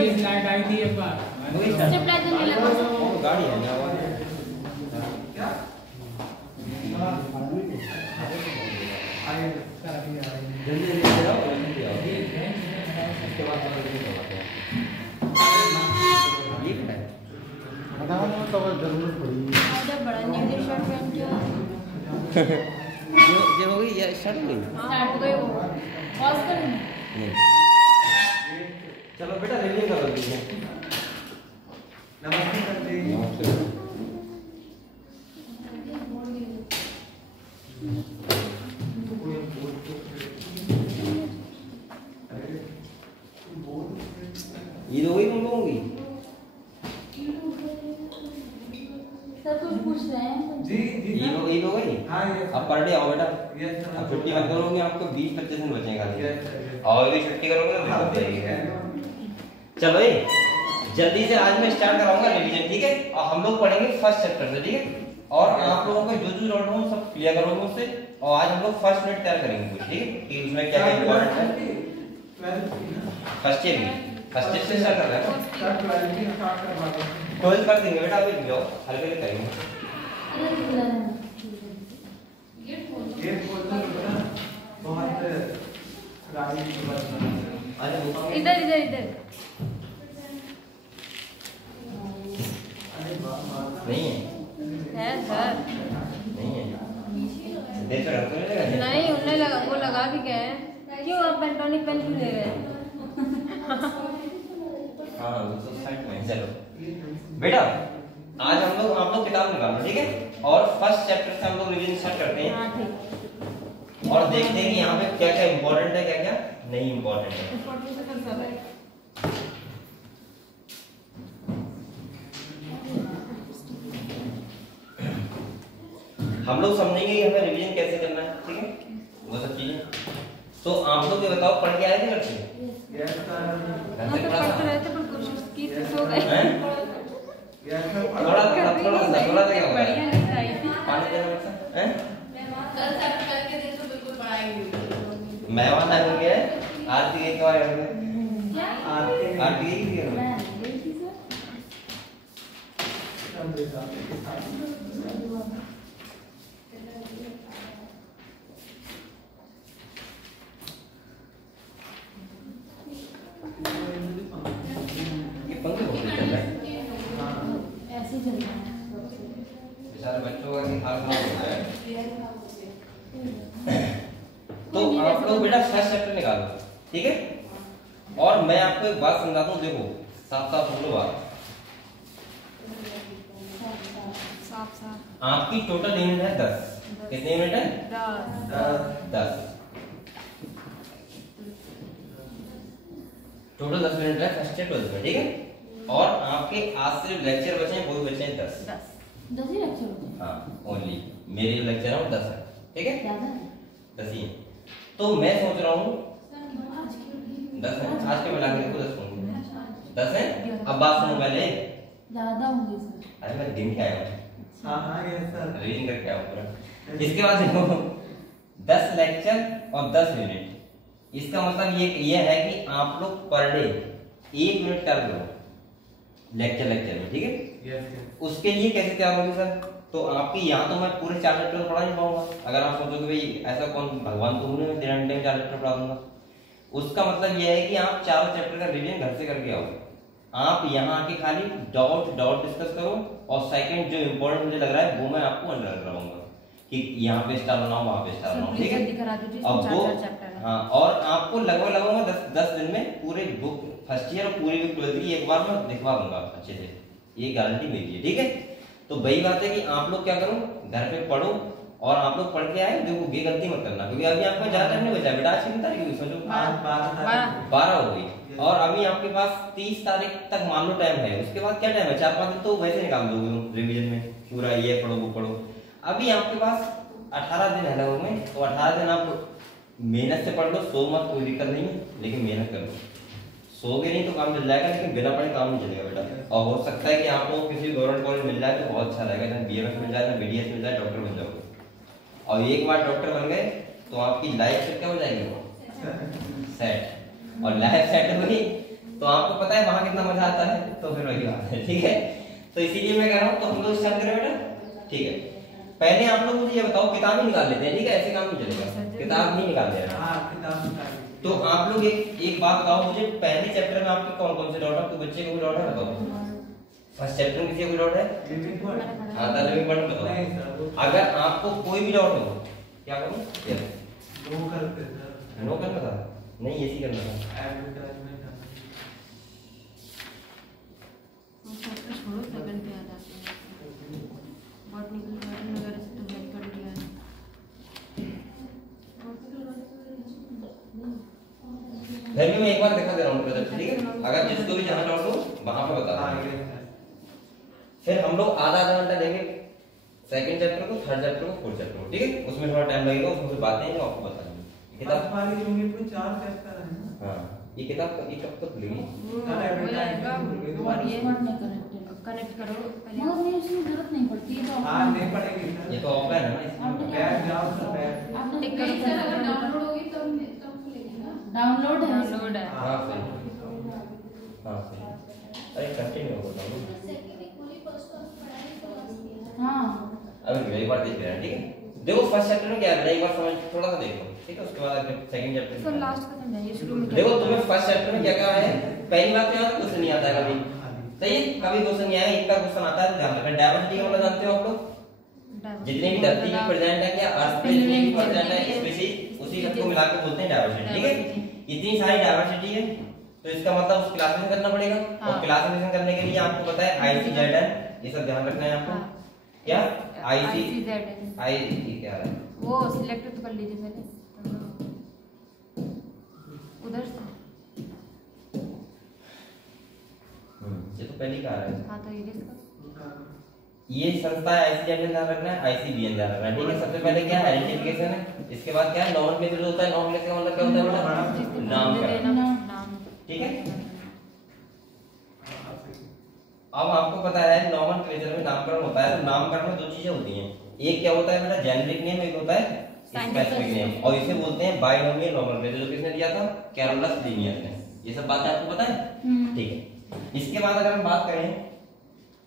बीच light आई थी एक बार। Stabiliser नहीं लगा। वो गाड़ी है ना वो क्या जल्दी जल्दी जाओ जल्दी आओ उसके बाद ये क्या है बताओ ना तो जरूरत पड़ी जब बड़ा नीली शर्ट पहन के ये हो गई ये शर्ट हो गई स्टार्ट हो गई वो पॉज कर नहीं चलो बेटा रिव्यू करो दीजिए नमस्ते कर दी नमस्ते ये तो वही तुम लोगों की सर कुछ पूछ रहे हैं जी ये हो गई हाँ ये अब पर डे आओ बेटा यस सर अब छुट्टी मत करोगे आपको 20-25 दिन बचेंगे खाली यस सर और भी छुट्टी करोगे तो दिक्कत जाएगी चलो ये जल्दी से आज मैं स्टार्ट कराऊंगा रिवीजन ठीक है और हम लोग पढ़ेंगे फर्स्ट चैप्टर से ठीक है और आप लोगों को जो डाउट हो सब क्लियर करोगे मुझसे और आज हम लोग फर्स्ट यूनिट तैयार करेंगे कुछ ठीक है कि उसमें क्या क्या इंपॉर्टेंट है फर्स्ट ईयर से स्टार्ट कर रहे हैं 12 कर देंगे बेटा अभी जाओ हल्के हल्के करेंगे ये बोल दो बहुत राजी की बात बना अरे वो इधर इधर इधर नहीं है सर नहीं है देख रहे हो नहीं नहीं उन्हें लगा वो लगा भी गए क्यों आप पेंटोनिक पेन क्यों ले गए हाँ वो तो साइड में चलो बेटा आज हम लोग आप लोग किताब निकालो ठीक है और फर्स्ट चैप्टर से हम लोग रिवीजन स्टार्ट करते हैं हाँ ठीक और देखते हैं कि यहाँ पे क्या क्या इंपॉर्टेंट है क्या क्या नहीं इंपॉर्टेंट है इम्पोर्टेंट से कर सब है हम लोग समझेंगे कि हमें रिवीजन कैसे करना है ठीक है वो सब चीजें तो आप लोग ये बताओ पढ़ के आए थे घर से यस सर घर हम से तो पढ़ा पढ़ते था? रहते पर कोशिश की तो सो गए हैं? यस सर थोड़ा थोड़ा क्या होगा बढ़िया नहीं आई थी पानी देना पड़ता हैं कल सर कल के दिन तो बिल्कुल पढ़ाई हुई मेहमान आए होंगे आरती के क्या घर में क्या आरती के घर में मैं गई थी सर ये पंखे बहुत चल रहा है ऐसे ही चल रहा है बेचारे बच्चों का हाल खराब हो गया है तो आप लोग बेटा फर्स्ट चैप्टर निकालो ठीक है और मैं आपको एक बात समझाता हूँ देखो साफ साफ बोलो बात साफ साफ आपकी टोटल यूनिट है 10 कितने यूनिट है 10 टोटल 10 यूनिट है फर्स्ट से 12 में ठीक है और आपके आज से लेक्चर बचे हैं वो भी बचे हैं 10 10 ही लेक्चर होते हैं हाँ ओनली मेरे जो लेक्चर है वो 10 है ठीक है ज्यादा है 10 ही है तो मैं सोच रहा हूँ 10 है आज के मिला के देखो 10 होंगे 10 है अब बात सुनो पहले ज्यादा होंगे सर अरे मैं दिन के आया हूँ हाँ हाँ यस सर रीडिंग करके आया हूँ पूरा इसके बाद देखो 10 लेक्चर और 10 यूनिट इसका मतलब ये है कि आप लोग पर डे 1 मिनट कर लो लेक्चर में ठीक है यस उसके लिए कैसे तैयार होगी सर तो आपकी यहाँ तो मैं पूरे 4 चैप्टर पढ़ा नहीं पाऊंगा अगर आप सोचोगे भाई ऐसा कौन भगवान तो नहीं मैं 3 घंटे में 4 चैप्टर पढ़ा दूंगा उसका मतलब यह है कि आप 4 चैप्टर का रिवीजन घर से करके आओ आप यहाँ आके खाली डॉट डिस्कस करो और सेकंड जो इम्पोर्टेंट मुझे लग रहा है वो मैं आपको अंडर कराऊंगा कि यहाँ पे स्टार बनाओ वहाँ पे स्टार बनाओ ठीक है दिखा दीजिए अब वो 4 चैप्टर है हाँ और आपको लगभग 10 दिन में पूरे बुक फर्स्ट ईयर और पूरी बुक 12th की एक बार मैं दिखवा दूंगा अच्छे से ये गारंटी मेरी है ठीक है तो वही बात है कि आप लोग क्या करो घर पे पढ़ो और आप लोग पढ़ के आए देखो ये गलती मत करना क्योंकि अभी आपका ज्यादा टाइम नहीं बचा बेटा आज कितनी तारीख हुई सोचो 12 हो गई और अभी आपके पास 30 तारीख तक मान लो टाइम है उसके बाद क्या टाइम है 4-5 दिन तो वैसे निकाल दोगे रिवीजन में पूरा ये पढ़ो वो पढ़ो अभी आपके पास 18 दिन है लगभग में तो 18 दिन आप मेहनत से पढ़ लो सो मत कोई दिक्कत नहीं है लेकिन मेहनत कर लो सोगे नहीं तो काम चल जाएगा लेकिन बिना पढ़े काम नहीं चलेगा बेटा और हो सकता है कि आप लोग किसी गवर्नमेंट कॉलेज मिल जाए तो बहुत अच्छा रहेगा जहाँ बीएमएस मिल जाए बीडीएस मिल जाए डॉक्टर बन जाओगे और एक बार डॉक्टर बन गए तो आपकी लाइफ फिर क्या हो जाएगी सेट और लाइफ सेट हुई तो आपको पता है वहां कितना मजा आता है, तो फिर वही बात है, ठीक है। तो इसीलिए मैं कह रहा हूँ तो हम लोग स्टार्ट करें बेटा, ठीक है। पहले आप लोग मुझे ये बताओ, किताब ही निकाल लेते हैं, ठीक है, ऐसे काम नहीं चलेगा, किताब नहीं निकाल दे रहा। तो आप लोग एक बात बताओ मुझे, पहले चैप्टर में आपके कौन कौन से डाउट है, आपके बच्चे को भी डाउट है बताओ। फर्स्ट चैप्टर में किसी को डाउट है? हाँ लिविंग वर्ड बताओ। अगर आपको कोई भी डाउट हो क्या करूं? नो करते सर। नो करना था? नहीं ऐसे ही करना था। एडवर्टाइजमेंट छोड़ो, सेकंड पे आ जाते हैं। बॉटनिकल गार्डन वगैरह से तो हेल्प कर दिया है। फिर भी मैं एक बार दिखा दे रहा हूँ प्रोजेक्ट, ठीक है। अगर जिसको भी जहाँ डाउट हो वहां पे बता दें। फिर हम लोग आधा घंटा देंगे सेकंड चैप्टर को, थर्ड चैप्टर को, फोर्थ चैप्टर को, ठीक है। उसमें थोड़ा टाइम लगेगा, उसमें कुछ बातें हैं जो आपको बता दूंगी। किताब हमारी यूनिट में 4 चैप्टर है ना। हाँ, ये किताब ये कब तक खुलेगी? और ये कनेक्ट करो पहले। और नहीं, उसमें जरूरत नहीं पड़ती है तो हाँ नहीं पड़ेगी सर। ये तो ऑफलाइन है ना, इसमें बैठ जाओ सर, बैठ। आपने टिक कई करो, सारे डाउनलोड होगी तब खुलेगी ना। डाउनलोड है। डाउनलोड है। हाँ सही, हाँ सही। अरे कंटिन्यू होगा डाउनलोड। हाँ अभी एक बार देख रहे हैं, ठीक है। देखो फर्स्ट चैप्टर में क्या है, एक बार समझ थोड़ा सा देखो, ठीक है। उसके बाद सेकंड चैप्टर सर लास्ट का समझाइए, शुरू में देखो तुम्हें फर्स्ट चैप्टर में क्या कहा है। पहली बात तो यहाँ कुछ नहीं आता है कभी, सही है, कभी क्वेश्चन नहीं आया। इनका क्वेश्चन आता है तो ध्यान रखना। डायवर्सिटी का मतलब जानते हो आप लोग? जितने भी धरती में प्रेजेंट है, क्या अर्थ पे जितने भी प्रेजेंट है स्पीशीज, उसी सबको मिला के बोलते हैं डायवर्सिटी, ठीक है। इतनी सारी डायवर्सिटी है तो इसका मतलब उस क्लासिफिकेशन करना पड़ेगा। और क्लासिफिकेशन करने के लिए आपको पता है ICZN, ये सब ध्यान रखना है आपको। क्या ICZN, आई क्या है वो सिलेक्ट तो कर लीजिए पहले उधर से। ये तो पहले कहा है। हाँ तो ये किसका? ये संस्था है ICZN ध्यान रखना है, ICBN ध्यान रखना है, ठीक है। सबसे पहले क्या है आइडेंटिफिकेशन है, इसके बाद क्या है नॉमेनक्लेचर होता है। नॉमेनक्लेचर का मतलब क्या होता है बेटा? नामकरण, ठीक है। अब आपको पता है नॉमेनक्लेचर में नामकरण होता है, तो नामकरण में 2 चीजें होती हैं। एक क्या होता है बेटा जेनेरिक नेम, एक होता है स्पेसिफिक नेम, और इसे बोलते हैं बाइनोमियल नॉमेनक्लेचर, जो किसने दिया था? कैरोलस लिनियस ने। ये सब बातें आपको पता है, ठीक है। इसके बाद अगर हम बात करें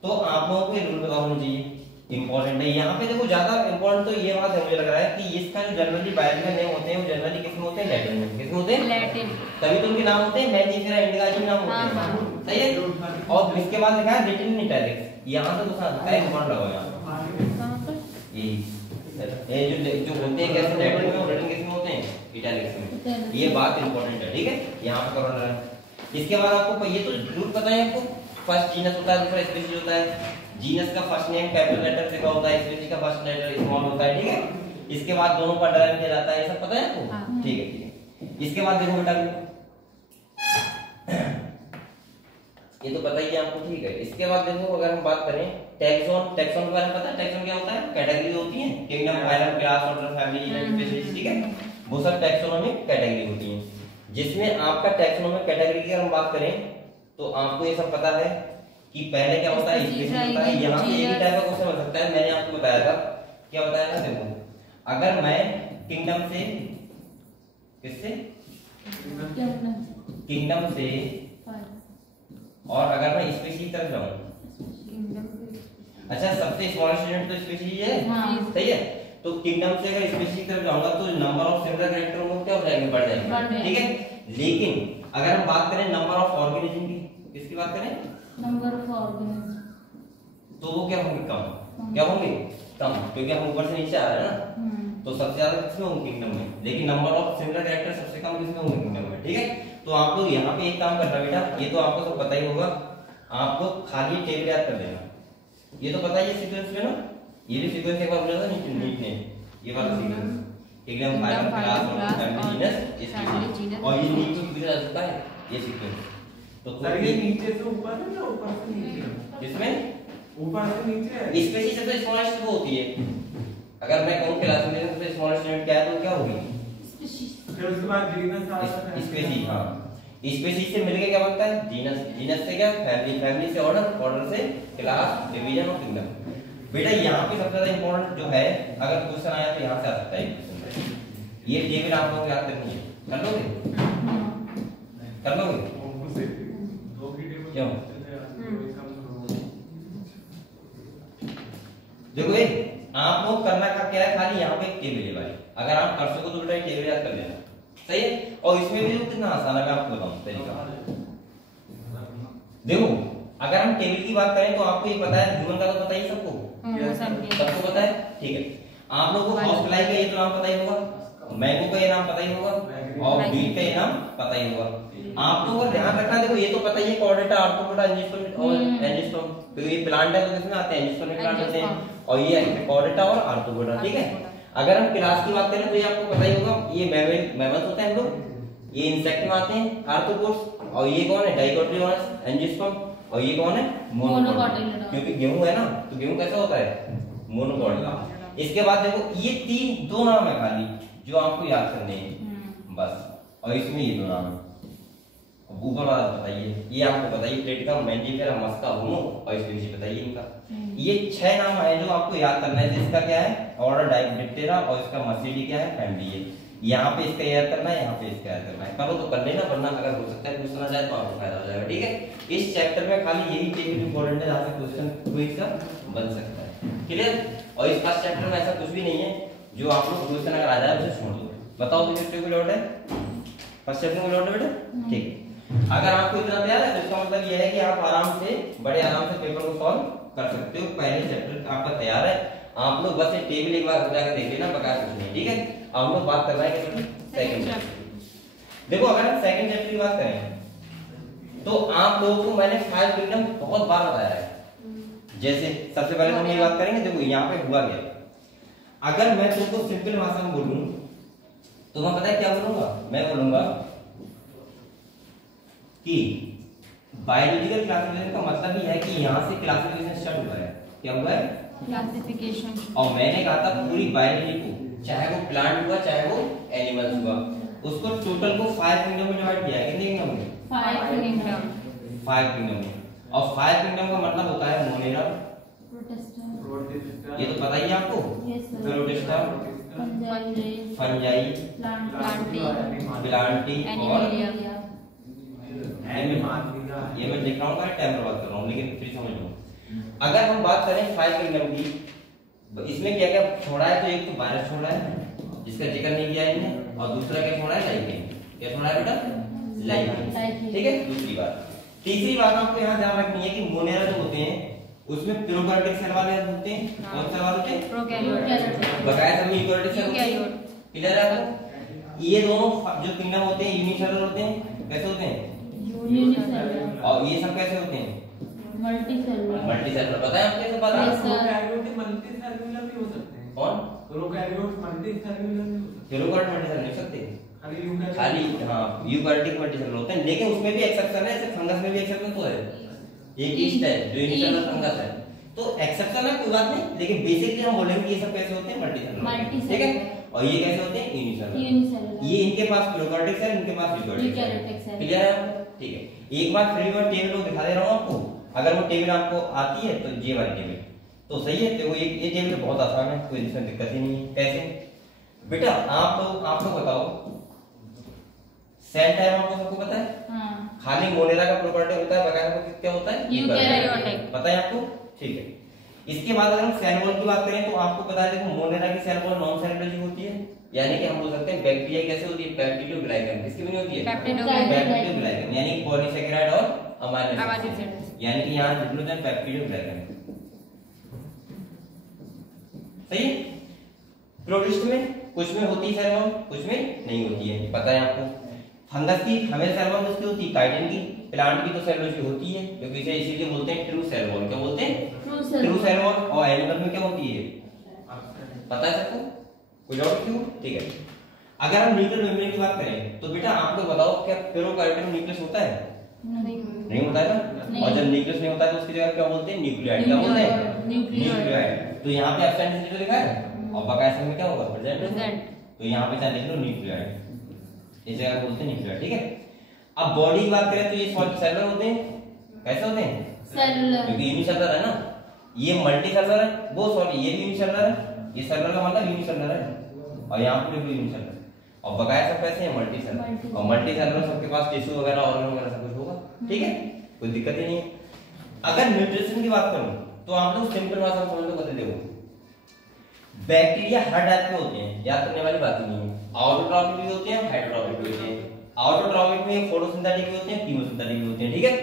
तो आप लोगों को ये रूल पता होना चाहिए, इंपॉर्टेंट है। यहाँ पे देखो ज्यादा इंपॉर्टेंट तो ये बात है मुझे लग रहा है कि इसका जो जनरली बायोलॉजिकल नेम होते हैं वो जनरली किसमें होते हैं? लैटिन में। किसमें होते हैं? लैटिन। तभी तो उनके नाम होते हैं मैजिफेरा इंडिका जी नाम होते हैं, सही है। और इसके बाद लिखा है रिटन इन इटैलिक्स, यहाँ से दूसरा टाइप बन रहा है यहाँ पे। ये जो होते हैं कैसे लैटिन में और रिटन किसमें होते हैं? इटैलिक्स में। ये बात इंपॉर्टेंट है, ठीक है, यहाँ पे करना है। इसके बाद आपको ये तो जरूर पता है आपको, फर्स्ट जीनस होता है, दूसरा स्पीशीज होता है। जीनस का फर्स्ट नेम कैपिटल लेटर से होता है, स्पीशीज का फर्स्ट लेटर स्मॉल होता है, ठीक है। इसके बाद दोनों का डराइव किया जाता है, ये सब पता है आपको, ठीक है, ठीक है। इसके बाद देखो बेटा ये तो पता ही है आपको, ठीक है। इसके बाद देखो अगर हम बात करें टैक्सॉन, टैक्सॉन के बारे में पता है? टैक्सॉन क्या होता है? कैटेगरी होती है, kingdom, phylum, class, order, family, species, ठीक है। वो सब टैक्सोनॉमिक कैटेगरी होती है, जिसमें आपका टैक्सोनॉमिक कैटेगरी की अगर हम बात करें तो आपको ये सब पता है कि पहले क्या होता है? स्पीशीज होता है। यहाँ से एक ही टाइप का क्वेश्चन बन सकता है, मैंने आपको बताया था। क्या बताया था? देखो अगर मैं किंगडम से, किससे? किंगडम से, और अगर मैं स्पीशीज की तरफ जाऊं, अच्छा सबसे स्मॉलेस्ट यूनिट तो स्पीशीज है, सही है। तो किंगडम से अगर स्पीशीज की तरफ जाऊंगा तो नंबर ऑफ सिमिलर कैरेक्टर होंगे, क्या हो जाएंगे? बढ़ जाएंगे, ठीक है। लेकिन अगर हम बात करें नंबर ऑफ ऑर्गेनिज्म की, किसकी बात करें? नंबर ऑफ ऑर्गेनिज्म, तो वो क्या होंगे? कम। क्या होंगे? कम, क्योंकि हम ऊपर से नीचे आ रहे हैं ना। तो सबसे ज्यादा किसमें होंगे? किंगडम में। लेकिन नंबर ऑफ सिमिलर कैरेक्टर सबसे कम किसमें होंगे? किंगडम में, ठीक है। तो आप लोग यहाँ पे एक काम करना बेटा, ये तो आपको सब पता ही होगा, आपको खाली टेबल याद कर देना। ये तो पता ही है सीक्वेंस में ना, ये भी सीक्वेंस एक बार बोला था नीट ने, ये वाला sequence kingdom, phylum, class, order, family, genus, species, और ये नीचे पूछा जा सकता है ये सीक्वेंस। तो सर ये नीचे से ऊपर है या ऊपर से नीचे? किसमें? ऊपर से नीचे है। स्पीशीज सबसे स्मॉलेस्ट वो होती है। अगर मैं कहूं क्लास में सबसे स्मॉलेस्ट यूनिट क्या है तो क्या होगी? फिर उसके बाद जीनस आता है। स्पीशीज, हां। स्पीशीज से मिलके क्या बनता है? जीनस, जीनस से क्या? फैमिली, फैमिली से ऑर्डर, ऑर्डर से क्लास, डिवीजन और किंगडम। बेटा यहाँ पे सबसे ज्यादा इंपॉर्टेंट जो है, अगर क्वेश्चन आया तो यहाँ से आ सकता है क्वेश्चन। ये टेबल आप लोग याद करनी है, कर लोगे? कर लोगे? क्यों? देखो भाई आप लोग करना का क्या है, खाली यहाँ पे एक टेबल है भाई, अगर आप कर सको तो बेटा टेबल याद कर लेना, सही है। और इसमें भी कितना आसान है मैं आपको बताऊं तरीका। देखो अगर हम टेबल की बात करें तो आपको ये पता है, ह्यूमन का तो पता ही सबको, सबको पता है, ठीक है। आप लोगों को हाउस फ्लाई का ये तो नाम पता ही होगा, मैंगो का ये नाम पता ही होगा, और बीट का ये नाम पता ही होगा। आप लोगों को ध्यान रखना, देखो ये तो पता ही है कॉर्डेटा, आर्थ्रोपोडा, एंजियोस्पर्म और एंजियोस्पर्म, तो ये प्लांट है तो किसमें आते हैं, एंजियोस्पर्म प्लांट होते हैं, और ये कॉर्डेटा और आर्थ्रोपोडा, ठीक है। अगर हम क्लास की बात करें तो ये आपको पता ही होगा, ये मैमल्स होते हैं हम लोग, ये इंसेक्ट में आते हैं आर्थ्रोपोड्स, और ये कौन है, डाइकोटिलिडोनस, एंजियोस्पर्म, और ये कौन है, मोनोकोटिलिडोनस, क्योंकि गेहूं है ना, तो गेहूं कैसा होता है, मोनोकोटिलिडोनस। इसके बाद देखो ये तीन दो नाम है खाली जो आपको याद करने हैं बस, और इसमें ये दो नाम है। अब ऊपर वाला बताइए, ये आपको बताइए, प्लेटिकम, मैंजिफेरा, मस्का, होमो, और इसके नीचे बताइए इनका। ये 6 नाम आए जो आपको याद करना है, जिसका क्या है, ऑर्डर डायप्टेरा, और इसका मसीडी क्या है, फैमिली है। यहाँ पे इसका याद करना है, यहाँ पे इसका याद करना है, करो तो कर लेना, वरना अगर हो सकता है पूछना चाहे तो आपको फायदा हो जाएगा, ठीक है। इस चैप्टर में खाली यही टेबल इंपॉर्टेंट है जहाँ से क्वेश्चन क्विक सा बन सकता है, क्लियर। और इस फर्स्ट चैप्टर में ऐसा कुछ भी नहीं है जो आप लोग क्वेश्चन अगर आ जाए उसे छोड़ दो। बताओ तो चैप्टर को लौट है, फर्स्ट चैप्टर को लौट है बेटा, ठीक है। अगर आपको इतना तैयार है तो इसका मतलब यह है कि आप आराम से, बड़े आराम से पेपर को सॉल्व कर सकते हो। पहले चैप्टर आपका तैयार है, आप लोग बस ये टेबल एक बार हो जाकर देख लेना, बकाया कुछ नहीं, ठीक है। अब हम लोग बात कर रहे हैं सेकंड चैप्टर। देखो अगर हम सेकंड चैप्टर की बात करें तो आप लोगों को मैंने 5 किंगडम बहुत बार बताया है। जैसे सबसे पहले हम ये बात करेंगे, देखो यहाँ पे हुआ क्या, अगर मैं तुमको सिंपल भाषा में बोलूं तो मैं पता है क्या बोलूंगा, मैं बोलूंगा कि बायोलॉजिकल क्लासिफिकेशन का मतलब ही है कि यहाँ से क्लासिफिकेशन स्टार्ट हुआ है, क्या हुआ है, क्लासिफिकेशन। और मैंने कहा था पूरी बायोलॉजी को, चाहे वो प्लांट हुआ चाहे वो एनिमल्स हुआ, उसको टोटल को 5 किंगडम में डिवाइड किया है। कितने किंगडम में, 5 किंगडम, 5 किंगडम में। और 5 किंगडम का मतलब होता है मोनेरा, ये तो पता ही है आपको, प्रोटिस्टा, फंजाई, प्लांटी, और ये मैं देख रहा हूँ टाइम बात कर रहा हूँ, लेकिन फिर समझ लो। अगर हम बात करें 5 किंगडम की, इसमें क्या क्या छोड़ा है, तो एक तो वायरस छोड़ा है जिसका जिक्र नहीं किया इन्होंने, और दूसरा क्या छोड़ा है, लाइकेन। क्या छोड़ा है बेटा, लाइकेन, ठीक है। दूसरी बात, तीसरी बात आपको यहाँ ध्यान रखनी है कि मोनेरा जो होते हैं उसमें प्रोकैरियोटिक सेल वाले होते हैं, कौन से वाले होते हैं, प्रोकैरियोटिक, बकाया सब यूकैरियोटिक सेल होते हैं, क्लियर है आपको। ये दोनों जो किंगडम होते हैं यूनिसेलुलर होते हैं, कैसे होते हैं, यूनिसेलुलर, और ये सब कैसे होते हैं, मल्टीसेलुलर। मल्टीसेलुलर, पता है आपको, पता है प्रोकैरियोटिक मल्टीसेलुलर भी हो सकते हैं। कौन, प्रोकैरियोट मल्टीसेलुलर भी हो सकते हैं। यूकैरियोट मल्टीसेलुलर नहीं सकते, खाली खाली हाँ यूकैरियोटिक मल्टीसेलुलर होते हैं, लेकिन उसमें भी एक्सेप्शन है, जैसे फंगस में भी एक्सेप्शन तो है, एक ईस्ट है जो यूनिसेलुलर फंगस है, तो एक्सेप्शन है कोई बात नहीं, लेकिन बेसिकली हम बोलेंगे ये सब कैसे होते हैं, मल्टीसेलुलर, ठीक है। और ये कैसे होते हैं, यूनिसेलुलर। ये इनके पास प्रोकैरियोटिक सेल, इनके पास यूकैरियोटिक सेल, क्लियर है, ठीक है। एक बार फिर मैं टेबल को दिखा दे रहा हूं आपको, अगर वो टेबल आपको आती है तो ये वाली टेबल तो सही है। देखो ये टेबल बहुत आसान है, कोई इसमें दिक्कत ही नहीं है। कैसे बेटा, आप लोग बताओ, सेल टाइप आपको सबको पता है, हाँ, खाली मोनेरा का प्रोकैरियोटिक होता है, बकाया को क्या होता है, यूकैरियोटिक, पता है आपको, ठीक है। इसके बाद अगर हम सेल वॉल की बात करें तो आपको पता है, देखो मोनेरा की सेल वॉल नॉन सेलुलर होती है, यानी कि हम बोल सकते हैं बैक्टीरिया कैसे होती है, पेप्टिडोग्लाइकन, किसकी बनी होती है, पेप्टिडोग्लाइकन, यानी पॉलीसैकेराइड और अमाइनो एसिड, यानी कि यहां नाइट्रोजन पेप्टिडोग्लाइकन, सही है। प्रोटिस्ट में कुछ में होती है सेल वॉल, कुछ में नहीं होती है, पता है आपको। फंगस की हमें सेल वॉल किसकी होती है, काइटिन की। प्लांट की तो सेल वॉल होती है, क्योंकि इसे इसीलिए बोलते हैं ट्रू सेल वॉल। क्या बोलते हैं, ट्रू सेल वॉल। और एनिमल में क्या होती है, पता है सबको, कोई डाउट क्यों, ठीक है। अगर हम न्यूक्लियर मेम्ब्रेन की बात करें तो बेटा आप लोग बताओ, क्या प्रोकैरियोट में न्यूक्लियस होता है, नहीं होता है ना। और जब न्यूक्लियस नहीं होता है तो उसकी जगह क्या बोलते हैं, न्यूक्लियोइड। क्या बोलते हैं, न्यूक्लियोइड। तो यहाँ पे एब्सेंट लिखा है, और बकाया में क्या होगा, प्रेजेंट। तो यहाँ पे चाहे लिख लो न्यूक्लियोइड, इस जगह बोलते हैं न्यूक्लियोइड, ठीक है। अब बॉडी की बात करें तो ये सेलुलर होते हैं, कैसे होते हैं, सेलुलर, क्योंकि यूनिसेलुलर है ना। ये मल्टीसेलुलर है, वो सॉरी ये भी यूनिसेलुलर है, ये सेलुलर का मतलब यूनिसेलुलर है, और यहाँ पे भी यूनिसेलुलर। और बकाया सब कैसे है, मल्टीसेलुलर। और मल्टीसेलुलर सबके पास टिश्यू वगैरह ऑर्गन वगैरह सब कुछ होगा, ठीक है। कोई दिक्कत ही नहीं है। अगर न्यूट्रिशन की बात करूं तो आप लोग सिंपल भाषा में समझ लो, कहते देखो बैक्टीरिया हर टाइप के होते हैं, याद करने वाली बात ही नहीं है। ऑटोट्रॉफिक भी होते हैं, हेटेरोट्रॉफिक भी होते हैं। ऑटोट्रॉफिक में फोटोसिंथेटिक भी होते हैं, कीमोसिंथेटिक भी होते हैं, ठीक है।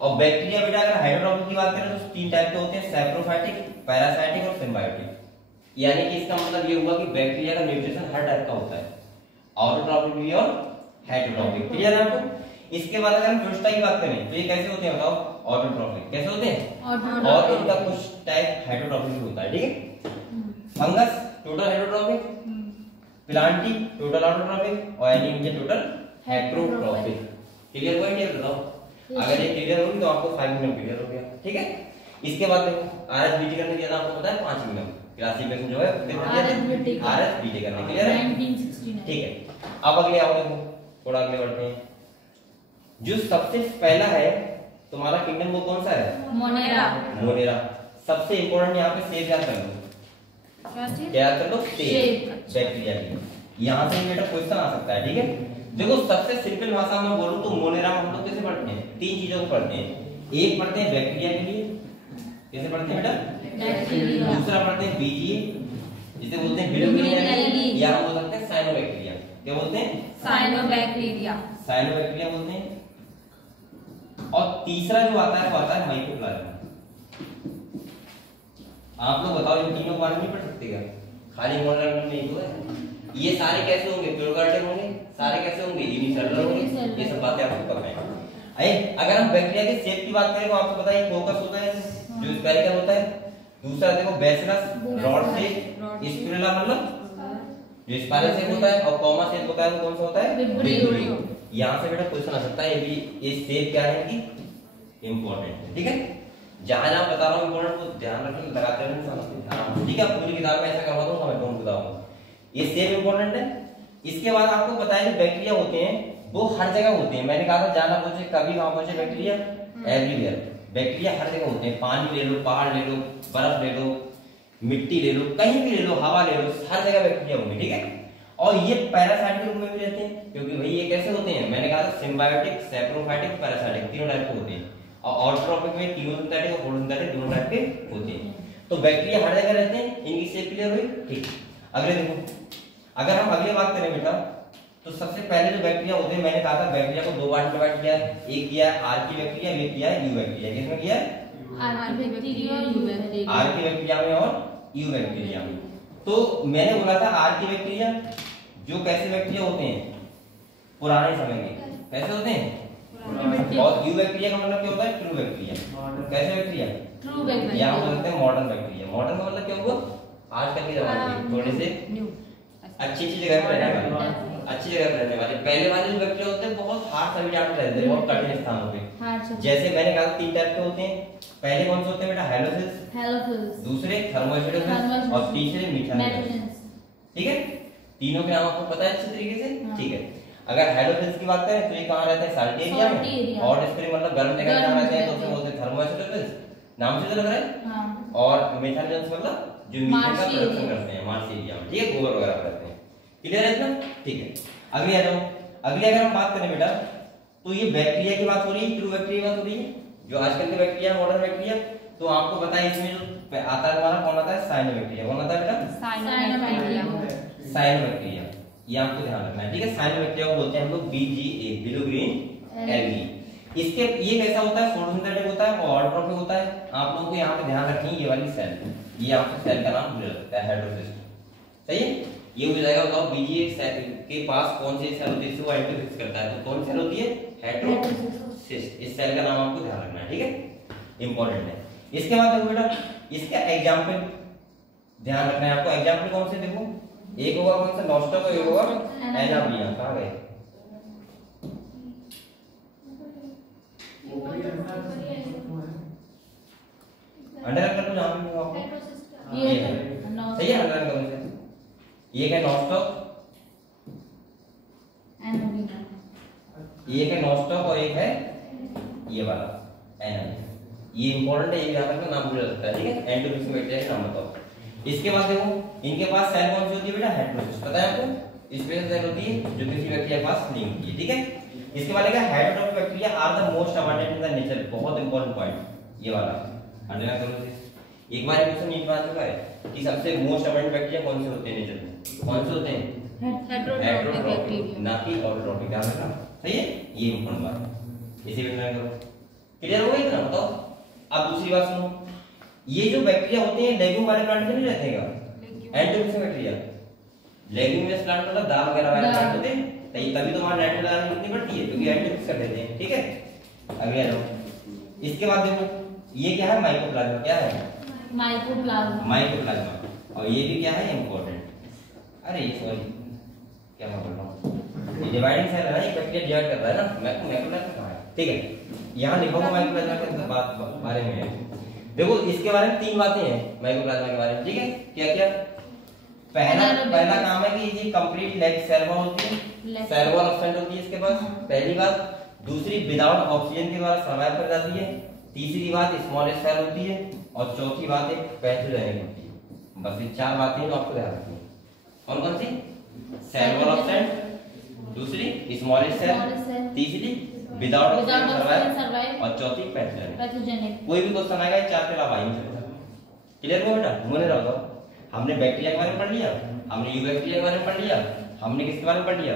और बैक्टीरिया बेटा अगर हेटेरोट्रॉफिक की बात करें तो 3 टाइप के होते हैं, सैप्रोफाइटिक, पैरासाइटिक और सिम्बायोटिक। यानी कि इसका मतलब ये हुआ कि बैक्टीरिया का न्यूट्रिशन हर टाइप का होता है, ऑटोट्रॉफिक भी और हेटेरोट्रॉफिक। क्लियर है आपको? इसके बाद अगर हम फ्लोस्टा की बात करें तो ये कैसे होते हैं बताओ? ऑटोट्रॉफिक। कैसे होते हैं? और इनका कुछ टाइप हेटेरोट्रॉफिक भी होता है, ठीक है। Fungus total heterotrophic, Plantae total autotrophic और एनीमिया टोटल हेटेरोट्रॉफिक। क्लियर हुआ? क्लियर बताओ। अगर ये क्लियर होगी तो आपको 5 मिनट क्लियर हो गया, ठीक है। इसके बाद देखो आरएसबीटी करने के लिए आपको पता है 5 मिनट क्लासिफिकेशन जो है आरएसबीटी करने के लिए 1969। ठीक है। अब अगले आओ देखो, थोड़ा अगले बढ़ते हैं। जो सबसे पहला है तुम्हारा किंगडम वो कौन सा है? मोनेरा। मोनेरा। सबसे इंपॉर्टेंट यहाँ पे सेब याद कर लो, क्या याद कर लो? सेब बैक्टीरिया की। यहाँ से बेटा क्वेश्चन आ सकता है, ठीक है। देखो सबसे सिंपल भाषा में बोलूं तो मोनेरा हम लोग कैसे पढ़ते हैं? 3 चीजों को पढ़ते हैं। एक पढ़ते हैं बैक्टीरिया के लिए, कैसे पढ़ते हैं बेटा? दूसरा पढ़ते हैं बीजीए, जिसे बोलते हैं बिलोग्रीन, या हम बोल सकते हैं साइनोबैक्टीरिया। क्या बोलते हैं? साइनोबैक्टीरिया। साइनोबैक्टीरिया बोलते हैं। और तीसरा जो आता है वो आता है माइकोप्लाज्मा। आप लोग बताओ इन तीनों के बारे में नहीं पढ़ सकते क्या? खाली मोनोलर में नहीं हुआ है। ये सारे कैसे होंगे? प्यूरोकार्डियम होंगे। सारे कैसे होंगे? यूनिसेलुलर होंगे। ये सब बातें आपको पता है। अगर हम बैक्टीरिया के शेप की बात करें तो आपको पता है फोकस होता है जो स्फेरिकल होता है। दूसरा देखो बेसिलस रॉड शेप, स्पिरुला मतलब जो स्पाइरल शेप होता है, और कॉमा शेप होता है वो कौन सा होता है? विब्रियो। यहाँ से बेटा क्वेश्चन आ सकता है, ये भी ये शेप क्या है कि इंपॉर्टेंट है, ठीक है। जहां जहां बता रहा हूं इंपॉर्टेंट को ध्यान रखना, लगाते रहना, समझते, ठीक है। पूरी किताब में ऐसा करवा दूंगा, मैं तुमको बताऊंगा ये शेप इंपॉर्टेंट है। इसके बाद आपको पता है कि बैक्टीरिया होते हैं वो हर जगह होते हैं। मैंने कहा था जाना पहुंचे कभी वहां पहुंचे बैक्टीरिया एवरीवेयर। बैक्टीरिया हर जगह होते हैं, पानी ले लो, पहाड़ ले लो, बर्फ ले लो, मिट्टी ले लो, कहीं भी ले लो, हवा ले लो, हर जगह बैक्टीरिया होंगे, ठीक है। और ये पैरासाइटिक रूप में भी रहते हैं, क्योंकि भाई ये कैसे होते हैं? मैंने कहा था सिम्बायोटिक, सैप्रोफाइटिक, पैरासाइटिक, तीनों टाइप के होते हैं। और ऑटोट्रॉपिक में कीमोसिंथेटिक और फोटोसिंथेटिक दोनों टाइप के होते हैं। तो बैक्टीरिया हर जगह रहते हैं। इनकी शेप क्लियर हुई? ठीक। अगले देखो, अगर हम अगले बात करें बेटा तो सबसे पहले जो बैक्टीरिया होते हैं, मैंने कहा था बैक्टीरिया को 2 पार्ट में डिवाइड किया है। एक किया है आर्की बैक्टीरिया, एक किया है यू बैक्टीरिया। किसमें किया है? आर्की बैक्टीरिया और यू बैक्टीरिया। आर्की बैक्टीरिया में और यू बैक्टीरिया में। तो मैंने बोला था आर्की बैक्टीरिया जो कैसे बैक्टीरिया होते हैं? पुराने समय के कैसे होते हैं? और यू बैक्टीरिया का मतलब क्या होता है? True bacteria. कैसे बैक्टीरिया? True bacteria. यहाँ बोलते हैं मॉडर्न बैक्टीरिया। मॉडर्न का मतलब क्या हुआ? आजकल के जमाने के, थोड़े से अच्छी जगह पर रहने वाले, अच्छी जगह पर रहने वाले। पहले वाले जो बैक्टीरिया होते हैं बहुत हार्ड हैबिटेट में रहते हैं, बहुत कठिन स्थानों पे। जैसे मैंने कहा 3 टाइप के होते हैं। पहले कौन से होते हैं बेटा? हेलोफिल्स, दूसरे थर्मोइफिल्स और तीसरे मीथानोफिल्स, ठीक है। तीनों के नाम आपको पता है अच्छे तरीके से, ठीक है। अगर हेलोफिल्स की बात करें तो ये कहाँ रहते हैं? साल्टी एरिया में। और इसके मतलब गर्म जगह में रहते हैं तो उसमें बोलते हैं थर्मोइफिल्स, नाम से तो लग रहा है। हां। और मीथानोफिल्स मतलब जो मीथेन का प्रोडक्शन करते हैं मार्स एरिया में, ठीक है, गोबर वगैरह करते हैं। क्लियर है इतना? ठीक है। अगले आ जाओ। अगले अगर हम बात करें बेटा तो ये बैक्टीरिया की बात हो रही है, ट्रू बैक्टीरिया की बात हो रही है, जो आजकल के बैक्टीरिया, मॉडर्न बैक्टीरिया। तो आपको पता है इसमें जो आता है तुम्हारा कौन आता है? साइनोबैक्टीरिया। कौन आता है बेटा? साइनोबैक्टीरिया। साइनोबैक्टीरिया, ये आपको ध्यान रखना है, ठीक है। साइनोबैक्टीरिया को बोलते हैं हम लोग बीजीए, बिलोग्रीन एल्गी। इसके ये कैसा होता है? फोटोसिंथेटिक होता है और ऑटोट्रॉपिक होता है। आप लोगों को यहाँ पे ध्यान रखनी है ये वाली सेल, ये आपको सेल का नाम भूल सकता है, हेड्रोसिस्ट। सही है? ये हो जाएगा। बताओ बीजीए सेल के पास कौन सी सेल होती है जिसको एंटीफिक्स करता है? तो कौन सेल होती है? हेड्रोसिस्ट। इस सेल का नाम आपको ध्यान रखना है, ठीक है, इंपॉर्टेंट है। इसके बाद देखो बेटा इसका एग्जांपल ध्यान रखना है आपको। एग्जांपल कौन से देखो? एक होगा कौन सा? नॉस्टॉक, और एक होगा एनाबिया। कहां गए? अंडरलाइन कर लो जहां भी हो आपको। ये है सही है, अंडरलाइन कर लो। ये है नॉस्टॉक, एनाबिया। ये है नॉस्टॉक और एक है ये वाला एनाबिया। ये इंपॉर्टेंट है, ये ध्यान रखना, नाम भूल सकता है, ठीक है। एंटीफिक्स बैक्टीरिया का नाम बताओ। इसके बाद देखो इनके पास सेल कौन सी होती है बेटा? हेटेरोसिस्ट। पता है आपको? स्पेशल सेल होती है जो किसी बैक्टीरिया के पास नहीं होती है, ठीक है। इसके बाद लिखा heterotrophic bacteria are the most abundant in the nature, बहुत इंपॉर्टेंट पॉइंट ये वाला अंडरलाइन करो इसे। एक बार क्वेश्चन ये बता चुका है कि सबसे मोस्ट अबंडेंट बैक्टीरिया कौन से होते हैं नेचर में, कौन से होते हैं हेटेरोट्रॉफिक बैक्टीरिया, ना कि ऑटोट्रॉफिक। ध्यान रखना, सही है, ये इंपॉर्टेंट बात है, इसे भी अंडरलाइन करो। क्लियर हो गया इतना? बताओ अब दूसरी बात सुनो, ये जो बैक्टीरिया होते हैं लेग्यूम वाले प्लांट में नहीं रहते हैं, एंटोमिक्स बैक्टीरिया लेग्यूमिनस प्लांट मतलब दाल वगैरह वाले प्लांट होते हैं, तभी तो वहां नाइट्रोजन डालनी कितनी पड़ती है क्योंकि एंटोमिक्स कर देते हैं, ठीक है। अगले आ जाओ, इसके बाद देखो ये क्या है, माइकोप्लाज्मा, क्या है माइकोप्लाज्मा, माइकोप्लाज्मा, और ये भी क्या है इंपॉर्टेंट, अरे सॉरी क्या मैं बोल रहा हूँ, ये डिवाइडिंग सेल है ना, ये बैक्टीरिया डिवाइड करता है ना, माइकोप्लाज्मा कहां है, ठीक है, यहाँ लिखोगे माइकोप्लाज्मा के बारे में। देखो इसके बारे में तीन बातें हैं माइकोप्लाज्मा के बारे में, ठीक है, क्या क्या। पहला काम है कि ये कंप्लीट लेग सेल वॉल होती है, सेल वॉल एब्सेंट होती है इसके पास, पहली बात। दूसरी विदाउट ऑक्सीजन के द्वारा सर्वाइव कर जाती है। तीसरी बात स्मॉलेस्ट सेल होती है, और चौथी बात एक पैथोजेनिक होती है। बस ये चार बातें तो आपको ध्यान रखनी है। कौन कौन सी? सेल वॉल एब्सेंट, दूसरी स्मॉलेस्ट सेल, तीसरी विदाउट ऑक्सीजन सर्वाइव, और चौथी पैथोजेनिक। कोई भी क्वेश्चन आएगा चार के अलावा ही नहीं। क्लियर हो बेटा? मुझे रहो, हमने बैक्टीरिया के बारे में पढ़ लिया, हमने यू बैक्टीरिया के बारे में पढ़ लिया, हमने किसके बारे में पढ़ लिया,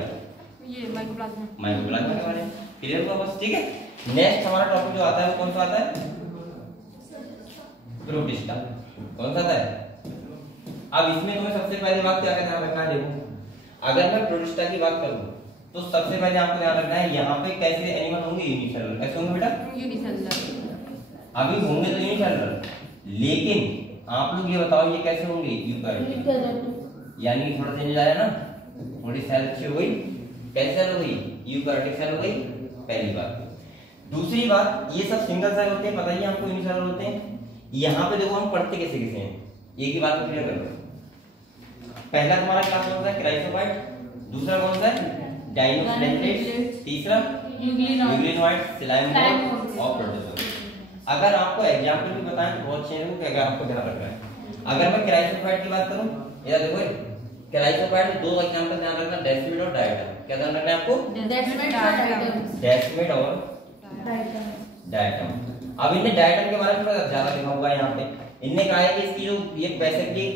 ये माइकोप्लाज्मा, माइकोप्लाज्मा के बारे में। क्लियर हुआ बस, ठीक है। नेक्स्ट हमारा टॉपिक जो आता है वो कौन सा आता है? प्रोटिस्टा। कौन सा आता है? अब इसमें तुम्हें सबसे पहले बात क्या ध्यान रखना है, देखो अगर मैं प्रोटिस्टा की बात करूं तो सबसे पहले आपको ध्यान रखना है यहाँ पे कैसे एनिमल होंगे, यूनिसेलुलर। कैसे होंगे बेटा? यूनिसेलुलर। अभी होंगे तो यूनिसेलुलर, लेकिन आप लोग ये बताओ ये कैसे होंगे, यूकैरियोटिक। यानी कि थोड़ा चेंज आया ना, थोड़ी सेल अच्छी हो गई। कैसे सेल हो गई? यूकैरियोटिक सेल हो गई, पहली बात। दूसरी बात, ये सब सिंगल सेल होते हैं, पता ही आपको यूनिसेलुलर होते हैं। यहाँ पे देखो हम पढ़ते कैसे कैसे हैं, एक ही बात को क्लियर कर लो। पहला तुम्हारा क्लास कौन सा है? क्राइसोफाइट। दूसरा कौन सा है? डायनोफ्लेगेलेट्स। तीसरा यूग्लिनोइड, सिलाइम और प्रोटोजोआ। अगर आपको एग्जांपल भी बताएं तो बहुत अच्छे हैं, क्या आपको ध्यान रखना है। अगर मैं क्राइसोफाइट की बात करूं, ये देखो क्राइसोफाइट में दो एग्जांपल ध्यान रखना, डेस्मिड और डायटम। क्या ध्यान रखना है आपको? डेस्मिड और डायटम। अब इनने डायटम के बारे में थोड़ा ज्यादा लिखा हुआ है यहाँ पे। इनने कहा है कि इसकी जो ये बेसिकली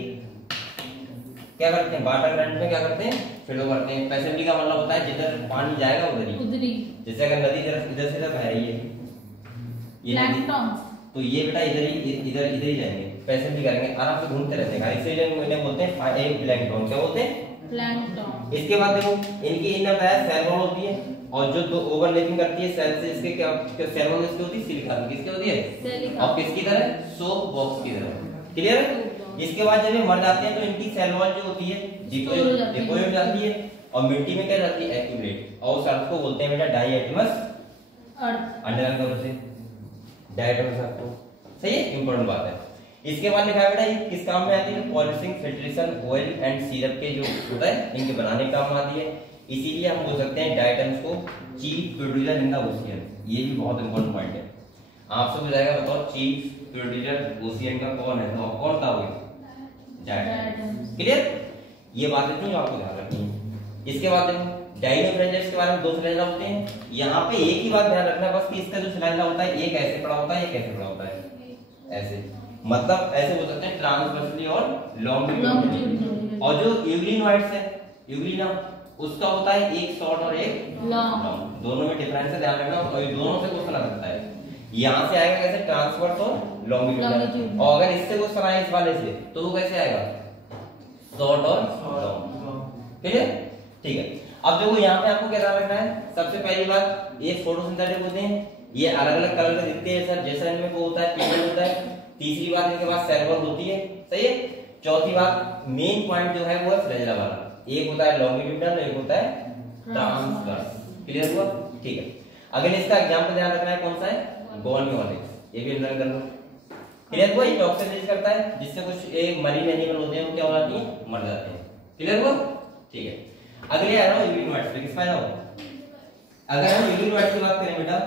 क्या करते हैं, वाटर करंट में क्या करते हैं, फ्लो करते हैं। पैसिवली का मतलब होता है जिधर पानी जाएगा उधर ही। जैसे अगर नदी इधर से बह रही है ये नदी, तो ये बेटा इधर ही जाएंगे, पैसिवली करेंगे, आराम से घूमते रहते हैं। इसीलिए इन्हें बोलते हैं प्लैंकटन। क्या बोलते हैं? प्लैंकटन। इसके बाद देखो इनकी इनर बताया सेल वॉल होती है, और जो दो ओवरलैपिंग करती है सेल से, इसके क्या सेल वॉल इसकी होती है सिलिका, किसकी होती है? और किसकी तरह? सोप बॉक्स की तरह। क्लियर है? इसके बाद जब ये मर जाते हैं तो इनकी सेल वॉल जो होती है डिपोजिट हो जाती है, और मिट्टी में क्या जाती है? एक्यूमुलेट। और उस अर्थ को बोलते हैं बेटा डाइएटमस अर्थ। अंडरलाइन करो से डाइएटमस अर्थ को, सही है, इंपॉर्टेंट बात है। इसके बाद लिखा है बेटा ये किस काम में आती है? Polishing, filtration, oil and syrup के जो होता है इनके बनाने का काम आती है। इसीलिए हम बोल सकते हैं डाइएटम्स को chief producer in the ocean. ये भी बहुत इंपॉर्टेंट पॉइंट है। आपसे पूछाएगा बताओ चीफ प्रोड्यूसर ओशियन का कौन है, तो कौन था? वो डाइएटम्स। क्लियर? ये बात इतनी आपको ध्यान रखनी है। इसके बाद देखो डाइनोफ्रेंजियस के बारे में दो फ्रेंजिया होते हैं। यहाँ पे एक ही बात ध्यान रखना बस कि इसका जो फ्रेंजिया होता है एक ऐसे पड़ा होता है, एक ऐसे पड़ा होता है, ऐसे मतलब ऐसे बोल सकते हैं ट्रांसवर्सली और लॉन्गिट्यूडिनल। और जो यूग्लिनोइड्स है, यूग्लिना उसका होता है एक शॉर्ट और एक लॉन्ग, दोनों में डिफरेंस है, ध्यान रखना। और दोनों से क्वेश्चन आ सकता है, यहाँ से आएगा कैसे? ट्रांसवर्स और लॉन्गिट्यूडिनल। और अगर इससे क्वेश्चन आए इस वाले से तो वो कैसे आएगा? शॉर्ट और लॉन्ग। ठीक है, ठीक है। अब देखो यहाँ पे आपको क्या ध्यान रखना है, सबसे पहली बात ये फोटोसिंथेटिक होते हैं, ये अलग अलग कलर के दिखते हैं सर, जैसा इनमें को होता है पिगमेंट होता है। तीसरी बात इनके पास सेल वॉल होती है, सही है। चौथी बात मेन पॉइंट जो है वो है फ्लैजेला वाला, एक होता है लॉन्गिट्यूडिनल, एक होता है ट्रांसवर्स। क्लियर हुआ? ठीक है। अगले इसका एग्जांपल ध्यान रखना है कौन सा है? गोनियोनिक्स। ये भी अंडरलाइन कर लो। क्लियर हुआ? ये टॉक्सिन रिलीज करता है जिससे कुछ एक मरीन एनिमल होते हैं वो क्या हो जाती है? मर जाते हैं। क्लियर हुआ? ठीक है। अगले आ रहा हूं यूग्लिनोइड्स पे। किस पे आओ? अगर हम यूग्लिनोइड्स की बात करें बेटा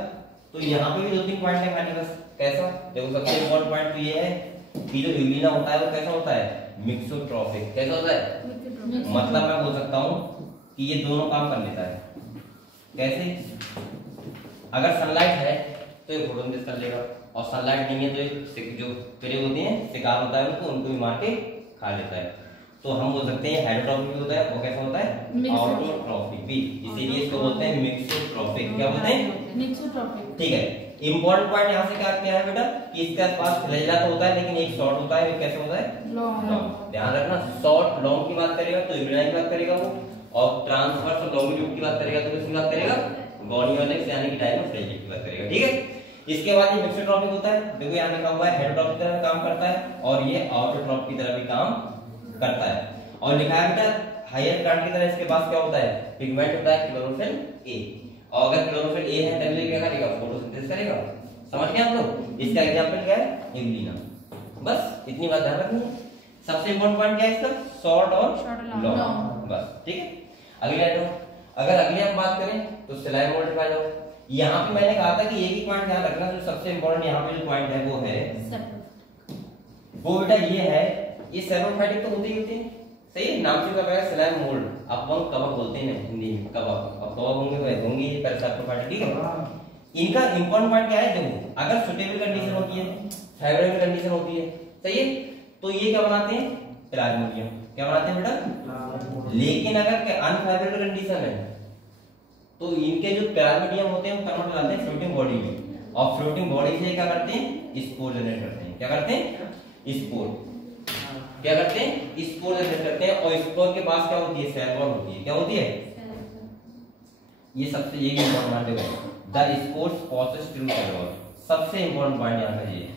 तो यहाँ पे भी दो तीन पॉइंट है हमारे पास। कैसा? देखो सबसे इंपॉर्टेंट पॉइंट तो ये है कि जो यूग्लिना होता है वो कैसा होता है? मिक्सोट्रॉफिक। कैसा होता है? मतलब मैं बोल सकता हूँ कि ये दोनों काम कर लेता है। कैसे? अगर सनलाइट है तो ये फोटोसिंथेसिस कर लेगा, और सनलाइट नहीं है तो ये जो पेड़ होते हैं शिकार होता है उनको भी मार के खा लेता है। तो हम बोल सकते हैं हेटेरोट्रॉपिक भी होता है, वो कैसा होता है? ऑटोट्रॉपिक भी, इसीलिए इसको बोलते हैं मिक्सोट्रॉपिक। क्या बोलते हैं? मिक्सोट्रॉपिक। ठीक है। इंपॉर्टेंट पॉइंट यहाँ से क्या है बेटा कि इसके आसपास फ्लैजेला तो होता है लेकिन एक शॉर्ट होता है, कैसे होता है? लॉन्ग। ध्यान रखना, शॉर्ट लॉन्ग की बात करेगा तो इब्राहिम की बात करेगा वो, और ट्रांसवर्स और लॉन्गिट्यूड की बात करेगा तो किसकी बात करेगा? गॉनियोलेक्स यानी कि डायनोफ्लेजिक की बात करेगा। ठीक है। इसके बाद ये मिक्सोट्रॉपिक होता है, देखो यहाँ लिखा हुआ है हेटेरोट्रॉपिक की तरह काम करता है और ये ऑटोट्रॉपिक की तरह भी काम करता है। और लिखा है बेटा हायर प्लांट की तरह इसके पास क्या होता है? पिगमेंट होता है क्लोरोफिल ए, और अगर क्लोरोफिल ए है तब ये क्या करेगा? फोटोसिंथेसिस करेगा। समझ गए आप लोग? इसका एग्जांपल क्या है? इग्लिना। बस इतनी बात ध्यान रखनी है। सबसे इंपॉर्टेंट पॉइंट क्या है इसका? शॉर्ट और लॉन्ग। बस ठीक है। अगले आइटम, अगर अगली हम बात करें तो सिलाई मोल्ड आ जाओ। यहाँ पे मैंने कहा था कि एक ही पॉइंट ध्यान रखना, जो सबसे इंपॉर्टेंट यहाँ पे जो पॉइंट है वो बेटा ये है, ये सेरोफाइटिक तो होते ही होते हैं, सही है। नाम से क्या सिलाई मोल्ड, अपन कवक बोलते हैं हिंदी में, कवक। अब कवक होंगे ये पैरासाइटोफाइटिक। ठीक है। इनका इंपॉर्टेंट पॉइंट क्या है? देखो अगर सुटेबल कंडीशन होती है, फेवरेबल कंडीशन होती है, सही है, तो ये क्या बनाते हैं? प्लाज्मोडियम। क्या बनाते हैं बेटा? लेकिन अगर अनफेवरेबल कंडीशन है तो इनके जो प्लाज्मोडियम होते हैं वो कन्वर्ट हो जाते हैं फ्लोटिंग बॉडी में, और फ्लोटिंग बॉडी से क्या करते हैं? स्पोर जनरेट करते हैं। क्या करते हैं? स्पोर। क्या करते हैं? स्पोर जनरेट करते हैं, और स्पोर के पास क्या होती है? सेल वॉल होती है। क्या होती है? ये सबसे ये इंपॉर्टेंट पॉइंट है, the spores passes through cell wall. सबसे इंपॉर्टेंट पॉइंट यहाँ का ये है,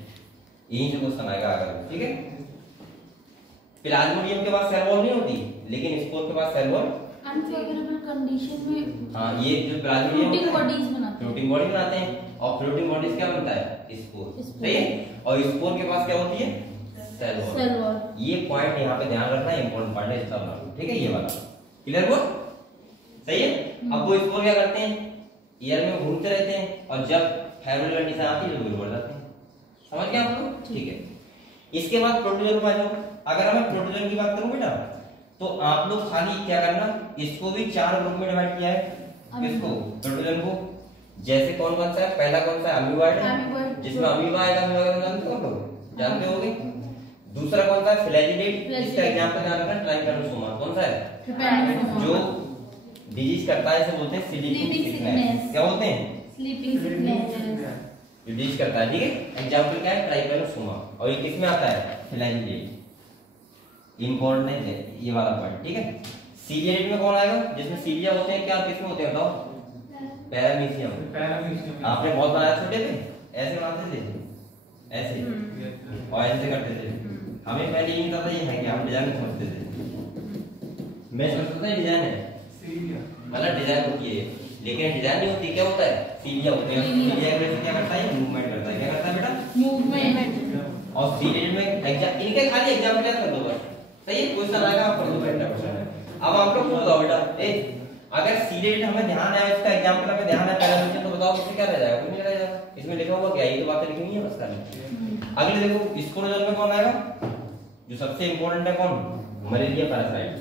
यही से क्वेश्चन आएगा अगर। ठीक है। प्लाज्मोडियम के पास सेल वॉल नहीं होती लेकिन स्पोर के पास सेल वॉल। अनफेवरेबल कंडीशन में हाँ, ये जो प्लाज्मोडियम फ्लोटिंग बॉडीज बनाते हैं, फ्लोटिंग बॉडी बनाते हैं, और फ्लोटिंग बॉडीज क्या बनता है? स्पोर। सही है। और स्पोर के पास क्या होती है? Cell wall. ये पॉइंट यहाँ पे ध्यान रखना, इंपॉर्टेंट पॉइंट है इसका। ठीक है, ये वाला क्लियर हुआ? सही है। अब वो स्पोर क्या करते हैं? एयर में घूमते रहते हैं, और जब फेवरेबल कंडीशन आती है तो बढ़ जाते हैं। समझ गए आप लोग? ठीक है। इसके बाद प्रोटोजोन पे आ जाओ। अगर मैं प्रोटोजोन की बात करूं बेटा तो आप लोग खाली क्या करना, इसको भी 4 ग्रुप में डिवाइड किया है। किसको? प्रोटोजोन को। जैसे कौन कौन सा है? पहला कौन सा है? अमीबॉइड है, जिसमें अमीबा आएगा। अमीबा जानते हो लोग? जानते होगे। दूसरा कौन सा है? फ्लैजिलेट, जिसका एग्जांपल ध्यान रखना ट्राइपैनोसोमा। कौन सा है? जो डिजीज करता है इसे बोलते हैं स्लीपिंग सिकनेस। क्या बोलते हैं? Sleeping sickness. जो डिजीज करता है। ठीक है। एग्जांपल क्या है? ट्राइपैनोसोमा। और ये किसमें आता है? फ्लैजिलेट। इंपॉर्टेंट है ये वाला पॉइंट। ठीक है। सीलिएट में कौन आएगा? जिसमें सीलिया होते हैं। क्या किसमें होते हैं बताओ? पैरामीशियम। आपने बहुत बनाया छोटे पे, ऐसे बनाते थे, ऐसे और ऐसे करते थे। हमें पहले ये नहीं पता ये है क्या, हम डिजाइन समझते थे। मैं समझता था डिजाइन है, मतलब डिजाइन होती है, लेकिन डिजाइन नहीं होती। क्या होता है? सीलिया होती है। सीलिया क्या करता है? मूवमेंट करता है। क्या करता है बेटा? मूवमेंट। और सीलिएट में इनके खाली एग्जांपल याद कर दो बस। सही है। क्वेश्चन आएगा आप कर दो बेटा। अब आप लोग बताओ बेटा, अगर सीलिएट हमें ध्यान है, इसका एग्जांपल हमें ध्यान है पहले, तो बताओ इसमें क्या रह जाएगा? कुछ नहीं रह जाएगा। इसमें लिखा होगा क्या? ये तो बातें लिखनी है बस खाली। अगले देखो स्पोरोजोन में कौन आएगा? जो सबसे इंपॉर्टेंट है कौन? Malaria parasite.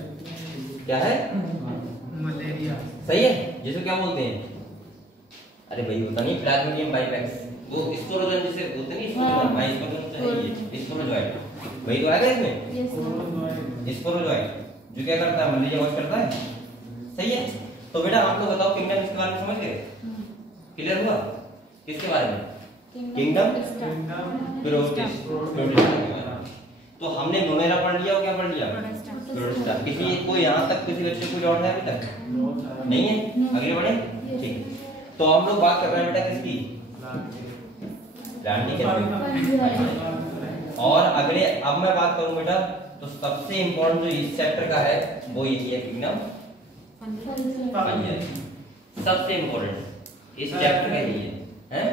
क्या है? मलेरिया। सही है। जिसे क्या बोलते हैं? अरे भाई होता नहीं प्लाज्मोडियम बाइप्लेक्स, वो स्पोरोजोन जिसे बोलते नहीं, स्पोरोजोन भाई स्पोरोजोन स्पोरोजोइड वही तो आएगा इसमें। स्पोरोजोइड जो क्या करता है? मलेरिया वॉश करता है। सही है। तो बेटा आप लोग बताओ किंगडम इसके बारे में समझ गए? क्लियर हुआ? किसके बारे में? Kingdom protista. तो हमने मोनेरा पढ़ लिया और क्या पढ़ लिया? प्रोटिस्टा। किसी कोई यहाँ तक किसी बच्चे को डाउट है अभी तक? नहीं है। अगले बढ़े। ठीक। तो हम लोग बात कर रहे हैं बेटा किसकी? प्लांट की। और अगले अब मैं बात करूं बेटा तो सबसे इंपॉर्टेंट जो इस चैप्टर का है वो ये है किंगडम फंगी। सबसे इंपॉर्टेंट इस चैप्टर का ये है,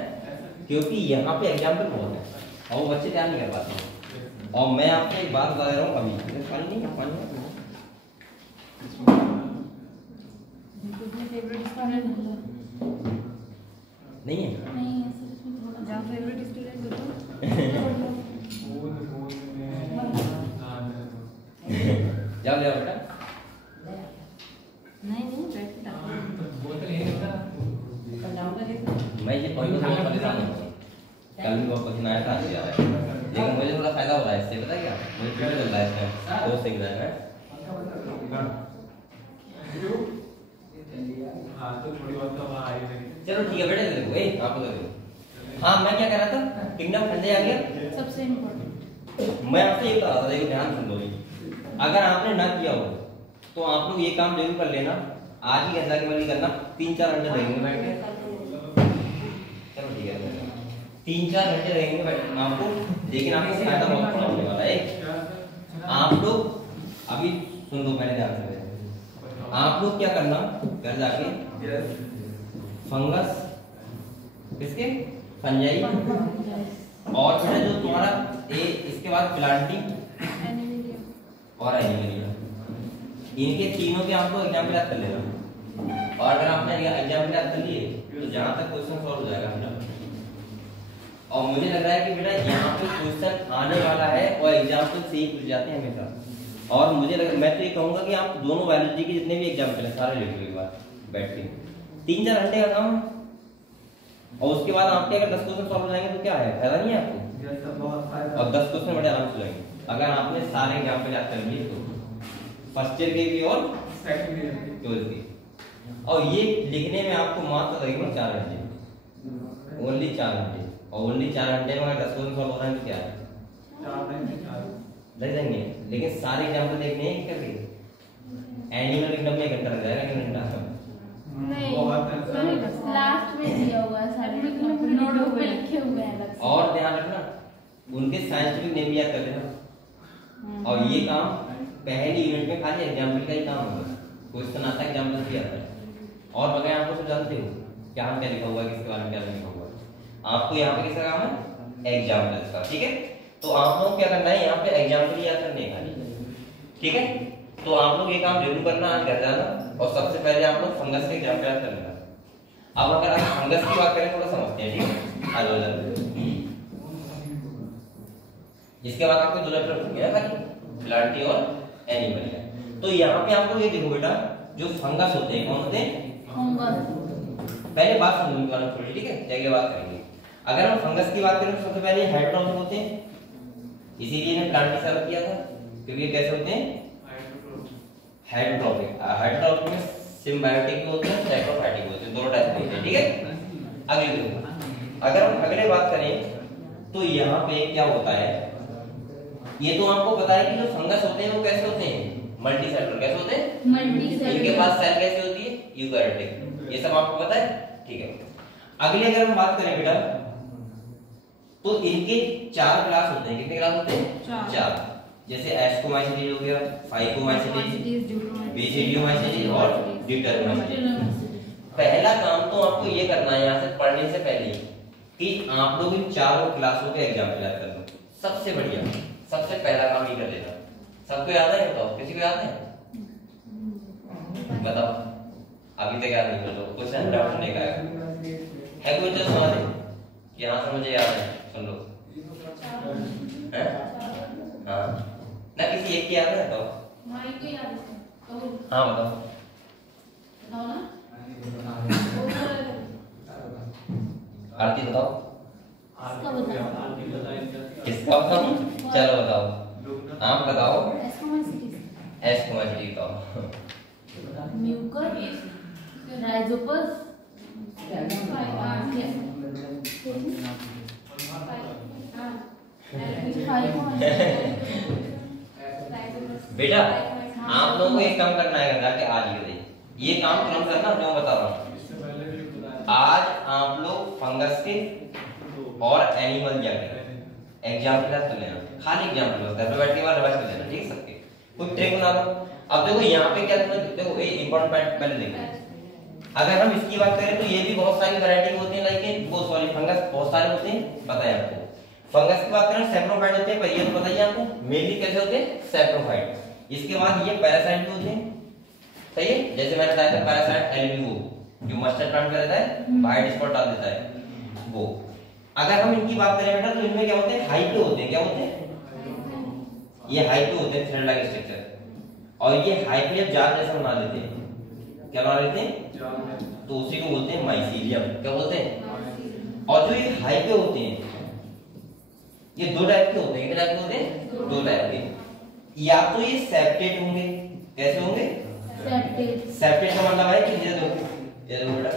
क्योंकि यहाँ पे एग्जाम्पल बहुत है और वो बच्चे ध्यान नहीं कर पाते। और मैं आपको एक बात बता रहा हूँ, अभी पानी नहीं है, पानी नहीं है। फेवरेट स्टूडेंट बताओ। जाओ जाओ बेटा। नहीं बैठ के डाटा आ रहा है, लेकिन मुझे थोड़ा फायदा हो रहा है इससे, पता है क्या, मुझे छुट्टी मिल रहा है इसमें 2 सीख रहा है। हाँ तो थोड़ी बहुत तो वहाँ आई नहीं। चलो ठीक है बेटा, देखो ए आप लोग देखो। हाँ मैं क्या कह रहा था, किंगडम संजय आ गया। सबसे इम्पोर्टेंट मैं आपसे ये बता रहा था, देखो ध्यान सुन लो, अगर आपने ना किया हो तो आप लोग ये काम जरूर कर लेना, आज ही घंटा के वाली करना, 3-4 घंटे लगेंगे बैठ के। चलो ठीक है, 3-4 घंटे लगेंगे बैठ आपको, लेकिन आपको फायदा बहुत बड़ा होने वाला है। आप लोग अभी सुन लो, मैंने ध्यान से, आप लोग क्या करना, घर जाके फंगस किसके, फंजाई, और फिर जो तुम्हारा इसके बाद प्लांटिंग और एनिमलिया, इनके तीनों के आपको एग्जाम्पल याद कर लेना। और अगर आपने एग्जाम्पल याद कर लिए तो जहां तक क्वेश्चन सॉल्व हो जाएगा बेटा। और मुझे लग रहा है कि बेटा यहाँ पे क्वेश्चन आने वाला है और एग्जाम्पल से ही पूछ जाते हैं हमेशा। और मुझे लग, मैं तो ये कहूंगा कि आप दोनों बायोलॉजी के जितने भी एग्जाम्पल है सारे लिख लो एक बार बैठ के, 3-4 घंटे का काम, और उसके बाद आपके अगर 10 क्वेश्चन सॉल्व हो जाएंगे तो क्या है, फायदा नहीं है आपको। और 10 क्वेश्चन बड़े आराम से जाएंगे अगर आपने सारे एग्जाम्पल याद कर लिए तो, फर्स्ट ईयर के भी और सेकंड ईयर के। ट्वेल्थ के। और ये लिखने में आपको मात्र लगेगा 4 घंटे, ओनली 4 घंटे। और ओनली 4 घंटे में अगर 10 क्वेश्चन सॉल्व हो रहे हैं तो क्या है, 4 नहीं 4 लग जाएंगे। लेकिन सारे एग्जाम्पल देखने हैं कि कैसे, एनिमल किंगडम में 1 घंटा लग जाएगा, 1 घंटा नहीं, बहुत लास्ट में दिया हुआ है सारे नोट पे लिखे हुए हैं अलग से। और ध्यान रखना उनके साइंटिफिक नेम याद कर लेना। और ये काम पहले यूनिट में खाली एग्जाम्पल का ही काम होगा, क्वेश्चन आता है एग्जाम्पल से आता है। और बगैर आपको सब जानते हो क्या हम क्या लिखा हुआ है, किसके बारे में क्या लिखा हुआ है, आपको यहाँ पे किसका काम है, एग्जाम्पल्स का। ठीक है, तो आप लोग क्या करना है, यहाँ पे एग्जाम्पल याद करने हैं खाली। ठीक है, तो आप लोग ये काम जरूर करना, आज घर जाना और सबसे पहले आप लोग फंगस के एग्जाम्पल याद कर लेना। अब अगर आप फंगस की बात करें थोड़ा समझते हैं, ठीक है, आ जाओ। इसके बाद आपको 2 चैप्टर हो गया खाली, प्लांटी और एनिमल है। तो यहाँ पे आप लोग ये देखो बेटा, जो फंगस होते हैं कौन होते हैं, फंगस। पहले बात समझ वाला थोड़ी, ठीक है, जगह बात करेंगे। अगर हम फंगस की बात करें तो सबसे पहले हाइड्रोट्रॉपिक होते हैं, इसीलिए ने प्लांट से अलग किया था, क्योंकि ये कैसे होते हैं, हाइड्रोट्रॉपिक। हाइड्रोट्रॉपिक में सिम्बायोटिक भी होते हैं, साइटोफाइटिक भी होते हैं, दोनों टाइप के होते हैं। ठीक है, अगले देखो, अगर हम अगले बात करें तो यहाँ पे क्या होता है, ये तो आपको पता है कि जो फंगस होते हैं वो कैसे होते हैं, मल्टीसेलुलर। कैसे होते हैं, मल्टीसेलुलर। इनके पास सेल कैसे होती है, यूकैरियोटिक। ये सब आपको पता है, ठीक है। अगले अगर हम बात करें बेटा तो इनके 4 क्लास होते हैं। कितने क्लास होते हैं, 4। जैसे एस्कोमाइसिटीज हो गया, फाइकोमाइसिटीज, बेसिडियोमाइसिटीज और डिटरमाइसिटीज। पहला काम तो आपको ये करना है यहाँ से पढ़ने से पहले कि आप लोग इन 4 क्लासों के एग्जाम्पल याद कर लो। सबसे बढ़िया, सबसे पहला काम ये कर लेना। सबको याद है, बताओ किसी को याद है, बताओ। अभी तक याद नहीं, बोलो क्वेश्चन ड्राफ्ट करने का है कोई जो समझ कि हाँ से मुझे याद है, सुन लो। हैं? हाँ ना, किसी एक की याद है, बताओ। माई को याद है, कहो। हाँ बताओ, बताओ ना। आरती बताओ, इसका बताओ। किसका बताओ, चलो बताओ, आप बताओ। एस्कोमाइसिटीज, एस्कोमाइसिटीज बताओ। म्यूकस, राइजोपस, बेटा आप लोगों को एक काम करना है, जाके आज ही करें ये काम तुरंत करना, जो बता रहा हूँ। आज आप लोग फंगस के और एनिमल जाके एग्जाम्पल याद कर लेना, खाली एग्जाम्पल बस, घर पे बैठ के बाद रिवाइज कर लेना, ठीक है सबके। कोई ट्रिक बना लो। अब देखो यहाँ पे क्या, देखो ये इंपॉर्टेंट पॉइंट पहले देखो। अगर हम इसकी बात करें तो ये भी बहुत सारी वैरायटी होती है, लाइक वो सॉरी फंगस बहुत सारे होते हैं, पता है आपको। फंगस की बात करें सैप्रोफाइट होते हैं, पर ये तो बताइए आपको मेनली कैसे होते हैं, सैप्रोफाइट। इसके बाद ये पैरासाइट भी होते हैं, सही है। जैसे मैंने बताया था पैरासाइट एल्ब्यूओ, जो मस्टर्ड प्लांट का रहता है, वाइट स्पॉट डाल देता है वो। अगर हम इनकी बात करें बेटा तो इनमें क्या होते हैं, हाइपे होते हैं। क्या होते हैं, ये हाइपे होते हैं, थ्रेड लाइक स्ट्रक्चर। और ये हाइपे अब जाल जैसा बना देते हैं, क्या बना लेते हैं, तो उसी को बोलते हैं माइसीलियम। क्या बोलते हैं, और जो ये हाइपे होते हैं ये दो टाइप के होते हैं। कितने टाइप के होते हैं? दो टाइप के। या तो ये सेप्टेट होंगे। कैसे होंगे? सेप्टेट। सेप्टेट का मतलब है कि ये देखो बेटा,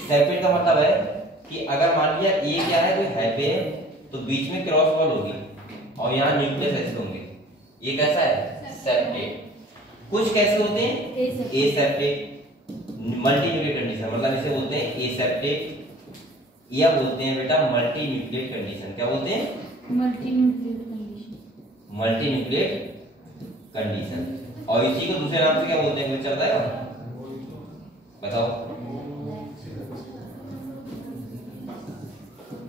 सेप्टेट का मतलब है कि अगर मान लिया ये क्या है, कोई हैप्पी है तो बीच में क्रॉस बॉल होगी और यहाँ न्यूक्लियस ऐसे होंगे। ये कैसा है? सेप्टेट। कुछ कैसे होते हैं? एसेप्टेट। मल्टी न्यूक्लिएट कंडीशन, मतलब इसे बोलते हैं एसेप्टेट या बोलते हैं बेटा मल्टी न्यूक्लिएट कंडीशन। क्या बोलते हैं? Multi nucleate condition. Multi nucleate condition. और इसी को दूसरे नाम से क्या बोलते हैं? कुछ चलता है बताओ,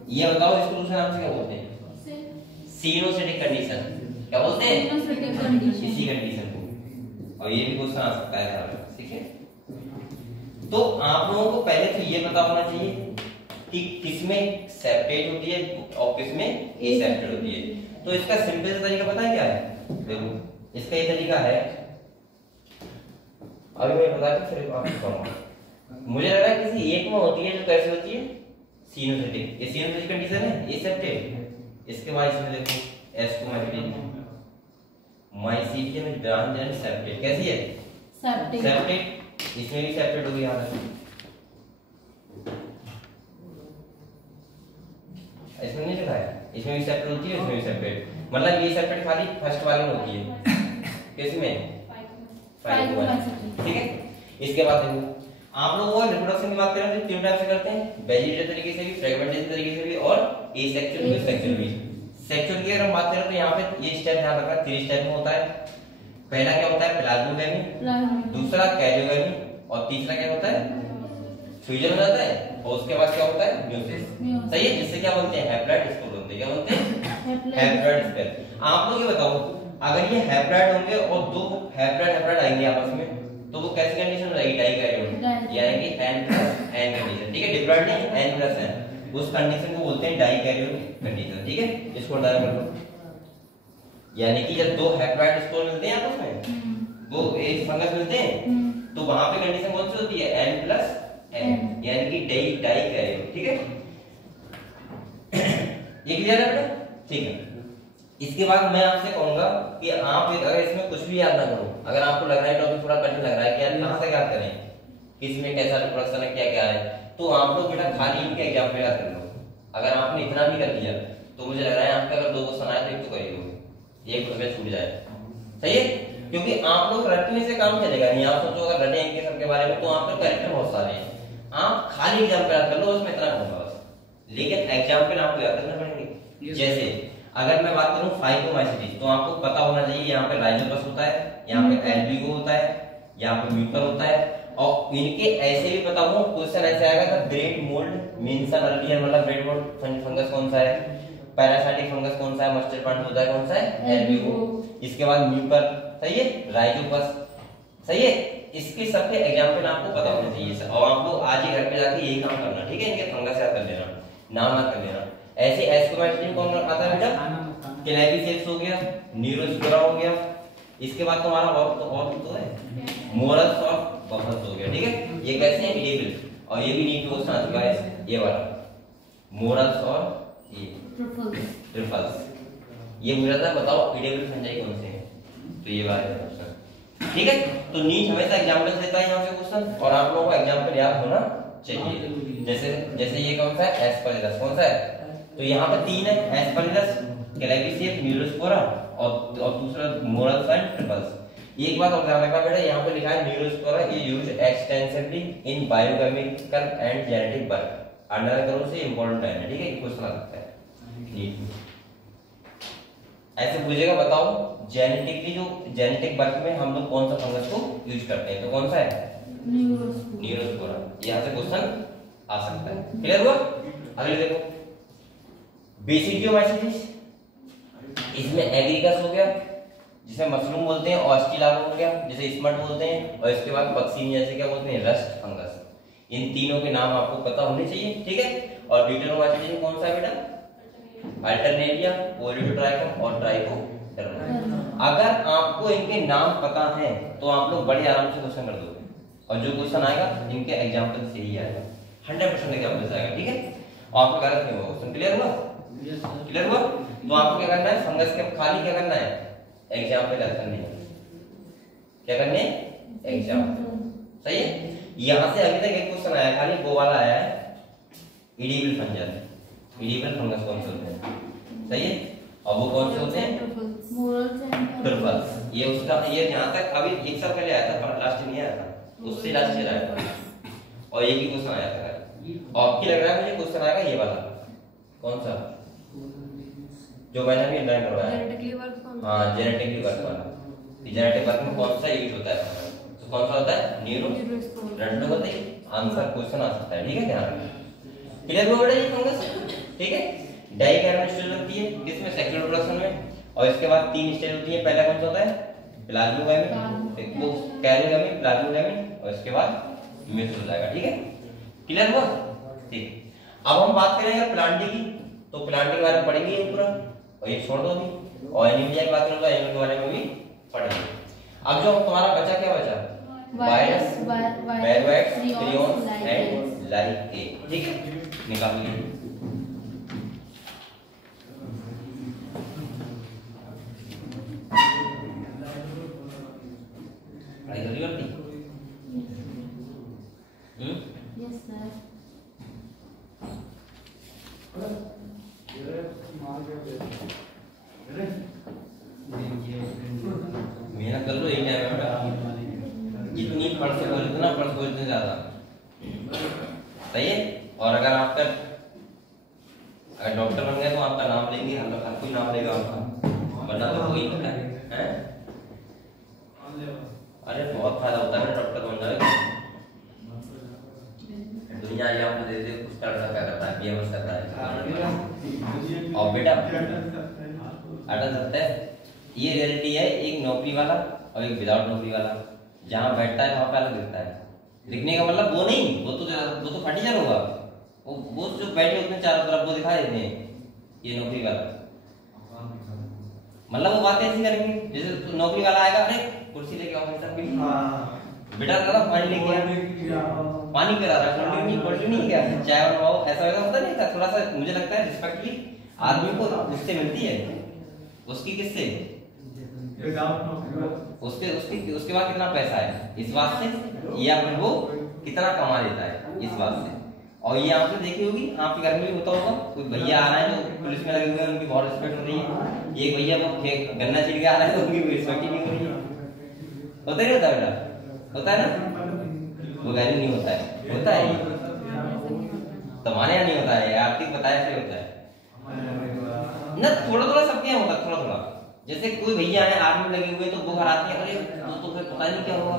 ये बताओ, इसको दूसरे नाम से क्या बोलते हैं? सिनोसेटिक कंडीशन। क्या बोलते हैं? सिनोसेटिक कंडीशन। इसी कंडीशन को। और ये भी क्वेश्चन आ सकता है, ठीक है। तो आप लोगों को पहले तो ये पता होना चाहिए कि किसमें सेप्टेट होती है और किसमें एसेप्टेट होती है। तो इसका सिंपल सा तरीका पता है क्या है? देखो इसका ये तरीका है, अभी मैं बता के फिर आपको बताऊंगा। मुझे लग रहा है किसी एक में होती है जो कैसे होती है? सिनोसेटिक। ये सिनोसेटिक कंडीशन है, एसेप्टेट। इसके बाद इसमें देखो एस को माइसीटियम ब्रांच एंड सेप्टेट। कैसी है? सेप्टेट। सेप्टेट। इसमें भी सेप्टेट होगी। यहाँ इसमें नहीं लिखा है, इसमें भी सेप्टेट होती है, इसमें भी सेप्टेट। मतलब ये सेप्टेट खाली फर्स्ट वाले में होती है। किसमें? ठीक है। इसके बाद देखो आप लोग रिप्रोडक्शन की बात करें तो तीन टाइप से करते हैं, वेजिटेटिव तरीके से भी, फ्रेगमेंटेशन तरीके से भी और एसेक्सुअल भी, सेक्सुअल भी। सेक्सुअल की अगर हम बात करें तो यहाँ पे ये स्टेप ध्यान रखना, 3 स्टेप में होता है। पहला क्या होता है? प्लाज्मोगैमी, दूसरा कैरियोगैमी और तीसरा क्या होता है? फ्यूजन हो जाता है। और उसके बाद क्या होता है? म्यूसिस। सही है। जिससे क्या बोलते हैं? हैप्लॉइड स्पोर बोलते हैं। क्या बोलते हैं? Haploid spore. आप लोग ये बताओ, अगर ये हैप्लॉइड होंगे और दो हैप्लॉइड आएंगे आपस में तो वो कैसी कंडीशन हो जाएगी? डाइकैरियोट, यानी कि n+n कंडीशन। ठीक है। डिप्लॉइड नहीं, n+n, उस कंडीशन को बोलते हैं डाइकैरियोट कंडीशन। ठीक है। इसको डायल कर लो। यानी कि जब दो हैप्लॉइड स्पोर मिलते हैं आपस में, वो एक फंगस मिलते हैं, तो वहां पे कंडीशन कौन सी होती है? n+n, यानी कि डाइकैरियोट। ठीक है। ये क्लियर है बेटा? ठीक है। इसके बाद मैं आपसे कहूंगा कि आप अगर इसमें कुछ भी याद ना करो, अगर आपको लग रहा है टॉपिक थोड़ा कठिन लग रहा है कि यार कहां से याद करें, किसमें कैसा रिप्रोडक्शन है, क्या क्या है, तो आप लोग बेटा खाली इनके एग्जाम्पल याद कर लो। अगर आपने इतना भी कर लिया तो मुझे लग रहा है आपका अगर 2 क्वेश्चन आए तो एक तो कर ही लोगे, एक तो छूट जाए। सही है। क्योंकि आप लोग रटने से काम चलेगा नहीं। आप सोचो अगर रटे इनके सबके बारे में तो आपके कैरेक्टर बहुत सारे हैं, आप खाली एग्जाम्पल याद कर लो, उसमें इतना होगा बस। लेकिन एग्जाम्पल आपको याद करना पड़ेंगे। जैसे अगर मैं बात करूं फाइकोमाइसीटिस, तो आपको पता होना चाहिए यहाँ पे राइजोपस होता है, यहाँ पे एल्बिगो होता है, यहाँ पे म्यूकर होता है। और इनके ऐसे भी पता हो, क्वेश्चन ऐसे आएगा कि ब्रेड मोल्ड मेंशन अर्लियर, मतलब ब्रेड मोल्ड फंगस कौन सा है, पैरासाइटिक फंगस कौन सा है, मस्टर्ड प्लांट होता है कौन सा है? एल्बिगो। इसके बाद म्यूकर, सही है, राइजोपस, सही है। इसके सबके एग्जांपल आपको पता होने चाहिए और आप लोग आज ही घर पे जाके यही काम करना। ठीक है। इनके फंगस याद कर लेना, नाम याद कर लेना। ऐसे एस्कोमेट्रिन कौन आता है बेटा? क्लैविसेप्स हो गया, न्यूरोस्पोरा हो गया। इसके बाद तुम्हारा और तो है मोरस और बफल्स हो गया। ठीक है। ये कैसे हैं? इडेबल। और ये भी नीट क्वेश्चन आ चुका है, ये वाला मोरस और ये ट्रिफल्स। ये पूछा था बताओ इडेबल फंजाई कौन से हैं, तो ये वाला क्वेश्चन। ठीक है। तो नीट हमेशा एग्जांपल देता है यहाँ से क्वेश्चन, और आप लोगों को एग्जांपल याद होना चाहिए। जैसे ये कौन सा है? एस्परजिलस। कौन सा है? तो यहाँ पर 3 है, एस्परजिलस, क्लैविसेप्स, न्यूरोस्पोरा और दूसरा मोरस एंड ट्रिफल्स। एक बात और ध्यान रखना बेटा, यहाँ पे लिखा है Neurospora is used extensively in biochemical and genetic work. Under करो से इंपॉर्टेंट है। ठीक है। क्वेश्चन आ सकता है ऐसे पूछेगा, बताओ जेनेटिकली जो जेनेटिक वर्क में हम लोग कौन सा फंगस को यूज करते हैं, तो कौन सा है? न्यूरोस्पोरा। यहाँ से क्वेश्चन आ सकता है। क्लियर हुआ? अगले देखो बेसिडियोमाइसीटिस, इसमें एग्रीकस हो गया, जिसे मशरूम बोलते हैं, ऑस्ट्रेलागो हो गया, जिसे स्मट बोलते हैं, और इसके बाद बक्सीनिया से क्या बोलते हैं? Rust fungus. इन तीनों के नाम आपको पता होने चाहिए। ठीक है। और ड्यूटेरोमाइसीटिस कौन सा है बेटा? अल्टरनेरिया, ओलिगोट्राइकम और ट्राइकोडर्मा। अगर आपको इनके नाम पता है तो आप लोग बड़े आराम से क्वेश्चन कर दोगे, और जो क्वेश्चन आएगा इनके एग्जांपल से ही आएगा, 100% एग्जांपल से आएगा। ठीक है। और आपको गलत नहीं होगा क्वेश्चन। क्लियर हुआ? क्लियर हुआ? तो आपको क्या करना है, फंगस के खाली क्या करना है, एग्जाम्पल याद करने हैं। क्या करने, एग्जाम्पल। सही है। यहाँ से अभी तक एक क्वेश्चन आया, खाली वो वाला आया है, इडिबल फंगस। इडिबल फंगस कौन से होते हैं? सही है। और वो कौन से होते हैं? ट्रुफल्स। ये उसका, ये जहाँ तक अभी एक साल पहले आया था, पर लास्ट नहीं आया था, उससे लास्ट ईयर आया था, और एक ही क्वेश्चन आया था। और आपकी लग रहा है मुझे क्वेश्चन आएगा ये वाला, कौन सा जो मैंने अभी अंडरलाइन करवाया? जेनेटिकली वर्क कौन? हाँ, जेनेटिकली वर्क वाला। जेनेटिक वर्क में कौन सा यूज होता है? तो कौन सा होता है? न्यूरो रेंडो होता है। आंसर क्वेश्चन आ सकता है, ठीक है, ध्यान रखना। क्लियर हो गया ये फंगस, ठीक है। डाइकैर्बोनेट स्टेज लगती है किसमें? सेक्सुअल रिप्रोडक्शन में। और इसके बाद 3 स्टेज होती है। पहला कौन सा होता है? प्लाज्मोगामी, वो कैरियोगामी, प्लाज्मोगामी, और इसके बाद म्यूचुअल हो जाएगा, ठीक है। क्लियर हुआ? ठीक। अब हम बात करेंगे प्लांटिंग की, तो प्लांटिंग के बारे में पढ़ेंगे ये पूरा, और ये छोड़ दो अभी। और एनीमिया की बात करें तो एनीमिया के बारे में भी पढ़ेंगे। अब जो तुम्हारा बचा, क्या बचा? वायरस, पैरावाइट्स, प्रियॉन्स एंड लाइके, ठीक है, निकालिए। पढ़ाई जल्दी करती? Yes sir. मेहनत कर लो, यही टाइम है बेटा। जितनी पढ़ सको जितना पढ़ सको इतने ज्यादा सही है। और अगर आपका डॉक्टर बन गए तो आपका नाम लेंगे, हम हर कोई नाम लेगा आपका, वरना तो कोई नहीं है। अरे बहुत फायदा होता है डॉक्टर बन जाए। दुनिया ये आपको दे दे कुछ करता क्या करता है, बीएमएस करता है। और बेटा अटल सकता है, ये रियलिटी है, एक नौकरी वाला और एक विदाउट नौकरी वाला। जहाँ बैठता है वहाँ पे अलग दिखता है। दिखने का मतलब वो नहीं, वो तो फटीचर होगा, वो जो बैठे होते हैं चारों तरफ वो दिखा देते हैं, ये नौकरी वाला। मतलब वो बातें ऐसी करेंगे जैसे नौकरी वाला आएगा, अरे कुर्सी लेके आओ सब बेटा, दादा पानी लेके आ, पानी पिला रहा है, कंटिन्यू क्या चाय बनवाओ, ऐसा वैसा होता नहीं था। थोड़ा सा मुझे लगता है रिस्पेक्टली आदमी को उससे मिलती है, उसकी किससे, उसके बाद कितना पैसा है इस बात से, या फिर वो कितना कमा लेता है इस बात से। और ये आपने देखी होगी, आपके घर में भी होता होगा, कोई भैया आ रहा है जो पुलिस में लगे हुए हैं, उनकी बहुत रिस्पेक्ट हो रही है। एक भैया वो गन्ना चीर के आ रहा है तो उनकी रिस्पेक्ट ही नहीं हो रही है। होता ही होता है बेटा, होता है ना? वो वैल्यू नहीं होता है, होता है तुम्हारे यहाँ नहीं होता है, आपकी बताया से होता है ना। थोड़ा थोड़ा सबके यहाँ होता है, थोड़ा थोड़ा। जैसे कोई भैया है आर्मी लगे हुए तो वो घर आते हैं, अरे तो फिर पता नहीं क्या होगा,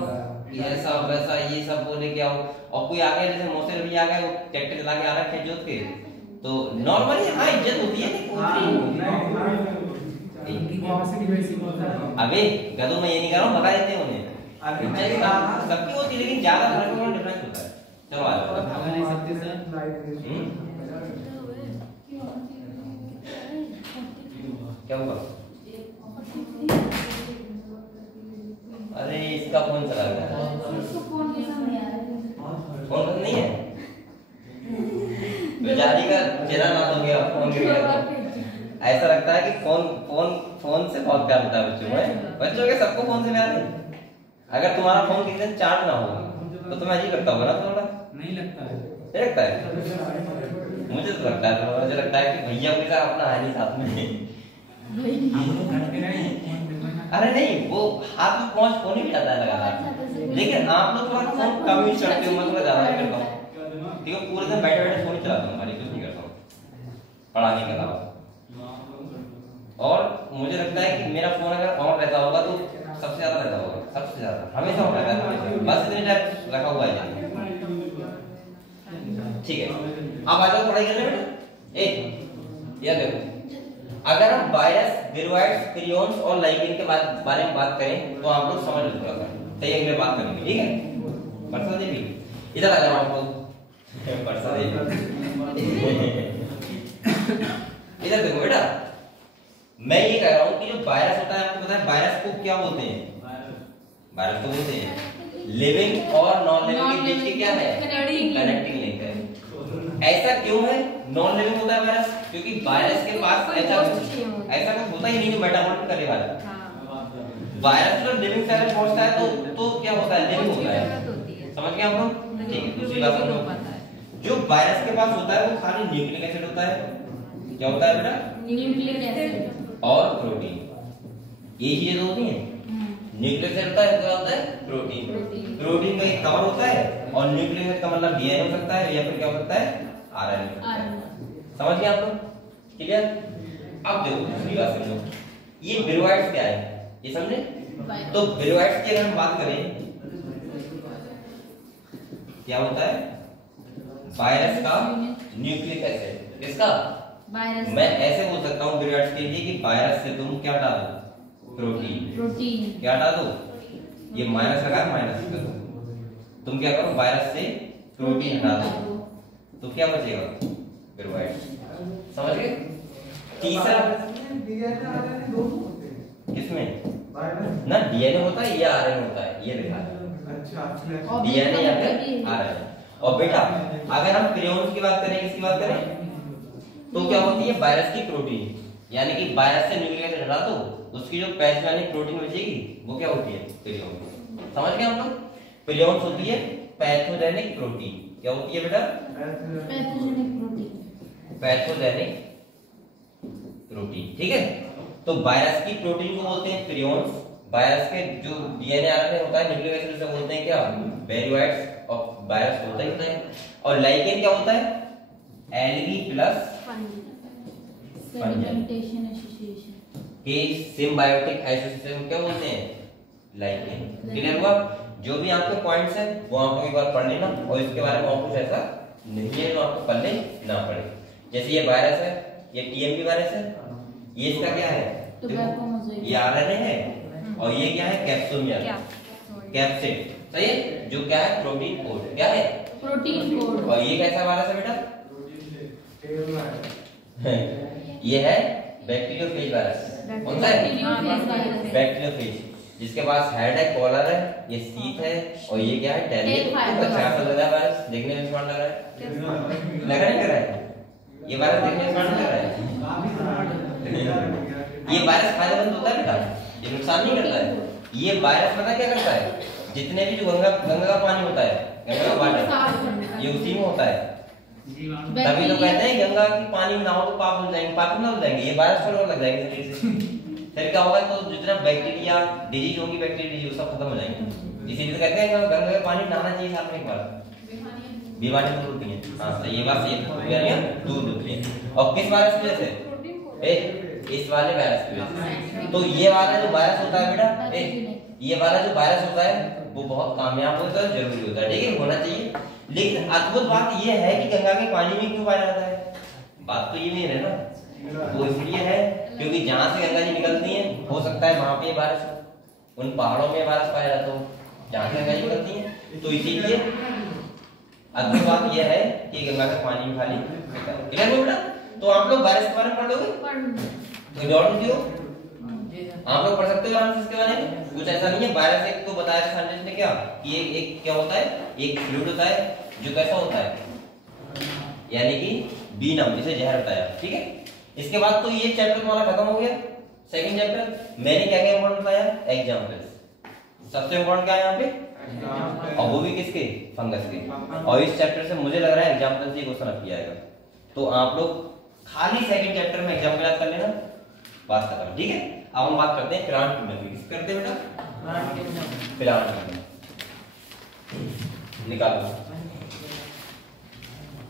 ऐसा वैसा ये सब बोले क्या हो। और कोई आ गया, जैसे मौसे भैया आ गए, वो ट्रैक्टर चला के आ रहा है खेत जोत के, तो नॉर्मली हाँ इज्जत होती है। अबे गधों में ये नहीं कर रहा हूँ, बता देते हैं उन्हें, सबकी होती है, लेकिन ज्यादा फर्क डिफरेंस होता है। चलो आ जाओ। क्या हुआ? अरे इसका फोन चला गया, फोन नहीं है, बेचारी का चेहरा ना हो गया, फोन गिर गया। ऐसा लगता है कि फोन से बहुत प्यार होता है बच्चों में। बच्चों के सबको फोन से प्यार है। अगर तुम्हारा फोन किसी दिन चार्ज ना हो तो तुम्हें अजीब लगता होगा ना, थोड़ा नहीं लगता है, लगता है, मुझे तो लगता है, मुझे लगता है कि भैया के साथ अपना है नहीं साथ में। अरे नहीं, वो हाथ में पहुंच फोन ही जाता है लगातार, लेकिन आप लोग थोड़ा फोन कम यूज करते हो, मैं थोड़ा ज्यादा करता हूँ। ठीक है, पूरे दिन बैठे बैठे फोन ही चलाता हूँ, कुछ नहीं करता हूँ पढ़ाने के अलावा। और मुझे लगता है कि मेरा फोन अगर ऑन रहता होगा तो सबसे ज्यादा रहता होगा, सबसे ज्यादा हमेशा ऑन रहता है, बस इतने टाइम रखा हुआ है। ठीक है, अब आ जाओ पढ़ाई करने बेटा। ये देखो, अगर हम वायरस, विरोइड्स, प्रियॉन्स और लाइकेन के बारे में बात करें तो आप लोग समझ लो थोड़ा सा, सही अगले बात करेंगे, ठीक है। परसा देवी इधर आ जाओ आप लोग, परसा देवी इधर देखो बेटा। मैं ये कह रहा हूँ कि जो वायरस होता है, आपको पता है वायरस को क्या बोलते हैं? वायरस तो बोलते हैं लिविंग और नॉन लिविंग के बीच की क्या है? कनेक्टिंग लिंक है। ऐसा क्यों है नॉन लिविंग होता है वायरस? क्योंकि वायरस के पास ऐसा होता ही नहीं जो मेटाबॉलिज्म करने वाला है। हाँ वायरस जब लिविंग सेल में पहुंचता है तो क्या होता है, लिविंग होता है। जरूरत होती है। समझ गए आप लोग? ठीक है, दूसरी बात नहीं हो समझो। पाता है। जो वायरस के पास होता है वो खाली न्यूक्लिक एसिड होता है। क्या होता है बेटा? न्यूक्लिक एसिड और प्रोटीन, ये चीजें होती हैं। न्यूक्लिक एसिड होता है, क्या होता है? प्रोटीन। प्रोटीन का एक कवर होता है और न्यूक्लिक एसिड का मतलब डीएनए हो सकता है या फिर क्या हो सकता है, आरएनए। समझ गए आप लोग? क्लियर? अब देखो दूसरी बात समझो, ये विरोइड्स क्या है, ये समझे? तो विरोइड्स की अगर हम बात करें, क्या होता है? वायरस का न्यूक्लिक एसिड। किसका? वायरस। मैं ऐसे बोल सकता हूँ विरोइड्स के लिए कि वायरस से तुम क्या हटा दो? प्रोटीन। प्रोटीन क्या हटा दो? ये माइनस लगा है, माइनस कर दो। तुम क्या करो, वायरस से प्रोटीन हटा दो तो क्या बचेगा? विरोइड्स। समझ गए? तीसरा किसमें ना डीएनए होता है या आरएनए होता है, ये देखा डीएनए या फिर आरएनए। और बेटा अगर हम प्रियोन्स की बात करें, किसकी बात करें, तो क्या होती है? वायरस की प्रोटीन, यानी कि वायरस से न्यूक्लिक एसिड हटा दो, उसकी जो पैथोजेनिक प्रोटीन बचेगी वो क्या होती है? प्रियोन। समझ गए हम लोग? प्रियोन्स होती है पैथोजेनिक प्रोटीन। क्या होती है बेटा? Pathogenic protein. Pathogenic protein. ठीक है, तो वायरस की प्रोटीन को बोलते हैं प्रियोन्स। वायरस के जो डीएनए आरएनए होता है, न्यूक्लिक एसिड से बोलते हैं क्या? विरोइड्स। और वायरस होता ही होता है। और लाइकेन क्या होता है? एल्गी प्लस सेडिमेंटेशन एसोसिएशन के सिम्बायोटिक एसोसिएशन क्या बोलते हैं? लाइकेन। क्लियर हुआ? जो भी आपके पॉइंट्स हैं वो आपको एक बार पढ़ लेना और इसके बारे में और कुछ ऐसा नहीं है जो आपको पढ़ने ना पड़े। जैसे ये वायरस है, ये टीएमवी वायरस है, ये इसका क्या है? देखो, ये आरएनए है और ये क्या है? कैप्सुमियर, कैप्सिड। सही है, जो क्या है? Protein code. क्या है? Protein code. और ये कैसा वायरस है बेटा? ये है बैक्टीरियोफेज वायरस। कौन सा है? बैक्टीरियोफेज, जिसके पास हेड है, कॉलर है, ये सीट है और ये क्या है? टेल। अच्छा लग रहा है वायरस, देखने में स्मार्ट लग रहा है। लग रहा है ये वायरस देखने में स्मार्ट लग रहा है। ये वायरस फायदेमंद होता है बेटा, ये नुकसान नहीं करता है। ये वायरस पता क्या करता है? जितने भी जो गंगा का पानी होता है, गंगा का वाटर, ये उसी में होता है। तभी तो कहते हैं गंगा के पानी में नहाओ तो पाप हो जाएंगे। पाप ना हो जाएंगे, ये वायरस पर लग जाएंगे शरीर से। फिर क्या होगा? तो जितना बैक्टीरिया डिजीज होगी, बैक्टीरिया डिजीज सब खत्म हो जाएंगे। इसीलिए तो कहते हैं गंगा का पानी नहाना चाहिए साल में एक बार, बीमारियां दूर होती हैं। हाँ तो ये बात सही है, बीमारियां दूर होती हैं। और किस वायरस की वजह से? इस वाले वायरस की वजह से। तो ये वाला जो वायरस होता है बेटा, ये वाला जो वायरस होता है वो बहुत कामयाब होता है, जरूरी होता है। ठीक है, होना चाहिए। लेकिन अद्भुत बात ये है कि गंगा के पानी में क्यों पाया जाता है? बात तो ये नहीं है ना, वो इसलिए है क्योंकि जहां से गंगा जी निकलती हैं हो सकता है वहां पे वायरस हो, उन पहाड़ों में वायरस पाया जाता हो जहां से गंगा जी निकलती हैं। तो इसीलिए अद्भुत बात यह है कि गंगा का पानी में खाली क्लियर हो बेटा। तो आप लोग वायरस के बारे में पढ़ लोगे तो जॉर्डन क्यों आप लोग पढ़ सकते हो आराम से इसके बारे में। कुछ ऐसा नहीं है। वायरस एक तो बताया था साइंटिस्ट ने क्या कि एक क्या होता है, एक फ्लूइड होता है जो कैसा होता है, यानी कि बीनम, जिसे जहर बताया। ठीक है, इसके बाद तो ये चैप्टर तुम्हारा खत्म हो गया। सेकंड चैप्टर मैंने क्या क्या इंपॉर्टेंट बताया? एग्जांपल्स। सबसे इंपॉर्टेंट क्या है यहाँ पे? और वो भी किसके? फंगस के। और इस चैप्टर से मुझे लग रहा है एग्जांपल से क्वेश्चन अब किया जाएगा। तो आप लोग खाली सेकंड चैप्टर में एग्जाम्पल याद कर लेना, बात खत्म। ठीक है, अब हम बात करते हैं प्लांट किंगडम की। किस करते हैं बेटा? प्लांट किंगडम निकालो।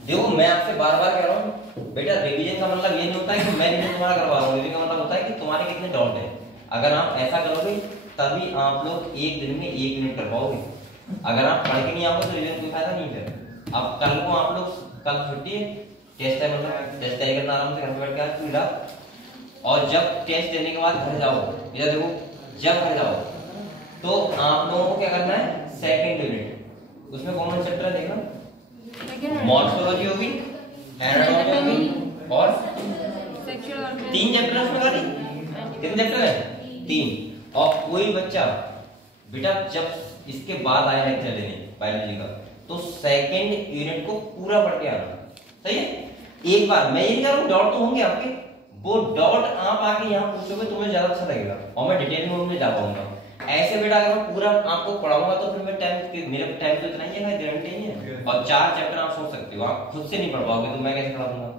देखो मैं आपसे बार बार कह रहा हूँ बेटा, रिवीजन का मतलब ये नहीं होता है कि मैं रिवीजन तुम्हारा करवा रहा हूँ। रिवीजन का मतलब होता है कि तुम्हारे कितने डाउट है। अगर आप ऐसा करोगे तभी आप लोग एक दिन में 1 यूनिट कर पाओगे। अगर आप पढ़ के नहीं आओगे तो रिवीजन कोई फायदा नहीं है। अब कल को आप लोग, कल छुट्टी है, टेस्ट है, मतलब टेस्ट तैयारी करना आराम से घर में बैठ के आज। और जब टेस्ट देने के बाद घर जाओ, इधर देखो, जब घर जाओ तो आप लोगों को क्या करना है? सेकंड यूनिट, उसमें कौन सा चैप्टर है देखना, मॉर्फोलॉजी होगी, एनाटॉमी होगी और 3 चैप्टर उसमें खाली। कितने चैप्टर है? 3। और कोई बच्चा बेटा जब इसके बाद आया लेक्चर लेने बायोलॉजी का तो सेकंड यूनिट को पूरा पढ़ के आना। सही है? एक बार मैं ये कह रहा हूँ, डाउट तो होंगे आपके, वो डॉट आप आके यहाँ पूछोगे तो मुझे ज्यादा अच्छा लगेगा और मैं डिटेल में उनमें जा पाऊंगा। ऐसे बेटा अगर मैं पूरा आपको पढ़ाऊंगा तो फिर मैं टाइम मेरे टाइम तो इतना ही है, गारंटी नहीं है। और 4 चैप्टर आप सोच सकते हो, आप खुद से नहीं पढ़ पाओगे तो मैं कैसे पढ़ा दूंगा।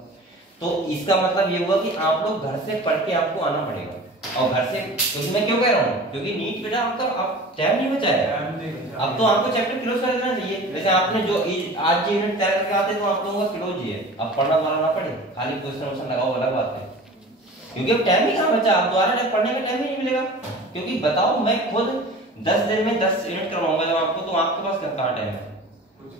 तो इसका मतलब ये हुआ कि आप लोग घर से पढ़ के आपको आना पड़ेगा। और घर से, क्योंकि मैं क्यों कह रहा हूँ, क्योंकि नीट बेटा आपका अब टाइम नहीं बचा है, अब तो आपको चैप्टर क्लोज कर देना चाहिए। जैसे आपने जो आज जो यूनिट तैयार करके आते तो आप लोगों का क्लोज ही है, अब पढ़ना वाला ना पड़े, खाली क्वेश्चन लगाओ अलग बात है। क्योंकि अब टाइम ही कहाँ बचा, अब दोबारा पढ़ने का टाइम ही नहीं मिलेगा। क्योंकि बताओ मैं खुद 10 दिन में 10 यूनिट करवाऊंगा जब आपको, तो आपके पास कहाँ टाइम है।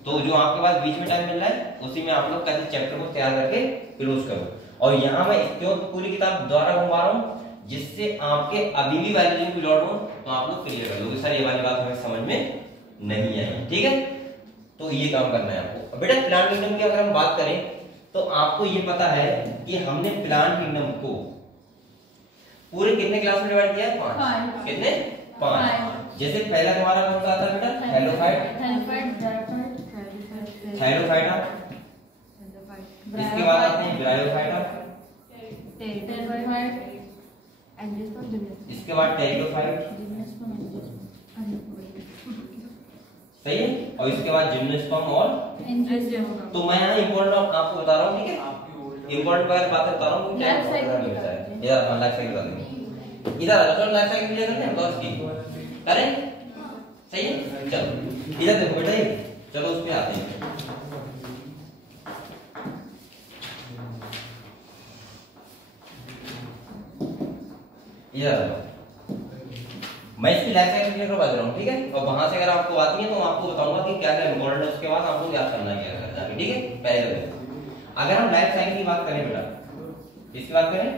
तो जो आपके पास बीच में टाइम मिल रहा है उसी में आप लोग कैसे चैप्टर को तैयार करके क्लोज करो। और यहाँ मैं क्यों पूरी किताब दोबारा घुमा रहा हूँ, जिससे आपके अभी भी वैल्यूडिंग की लॉट हो तो आप लोग क्लियर कर लोगे, सर ये वाली बात हमें समझ में नहीं आई, ठीक है। तो ये काम करना है आपको। बेटा प्लांट किंगडम की अगर हम बात करें तो आपको ये पता है कि हमने प्लांट किंगडम को पूरे कितने क्लास में डिवाइड किया है? 5। कितने? 5। जैसे पहला हमारा कौन सा आता है बेटा? हेलोफाइट, थाइलोफाइटा, इसके बाद आते हैं ब्रायोफाइटा, इसके बाद टेरिडोफाइट, सही है, और इसके बाद जिम्नोस्पर्म और तो मैं यहाँ इंपॉर्टेंट आपको बता रहा हूँ, ठीक है, इंपॉर्टेंट बातें बता रहा हूँ। लाइफ साइकिल इधर लाइफ साइकिल बता देंगे, इधर चलो लाइफ साइकिल क्लियर करते हैं तो इसकी करें, सही है। चलो इधर देखो बेटा, चलो उस पे आते हैं। मैं इसकी लाइफ साइकिल क्लियर करवा दे रहा हूँ, ठीक है। और वहां से अगर आपको आती है तो आपको बताऊंगा कि क्या क्या इंपॉर्टेंट है, उसके बाद आपको याद करना है क्या करना है, ठीक है। पहले अगर हम लाइफ साइकिल की बात करें बेटा, इसकी बात करें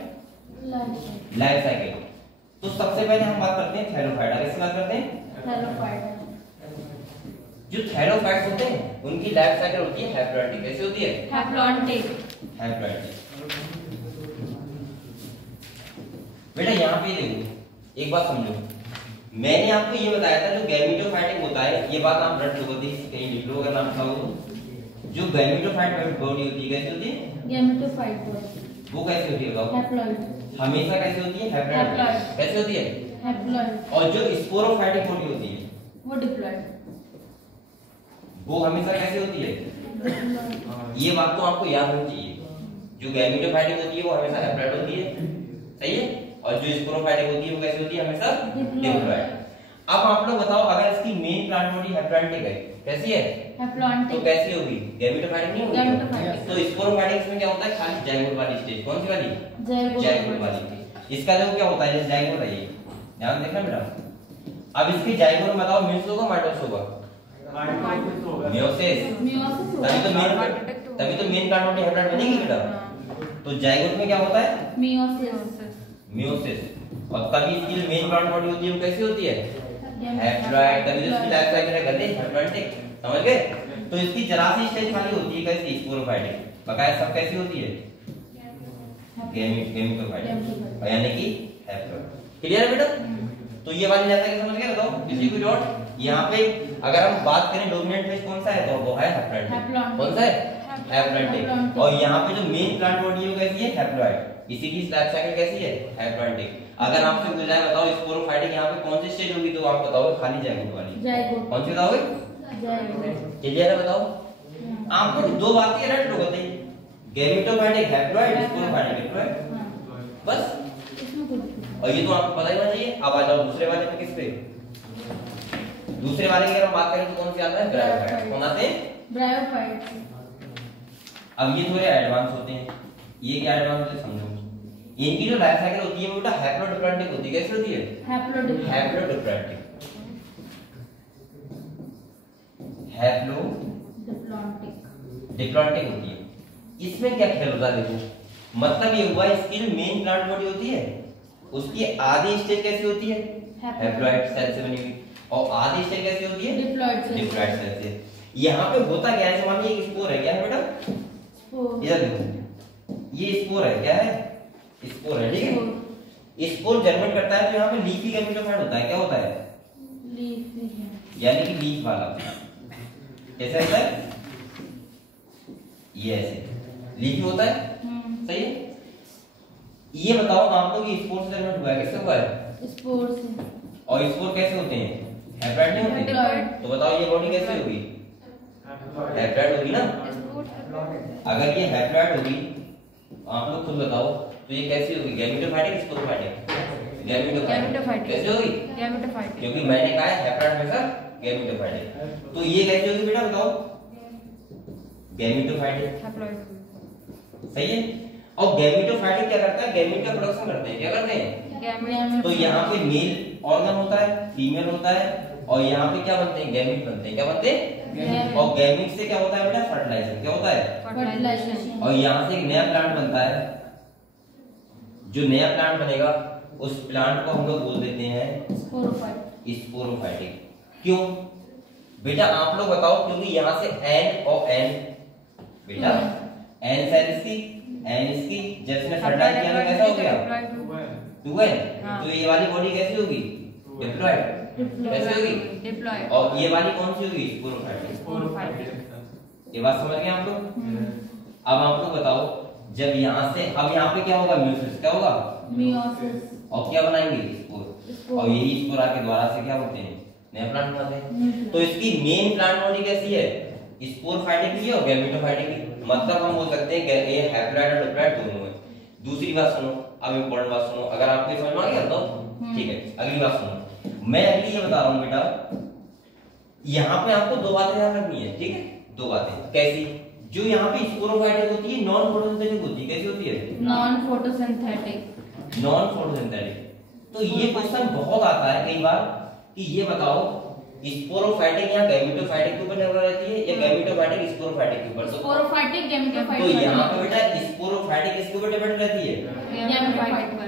लाइफ साइकिल, तो सबसे पहले हम बात करते हैं थैलोफाइटा। किसकी बात करते हैं? जो थैलोफाइट्स होते हैं उनकी लाइफ साइकिल होती है हैप्लॉइडिक। कैसे होती है? हैप्लॉइडिक। बेटा यहाँ पे देखो, एक बात समझो, मैंने आपको ये बताया था जो गैमेटोफाइटिक होता है, ये बात आप रट लो, कहीं लिख लो अगर नाम खाओ तो। जो गैमेटोफाइट बॉडी होती है कैसे होती है? गैमेटोफाइट बॉडी वो कैसे होती है बताओ? हैप्लॉइड। हमेशा कैसे होती है? हैप्लॉइड। कैसे होती है? हैप्लॉइड। और जो स्पोरोफाइटिक बॉडी होती है वो डिप्लॉइड। वो हमेशा कैसे होती है? ये बात तो आपको याद होनी चाहिए। जो गैमेटोफाइटिक होती है वो हमेशा हैप्लॉइड होती है, सही है, और जो स्पोरोफाइटिक होती है वो कैसे होती है? हमेशा डिप्लॉइड। अब आप लोग बताओ, अगर इसकी मेन प्लांट बॉडी हैप्लॉइडिक है, कैसी है? हैप्लॉइडिक। तो कैसी होगी? गैमेटोफाइटिक नहीं होगी। गैमेटोफाइटिक। तो स्पोरोफाइटिक में क्या होता है? खाली जाइगोट वाली स्टेज। कौन सी वाली? जाइगोट वाली। इसका जो क्या होता है, जैसे जाइगोट है, ये ध्यान देखना बेटा। अब इसके जाइगोट में बताओ मेयोसिस होगा माइटोसिस होगा? मेयोसिस। तभी तो मेन प्लांट बॉडी हैप्लॉइड बनेगी बेटा। तो जाइगोट में क्या होता है? मेयोसिस। और तभी इसकी मेन प्लांट बॉडी होती है वो कैसी होती है? हैप्लॉइड। तभी तो इसकी लाइफ साइकिल है गधे हैप्लॉइडिक, समझ गए। तो इसकी जरा सी स्टेज वाली होती है कैसी? स्पोरोफाइटिक। बकाया सब कैसी होती है? गैमेटोफाइटिक, यानी कि हैप्लॉइड। क्लियर है बेटा? तो ये वाली लाइफ साइकिल समझ गए? बताओ किसी को डॉट। यहाँ पे अगर हम बात करें डोमिनेंट फेज कौन सा है तो वो है हैप्लॉइड। कौन सा है? हैप्लॉइडिक। और यहाँ पे जो मेन प्लांट बॉडी है वो कैसी है? हैप्लॉइड। इसी की लाइफ साइकिल कैसी है? हैप्लॉइडिक। अगर आपसे पूछा जाए बताओ स्पोरोफाइटिक यहाँ पे कौन सी स्टेज होगी तो आप बताओगे खाली जाइगोट वाली। कौन सी बताओगे? क्लियर है? बताओ। आपको दो बातें रट लो, बताइए, गैमेटोफाइटिक हैप्लॉइड, स्पोरोफाइटिक हैप्लॉइड, बस। और ये तो आपको पता ही होना चाहिए। अब आ जाओ दूसरे वाले पे। किस पे? दूसरे वाले की अगर हम बात करें तो कौन सी आता है? ब्रायोफाइट। कौन आते हैं? ब्रायोफाइट। अब ये थोड़े एडवांस होते हैं। ये क्या एडवांस होते हैं समझो। इनकी जो लाइफ साइकिल होती है वो बेटा हैप्लोडिप्लॉइडिक होती है। कैसी होती है? हैप्लोडिप्लॉइडिक। हैप्लोडिप्लॉइडिक होती है। इसमें क्या खेल होता है देखो, मतलब ये हुआ इसकी जो मेन प्लांट बॉडी होती है उसकी आधी स्टेज कैसी होती है? हैप्लॉइड सेल से बनी हुई। और आधी स्टेज कैसी होती है? डिप्लॉइड सेल से। यहाँ पे होता क्या है, मान लीजिए एक स्पोर है, क्या है बेटा? इधर देखो, ये स्पोर है, क्या है? स्पोर है, ठीक है। स्पोर जर्मेट करता है तो यहाँ पे लीफी गैमेटोफाइट होता है। क्या होता है? लीफी, यानी कि लीफ वाला। कैसे होता है? ये ऐसे लीफी होता है, सही है। ये बताओ आप लोग ये स्पोर से जनरेट हुआ है, किससे हुआ है? स्पोर से। और स्पोर कैसे होते हैं? हैप्लॉइड नहीं होते? हैप्लॉइड। तो बताओ ये बॉडी कैसे होगी? हैप्लॉइड होगी ना। अगर ये हैप्लॉइड होगी आप लोग खुद बताओ तो ये कैसी होगी? Gametophytic, sporophytic? गैमेटोफाइटिक। कैसे होगी? गैमेटोफाइटिक। क्योंकि मैंने कहा है हैप्लॉइड हमेशा गैमेटोफाइटिक। तो ये कैसी होगी बेटा बताओ? गैमेटोफाइटिक। हैप्लॉइड। सही है। और गैमेटोफाइटिक क्या करता है? गैमेट का प्रोडक्शन करते हैं। क्या करते हैं? गैमेट। तो यहाँ पे मेल ऑर्गन होता है, फीमेल होता है, और यहाँ पे क्या बनते हैं? गैमेट बनते हैं। क्या बनते हैं? और गैमेट से क्या होता है बेटा? फर्टिलाइजेशन। क्या होता है? फर्टिलाइजेशन। और यहाँ से एक नया प्लांट बनता है। जो नया प्लांट बनेगा उस प्लांट को हम लोग बोल देते हैं स्पोरोफाइटिक। क्यों बेटा आप लोग बताओ? क्योंकि यहाँ से एन और एन बेटा एन सेल इसकी, एन इसकी, जब इसने फर्टिलाइज किया तो कैसा हो गया? Two N. हाँ। तो ये वाली बॉडी कैसी होगी? डिप्लॉयड। कैसे होगी? डिप्लॉयड। और ये वाली कौन सी होगी? स्पोरोफाइटिक। स्पोरोफाइटिक। ये बात समझ गए आप लोग? अब आप लोग बताओ जब यहाँ से, अब यहाँ पे क्या होगा? म्यूसिस। क्या होगा? मियोसिस। और क्या बनाएंगे? स्पोर। और यही स्पोर आके द्वारा से क्या होते हैं? नया प्लांट बनाते हैं। तो इसकी मेन प्लांट बॉडी कैसी है? स्पोरोफाइटिक की और गैमेटोफाइटिक की। मतलब हम बोल सकते हैं कि ये हैप्लॉइड और डिप्लॉइड दोनों है। दूसरी बात सुनो, अब इम्पोर्टेंट बात सुनो, अगर आपको समझ में आ गया तो ठीक है। अगली बात सुनो, मैं अगली ये बता रहा हूँ बेटा, यहाँ पे आपको दो बातें याद रखनी है। ठीक है, दो बातें। कैसी? जो यहाँ पे स्पोरोफाइटिक होती है नॉन फोटोसिंथेटिक होती है। कैसी होती है? Non photosynthetic. Non photosynthetic. तो ये क्वेश्चन बहुत आता है कई बार कि ये बताओ स्पोरोफाइटिक या गैमेटोफाइटिक के ऊपर निर्भर रहती है या गैमेटोफाइटिक स्पोरोफाइटिक के ऊपर? स्पोरोफाइटिक तो गैमेटोफाइटिक। यहाँ पे बेटा स्पोरोफाइटिक किसके ऊपर डिपेंड रहती है? गैमेटोफाइटिक पर।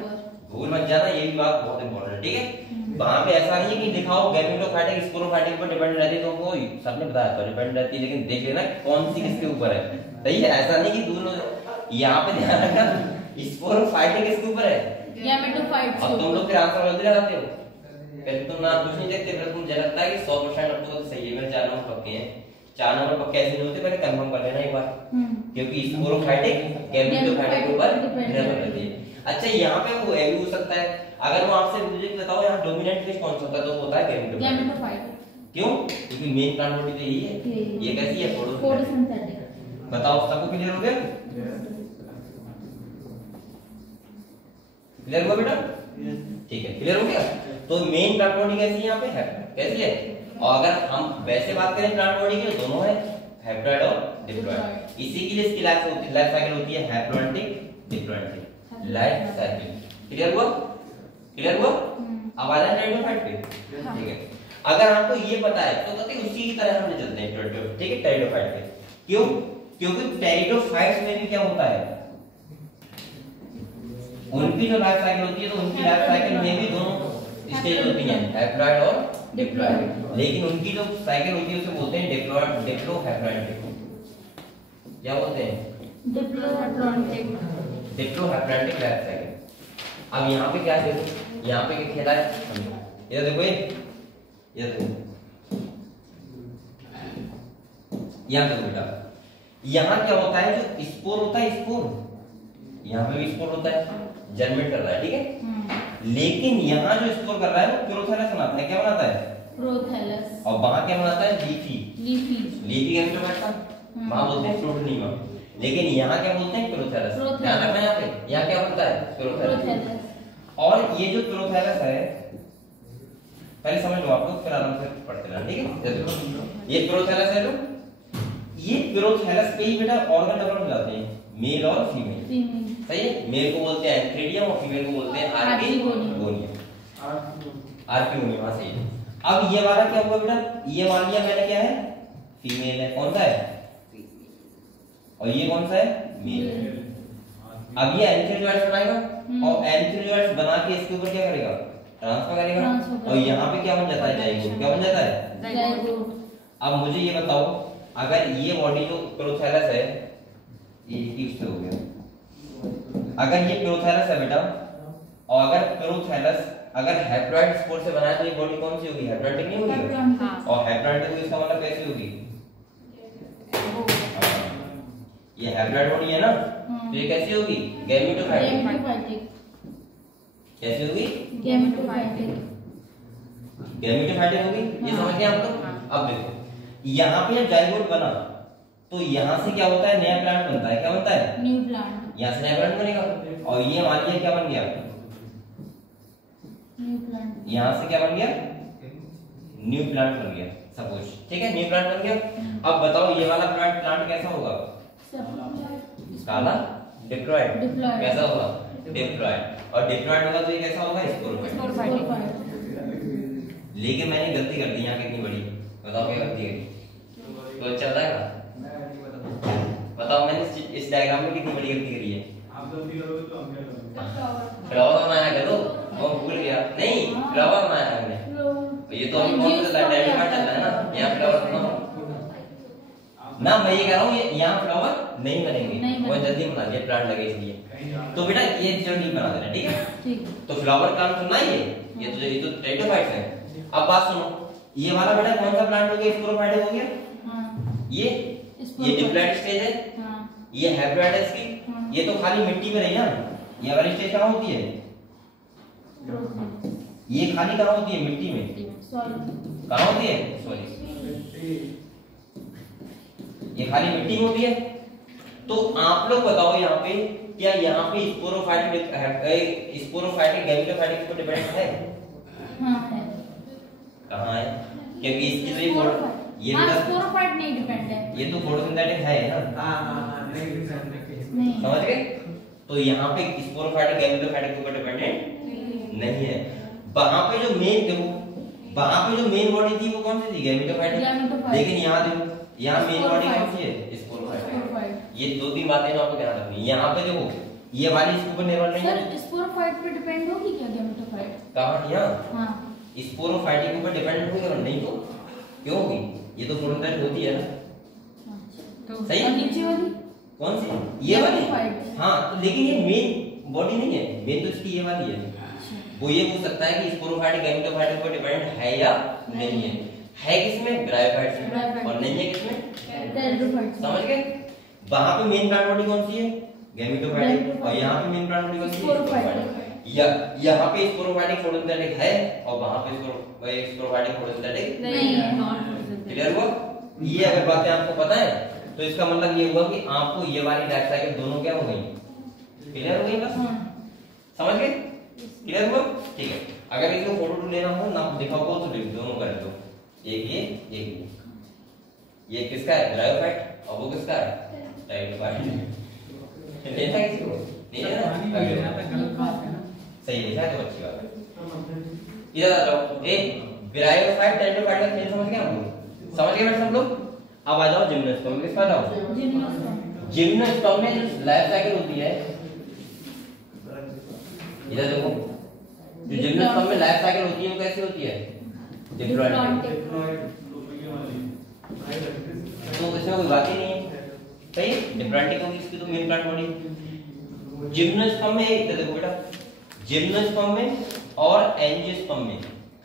भूल मत जाना, ये भी बात बहुत इंपॉर्टेंट है। ठीक है, वहां पे ऐसा नहीं है कि दिखाओ गैमेटोफाइटिक स्पोरोफाइटिक पर डिपेंड रहती है, तो वो सबने बताया तो डिपेंड रहती है, लेकिन देख लेना कौन सी किसके ऊपर है। सही है, ऐसा नहीं कि दोनों। यहाँ पे ध्यान रखना स्पोरोफाइटिक किसके ऊपर है? गैमेटोफाइट। अब तुम लोग फिर आंसर जल्दी लगाते हो, फिर तुम ना कुछ नहीं देखते, फिर तुम लगता है कि 100% अब तो सही है, मेरे 4 नंबर पक्के हैं। 4 नंबर पक्के ऐसे नहीं होते, पहले कंफर्म कर लेना एक बार, क्योंकि स्पोरोफाइटिक गैमेटोफाइटिक के ऊपर निर्भर रहती है। अच्छा, यहाँ पे वो ए भी हो सकता है। अगर वो आपसे मुझे बताओ यहाँ डोमिनेंट फिश कौन सा होता है, तो वो होता है गैमेटोफाइट। क्यों? क्योंकि मेन प्लांट बॉडी तो यही है। ये कैसी है? फोटोसिंथेटिक। बताओ, सबको क्लियर हो गया? क्लियर हुआ बेटा? ठीक है, क्लियर हो गया। तो मेन प्लांट बॉडी कैसी है यहाँ पे? हैप्लॉइड। कैसी है? और अगर हम वैसे बात करें प्लांट बॉडी की, तो दोनों है, हैप्लॉइड और डिप्लॉइड। इसी के लिए इसकी लाइफ साइकिल होती है हैप्लॉइडिक डिप्लॉइडिक लाइफ साइकिल। क्लियर हुआ? क्लियर हुआ? अब आ जाए टेरिडोफाइट पे। ठीक है, अगर आपको ये पता है तो कहते हैं उसी की तरह हम चलते हैं टेरिडोफाइट। ठीक है, टेरिडोफाइट पे क्यों? क्योंकि टेरिडोफाइट्स में भी क्या होता है, उनकी जो लाइफ साइकिल होती है, तो उनकी लाइफ साइकिल में भी दोनों स्टेज होती हैं, हैप्लॉइड और डिप्लॉइड। लेकिन उनकी जो साइकिल होती है उसे बोलते हैं डिप्लॉइड, डिप्लोहैप्लॉइडिक। क्या बोलते हैं? डिप्लोहैप्लॉइडिक। डिप्लोहैप्लॉइडिक लाइफ साइकिल। अब यहाँ पे क्या है? देखो यहाँ पे क्या खेला है, ये देखो, ये देखो, यहाँ देखो बेटा, यहाँ क्या होता है? जो स्पोर होता है, स्पोर यहाँ पे भी स्पोर होता है, जर्मिनेट कर रहा है। ठीक है, लेकिन यहाँ जो स्पोर कर रहा है वो प्रोथैलस बनाता है। क्या बनाता है? प्रोथैलस। और वहां क्या बनाता है? लीफी। लीफी गैमेटोफाइट का वहां बोलते हैं प्रोटोनीमा, लेकिन यहाँ क्या बोलते हैं? प्रोथैलस। ध्यान रखना यहाँ पे, यहाँ क्या बनता है? प्रोथैलस। और ये जो प्रोथैलस है, पहले समझ लो आप लोग, फिर आराम से पढ़ते रहना। ठीक है, ये प्रोथैलस है, जो ये प्रोथैलस पे ही बेटा ऑर्गन डेवलप हो जाते हैं, मेल और फीमेल। सही है, मेल को बोलते हैं एंथ्रेडियम और फीमेल को बोलते हैं आर्किगोनियम। आर्किगोनियम, वहां से ही। अब ये वाला क्या हुआ बेटा? ये मान लिया मैंने क्या है? फीमेल है। कौन सा है? और ये कौन सा है? मेल है। अब ये एंथ्रेडियम बनाएगा और एंथ्रेडियम बना के इसके ऊपर क्या करेगा? ट्रांसफर करेगा। और यहाँ पे क्या बन जाता है? जाइगोट। क्या बन जाता है? जाइगोट। अब मुझे ये बताओ, अगर ये बॉडी जो प्रोथैलस है, ये उससे हो गया, अगर ये प्रोथैलस है बेटा, और अगर प्रोथैलस अगर हैप्लॉइड स्पोर से बना है, तो ये बॉडी कौन सी होगी? हैप्लॉइडिक नहीं होगी। और हैप्लॉइडिक होगी, इसका मतलब कैसी होगी? ये हैप्लॉइड बॉडी है ना, तो ये कैसी होगी? गैमेटोफाइटिक। कैसे होगी? गैमेटोफाइटिक। गैमेटोफाइटिक होगी, ये समझ गए आप लोग? अब देखो यहाँ पे जब जाइगोट बना तो यहाँ से क्या होता है, नया प्लांट बनता है। क्या बनता है? New plant. यहाँ से नया प्लांट बनेगा और ये मान लिया क्या बन गया, न्यू प्लांट। यहाँ से क्या बन गया, न्यू प्लांट बन गया सपोज, ठीक है, न्यू प्लांट बन गया। अब बताओ ये वाला प्लांट कैसा होगा? काला डिप्लॉयड। कैसा होगा? डिप्लॉयड। और डिप्लॉयड होगा तो ये कैसा होगा? स्पोरोफाइटिक। लेकिन मैंने गलती कर दी यहाँ कितनी बड़ी, बताओ क्या गलती करी? तो अच्छा बताएगा? बताओ मैंने इस डायग्राम में कितनी बड़ी गलती करी है? आप गलती करोगे तो हम क्या करेंगे? फ्लावर बनाया करो, वो भूल गया नहीं, फ्लावर बनाया हमने। ये तो हम कौन सा डायग्राम में चल रहा है ना, यहाँ फ्लावर ना, मैं ये कह रहा हूँ यहाँ फ्लावर नहीं बनेंगे, वो जल्दी बना दिया, प्लांट लगे इसलिए। तो बेटा ये जो नहीं बना देना, ठीक है? ठीक। तो फ्लावर प्लांट सुनना ये तो टेरिडोफाइट्स है। अब बात सुनो, ये वाला बेटा कौन सा प्लांट हो गया? स्पोरोफाइटिक हो गया। हाँ। ये डिप्लॉयड स्टेज है। हाँ। ये हैप्लॉयड है इसकी। हाँ। ये तो खाली मिट्टी में रही ना, ये वाली स्टेज कहाँ होती है? ये खाली कहाँ होती है? मिट्टी में। कहाँ होती है? सॉरी, ये खाली मिट्टी में होती है। तो आप लोग बताओ यहाँ पे, क्या यहाँ पे स्पोरोफाइटिक गैमेटोफाइटिक को डिपेंड है? हाँ है। कहाँ है? क्योंकि इसकी तो ये स्पोरोफाइट नहीं डिपेंड है, ये तो फोटोसिंथेटिक है ना। हाँ नहीं। समझ गए? तो यहाँ पे स्पोरोफाइटिक गैमेटोफाइटिक के ऊपर डिपेंडेंट नहीं है। वहां पे जो मेन देखो, वहां पे जो मेन बॉडी थी वो कौन सी थी? गैमेटोफाइटिक। लेकिन यहाँ देखो, यहाँ मेन बॉडी कौन सी है? स्पोरोफाइटिक। ये दो तीन बातें आपको ध्यान रखनी है। यहाँ पे देखो ये वाली इसके ऊपर निर्भर नहीं है। सर स्पोरोफाइट पे डिपेंड होगी क्या गैमेटोफाइट? कहाँ? यहाँ हाँ। स्पोरोफाइटिक के ऊपर डिपेंडेंट होगी और नहीं तो क्यों होगी? ये तो फोटोसिंथेसिस होती है ना। तो सही। नीचे वाली कौन सी? ये वाली। गैमेटोफाइट। हाँ, तो लेकिन ये मेन बॉडी नहीं है, मेन तो इसकी ये वाली है। वो ये पूछ सकता है कि स्पोरोफाइटिक गैमेटोफाइटिक पर डिपेंडेंट है या नहीं है। है किसमें? ब्रायोफाइट्स में। और नहीं है किसमें? टेरिडोफाइट। समझ गए? वहां पे मेन प्लांट बॉडी कौन सी है? गैमेटोफाइटिक। और यहाँ पे मेन प्लांट बॉडी कौन सी है? स्पोरोफाइटिक। यहाँ पे स्पोरोफाइटिक फोटोसिंथेटिक है और वहां पे स्पोरोफाइटिक फोटोसिंथेटिक नहीं है। क्लियर हुआ? ये अगर बातें आपको पता है तो इसका मतलब ये हुआ कि आपको ये वाली लाइफ साइकिल दोनों क्या हो गई? क्लियर हो गई? बस समझ गए? क्लियर हुआ? ठीक है। अगर इसको फोटो लेना हो ना दिखाओ तो दोनों कर दो, एक ये ये किसका है? ब्रायोफाइट। और वो किसका है? टेरिडोफाइट। लेना है किसी को? नहीं लेना? सही लिखा है तो अच्छी बात है। इधर आ जाओ, एक ब्रायोफाइट टेरिडोफाइट का खेल समझ गए हम लोग? समझ गए सब लोग? अब आ जाओ जिम्नोस्पर्म के पास। आओ जिम्नोस्पर्म में जो लाइफ साइकिल होती है, इधर देखो, जो जिम्नोस्पर्म में लाइफ साइकिल होती है वो कैसी होती है? डिप्लॉयड। तो इसमें कोई बात ही नहीं है, सही? डिप्लॉयड होगी इसकी तो मेन प्लांट बॉडी। जिम्नोस्पर्म में इधर देखो बेटा, जिम्नोस्पर्म में और एंजियोस्पर्म में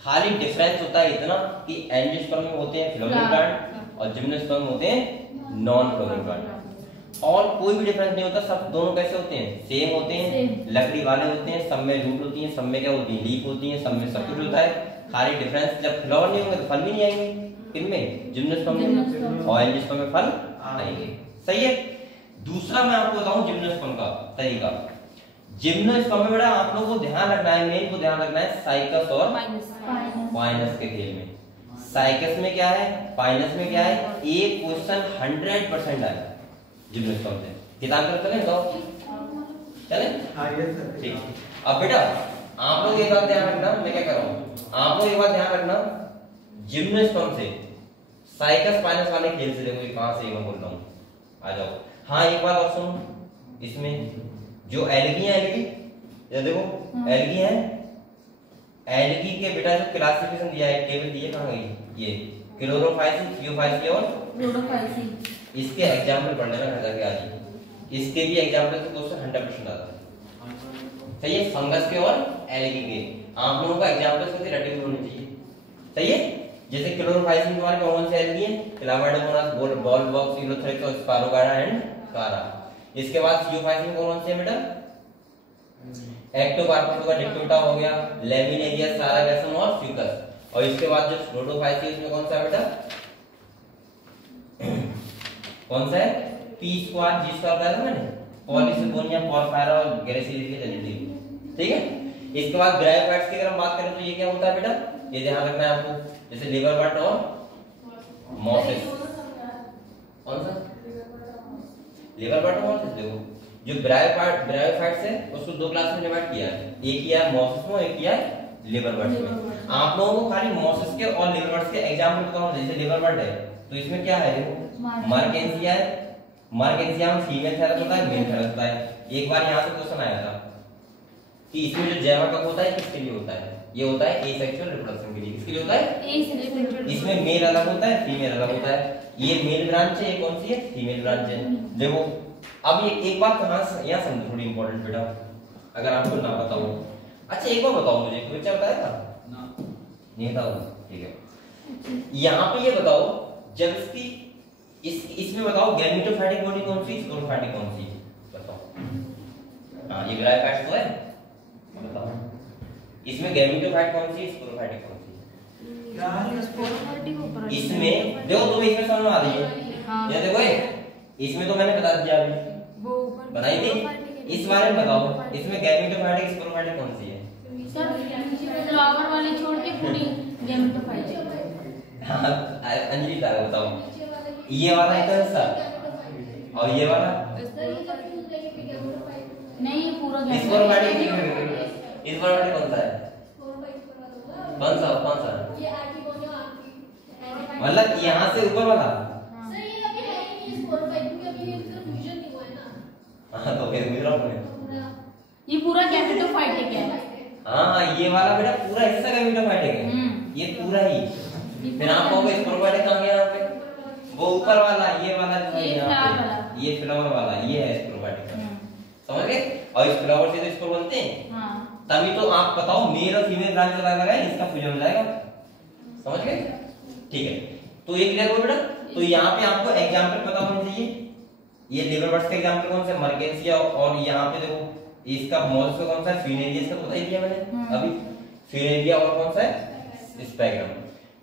खाली डिफरेंस होता है इतना कि एंजियोस्पर्म में होते हैं फ्लोरिंग प्लांट और जिम्नोस्पर्म में होते हैं नॉन फ्लोरिंग प्लांट। और कोई भी डिफरेंस नहीं होता, सब दोनों कैसे होते हैं? सेम होते हैं, लकड़ी वाले होते हैं, सब में रूट होती है, सब में क्या होती है? लीफ होती है, सब में सब कुछ होता है। खाली डिफरेंस जब फ्लावर नहीं होंगे तो फल भी नहीं आएंगे। किनमें? जिम्नोस्पर्म में। और एंजियोस्पर्म में फल आएंगे। सही है? दूसरा मैं आपको बताऊं जिम्नोस्पर्म का तरीका। जिम्नोस्पर्म में बेटा आप लोगों को ध्यान रखना है, मेन को ध्यान रखना है साइकस और पाइनस के खेल में। साइकस में क्या है, पाइनस में क्या है? एक क्वेश्चन 100% आएगा जिम्नोस्पर्म से। किताब पर चले तो चले? हाँ यस सर। ठीक। अब बेटा आप लोग एक बात ध्यान रखना, मैं क्या कर रहा हूँ, आप लोग एक बात ध्यान रखना, जिम्नोस्पर्म से साइकस पाइनस वाले खेल से देखो कहां से मैं बोल रहा हूँ। आ जाओ। हाँ एक बात और सुनो, इसमें जो एल्गी है, एल्गी ये देखो एल्गी है, एल्गी के बेटा जो क्लासिफिकेशन दिया है, टेबल दिया कहां गई? ये क्लोरोफाइसी, थियोफाइसी और रोडोफाइसी। इसके एग्जांपल पढ़ लेना घर जाके आज। इसके भी एग्जांपल से क्वेश्चन 100% आता है। सही है? फंगस के और एल्गी के आप लोगों का एग्जांपल से रटे हुए होने चाहिए। सही है? जैसे क्लोरोफाइसी में हमारे कौन से एल्गी है? क्लामाइडोमोनास, बॉल बॉक्स, यूलोथ्रेक्स और स्पारोगारा एंड कारा। इसके बाद थियोफाइसी में कौन से है बेटा? एक्टोकार्पस होगा, डिप्टोटा हो गया, लैमिनेरिया, सारा वैसन और फ्यूकस। और इसके बाद जो स्क्लेरोफाइट इसमें कौन सा है बेटा, कौन सा है, पी स्क्वायर जी स्क्वायर बताया था मैंने, पॉलीसिफोनिया, पोरफायरा और ग्रेसिलिस के जैसे, ठीक है। इसके बाद ब्रायोफाइट्स की अगर हम बात करें तो ये क्या होता है बेटा, ये ध्यान रखना है आपको, जैसे लिवर बट और मॉसिस। कौन सा, लिवर बट और मॉसिस। देखो जो ब्रायोफाइट्स है उसको दो क्लास में डिवाइड किया है, एक किया है मॉसिस में, एक किया है लिवर बट में। आप लोगों को खाली मॉसिस के और लिवर बट के एग्जांपल बताऊं, जैसे लिवर बट है तो इसमें क्या है, देखो मर्केंसिया है, मर्केंसिया में फीमेल थैलस होता है, मेल थैलस होता है। एक बार यहां से क्वेश्चन आया था कि इसमें जो जैवा होता है किसके लिए होता है, ये होता है एसेक्सुअल रिप्रोडक्शन के लिए। किसके लिए होता है, इसमें मेल अलग होता है, फीमेल अलग होता है। ये मेल ब्रांच है, ये कौन सी है, फीमेल ब्रांच है। देखो अब ये एक बात यहाँ समझो, थोड़ी इंपॉर्टेंट बेटा, अगर आपको ना पता हो। अच्छा एक बार बताओ मुझे, कोई बच्चा बताया था ना, नहीं था, ठीक है। यहाँ पे ये बताओ, जब इसमें बताओ गैमेटोफाइटिक बॉडी कौन सी, स्पोरोफाइटिक कौन सी, बताओ। हाँ ये ब्रायोफाइट्स तो है, बताओ इसमें गैमेटोफाइट कौन सी, स्पोरोफाइटिक कौन सी। स्पोरोफाइटिक ऊपर, इसमें देखो तुम्हें इसमें समझ आ रही है, हाँ। ये देखो इसमें तो मैंने बता दिया अभी, वो ऊपर बताई थी। इस बारे में बताओ, इसमें गैमेटोफाइटिक स्पोरोफाइटिक कौन सी है। सर फ्लावर वाली छोड़ के पूरी गैमेटोफाइट। हाँ अंजलि बताओ, ये वाला है कौन सा, और ये वाला नहीं, ये पूरा स्पोरोफाइटिक कौन सा है, कौन सा मतलब यहाँ से ऊपर वाला। हाँ तो फिर गुजरा ये पूरा गैमेटोफाइटिक है। हाँ ये वाला बेटा पूरा हिस्सा गैमेटोफाइटिक है, ये पूरा ही। फिर आप कहोगे स्पोरोफाइटिक कहाँ गया यहाँ पे, वो ऊपर वाला, ये वाला जो है यहाँ पे, ये फ्लावर वाला, ये है स्पोरोफाइटिक, समझ गए। और इस फ्लावर से तो स्पोर बनते हैं, हाँ। तभी तो आप बताओ मेल और फीमेल ब्रांच अलग अलग है, इसका फ्यूजन हो जाएगा, समझ गए, ठीक है। तो ये क्लियर हो बेटा। तो यहाँ पे आपको एग्जाम्पल पता होना चाहिए, ये लिवर बर्ड्स का एग्जांपल कौन सा है, मर्केंसिया, और यहाँ पे देखो इसका मॉल्स का कौन सा है, फ्यूनेरिया, का बता ही दिया मैंने अभी, फ्यूनेरिया, और कौन सा है, स्पैग्रम।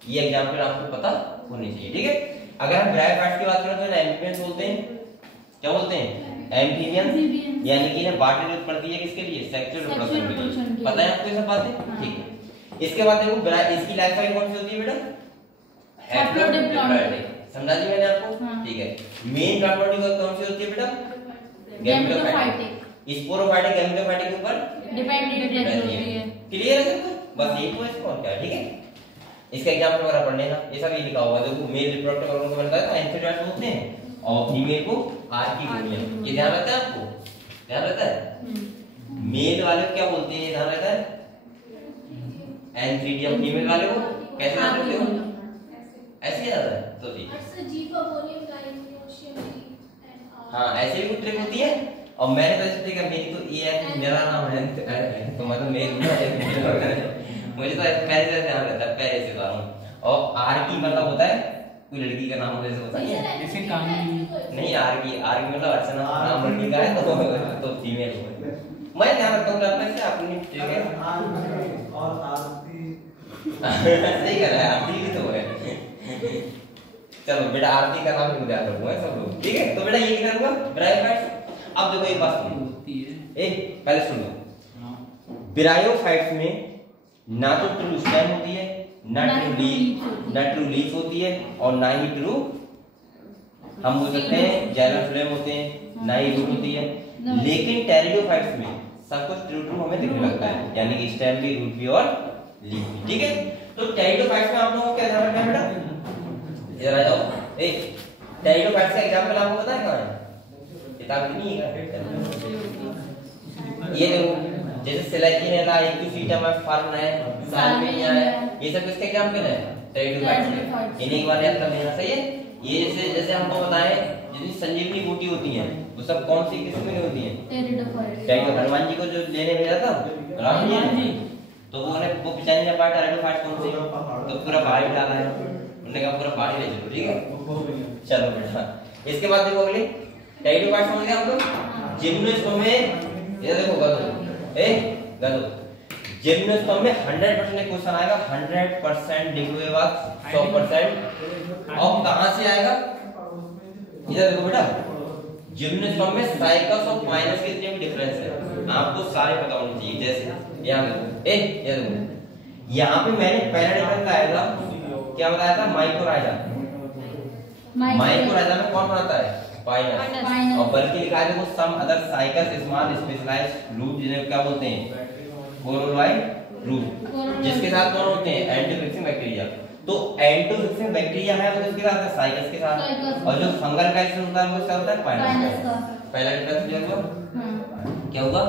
ये एग्जांपल आपको पता होनी चाहिए, ठीक है। अगर हम ब्रायोफाइट्स की बात करें तो एम्फीबियंस बोलते हैं, क्या बोलते हैं, एम्फीबियंस, यानी कि इन्हें बात जरूरत पड़ती है किसके लिए, सेक्सुअल रिप्रोडक्शन के लिए, पता है आपको ये सब बातें, ठीक है। इसके बाद देखो इसकी लाइफ साइकिल कौन सी होती है बेटा, हैप्लोडिप्लॉइडिक, समझा दी मैंने आपको, ठीक है। मेन प्रॉपर्टी कौन सी होती है बेटा, गैमेटोफाइटिक, स्पोरोफाइटिक गैमेटोफाइटिक के ऊपर डिपेंडेंट होती है, क्लियर है सबको, बस यही तो इसको और क्या है, ठीक है। इसका एग्जांपल वगैरह पढ़ लेना, ये सब ये लिखा हुआ है। देखो मेल रिप्रोडक्टिव ऑर्गन को बताया था एम्फीबियंस होते हैं, और फीमेल को आर्किगोनियम, ये ध्यान रहता है आपको, ध्यान रहता है। मेल वाले को क्या बोलते हैं, ध्यान रहता है, एंथ्रीडियम, फीमेल वाले को कैसे नाम रखते हो, ऐसे याद है तो ठीक है। हाँ ऐसे भी कुछ ट्रिक होती है। और मैंने तो इसलिए कहा मेरी तो ये है, मेरा नाम है तो मतलब मेरी मुझे तो पहले से ध्यान रहता है, पहले से बता रहा हूँ। और आर की मतलब होता है कोई लड़की का नाम जैसे होता है, जैसे कामिनी नहीं आर की मतलब अर्चना नाम लड़की का है तो फीमेल हो। मैं ध्यान रखता हूँ अपने से अपनी, ठीक है। और आरती सही कह रहा है, आरती भी तो है। चलो बेटा आरती का नाम भी ध्यान रखूंगा सब लोग, ठीक है। तो बेटा ये क्या हुआ ब्रायोफाइट्स। अब देखो एक बात सुनो, पहले सुनो, ब्रायोफाइट्स में ना तो ट्रू स्टेम होती है, ना ट्रू लीफ होती है, और ना ही ट्रू हम बोल सकते हैं जाइलम फ्लेम होते हैं, ना ही रूट होती है। लेकिन टेरिडोफाइट्स में सब कुछ ट्रू हमें दिखने लगता है, यानी कि स्टेम भी, रूट भी और लीफ भी, ठीक है। तो टेरिडोफाइट्स में आप लोगों को क्या ध्यान रखना है बेटा, इधर आ जाओ। एक टेरिडोफाइट्स का एग्जांपल आपको पता है कहां है, किताब में नहीं है। ये देखो जैसे सिलाइकिनेला, इक्विफिटम, फार्न है, साल्विनिया है, ये सब किसके एग्जांपल है, टेरिडोफाइट्स के। इन्हीं के बारे में याद कर लेना, सही है। ये जैसे हमको बताएं जितनी संजीवनी बूटी होती हैं वो सब कौन सी किस्म की होती हैं, टेरिडोफाइट। हनुमान जी को जो लेने भेजा था राम जी, तो उन्होंने वो पहचान नहीं पाया टेरिडोफाइट कौन सी, तो पूरा बाहर डाला है, उन्होंने कहा पूरा बाहर ले चलो, ठीक है। चलो बेटा इसके बाद देखो अगले टेरिडोफाइट समझ गए हम लोग, जिम्नोस्पर्म में ये देखो ए गलत। जिम्नोस्पर्म में 100% क्वेश्चन आएगा, 100% लिखे हुए बात 100%। और कहां से आएगा? इधर देखो बेटा, जिम्नोस्पर्म में साइकस और माइनस के इतने डिफरेंस है, आपको सारे पता होने चाहिए। जैसे यहाँ देखो, ये देखो, यहाँ पे मैंने पहला डिफरेंस बताया था, क्या बताया था? माइक्रोराइजा। माइक्रोराइजा में कौन बनाता है? पाइनस। और बल्कि लिखा है देखो, सम अदर साइकस स्मॉल स्पेशलाइज्ड रूट, जिन्हें क्या बोलते हैं? कोरोनोइड रूट, जिसके साथ कौन होते हैं? एंटीफिक्सिंग बैक्टीरिया। तो एंटीफिक्सिंग बैक्टीरिया है तो किसके साथ है? साइकस के साथ। और जो फंगल काइट्स होता है वो किसका होता है? पाइनस का। पहला डिफरेंस क्या हुआ? क्या हुआ?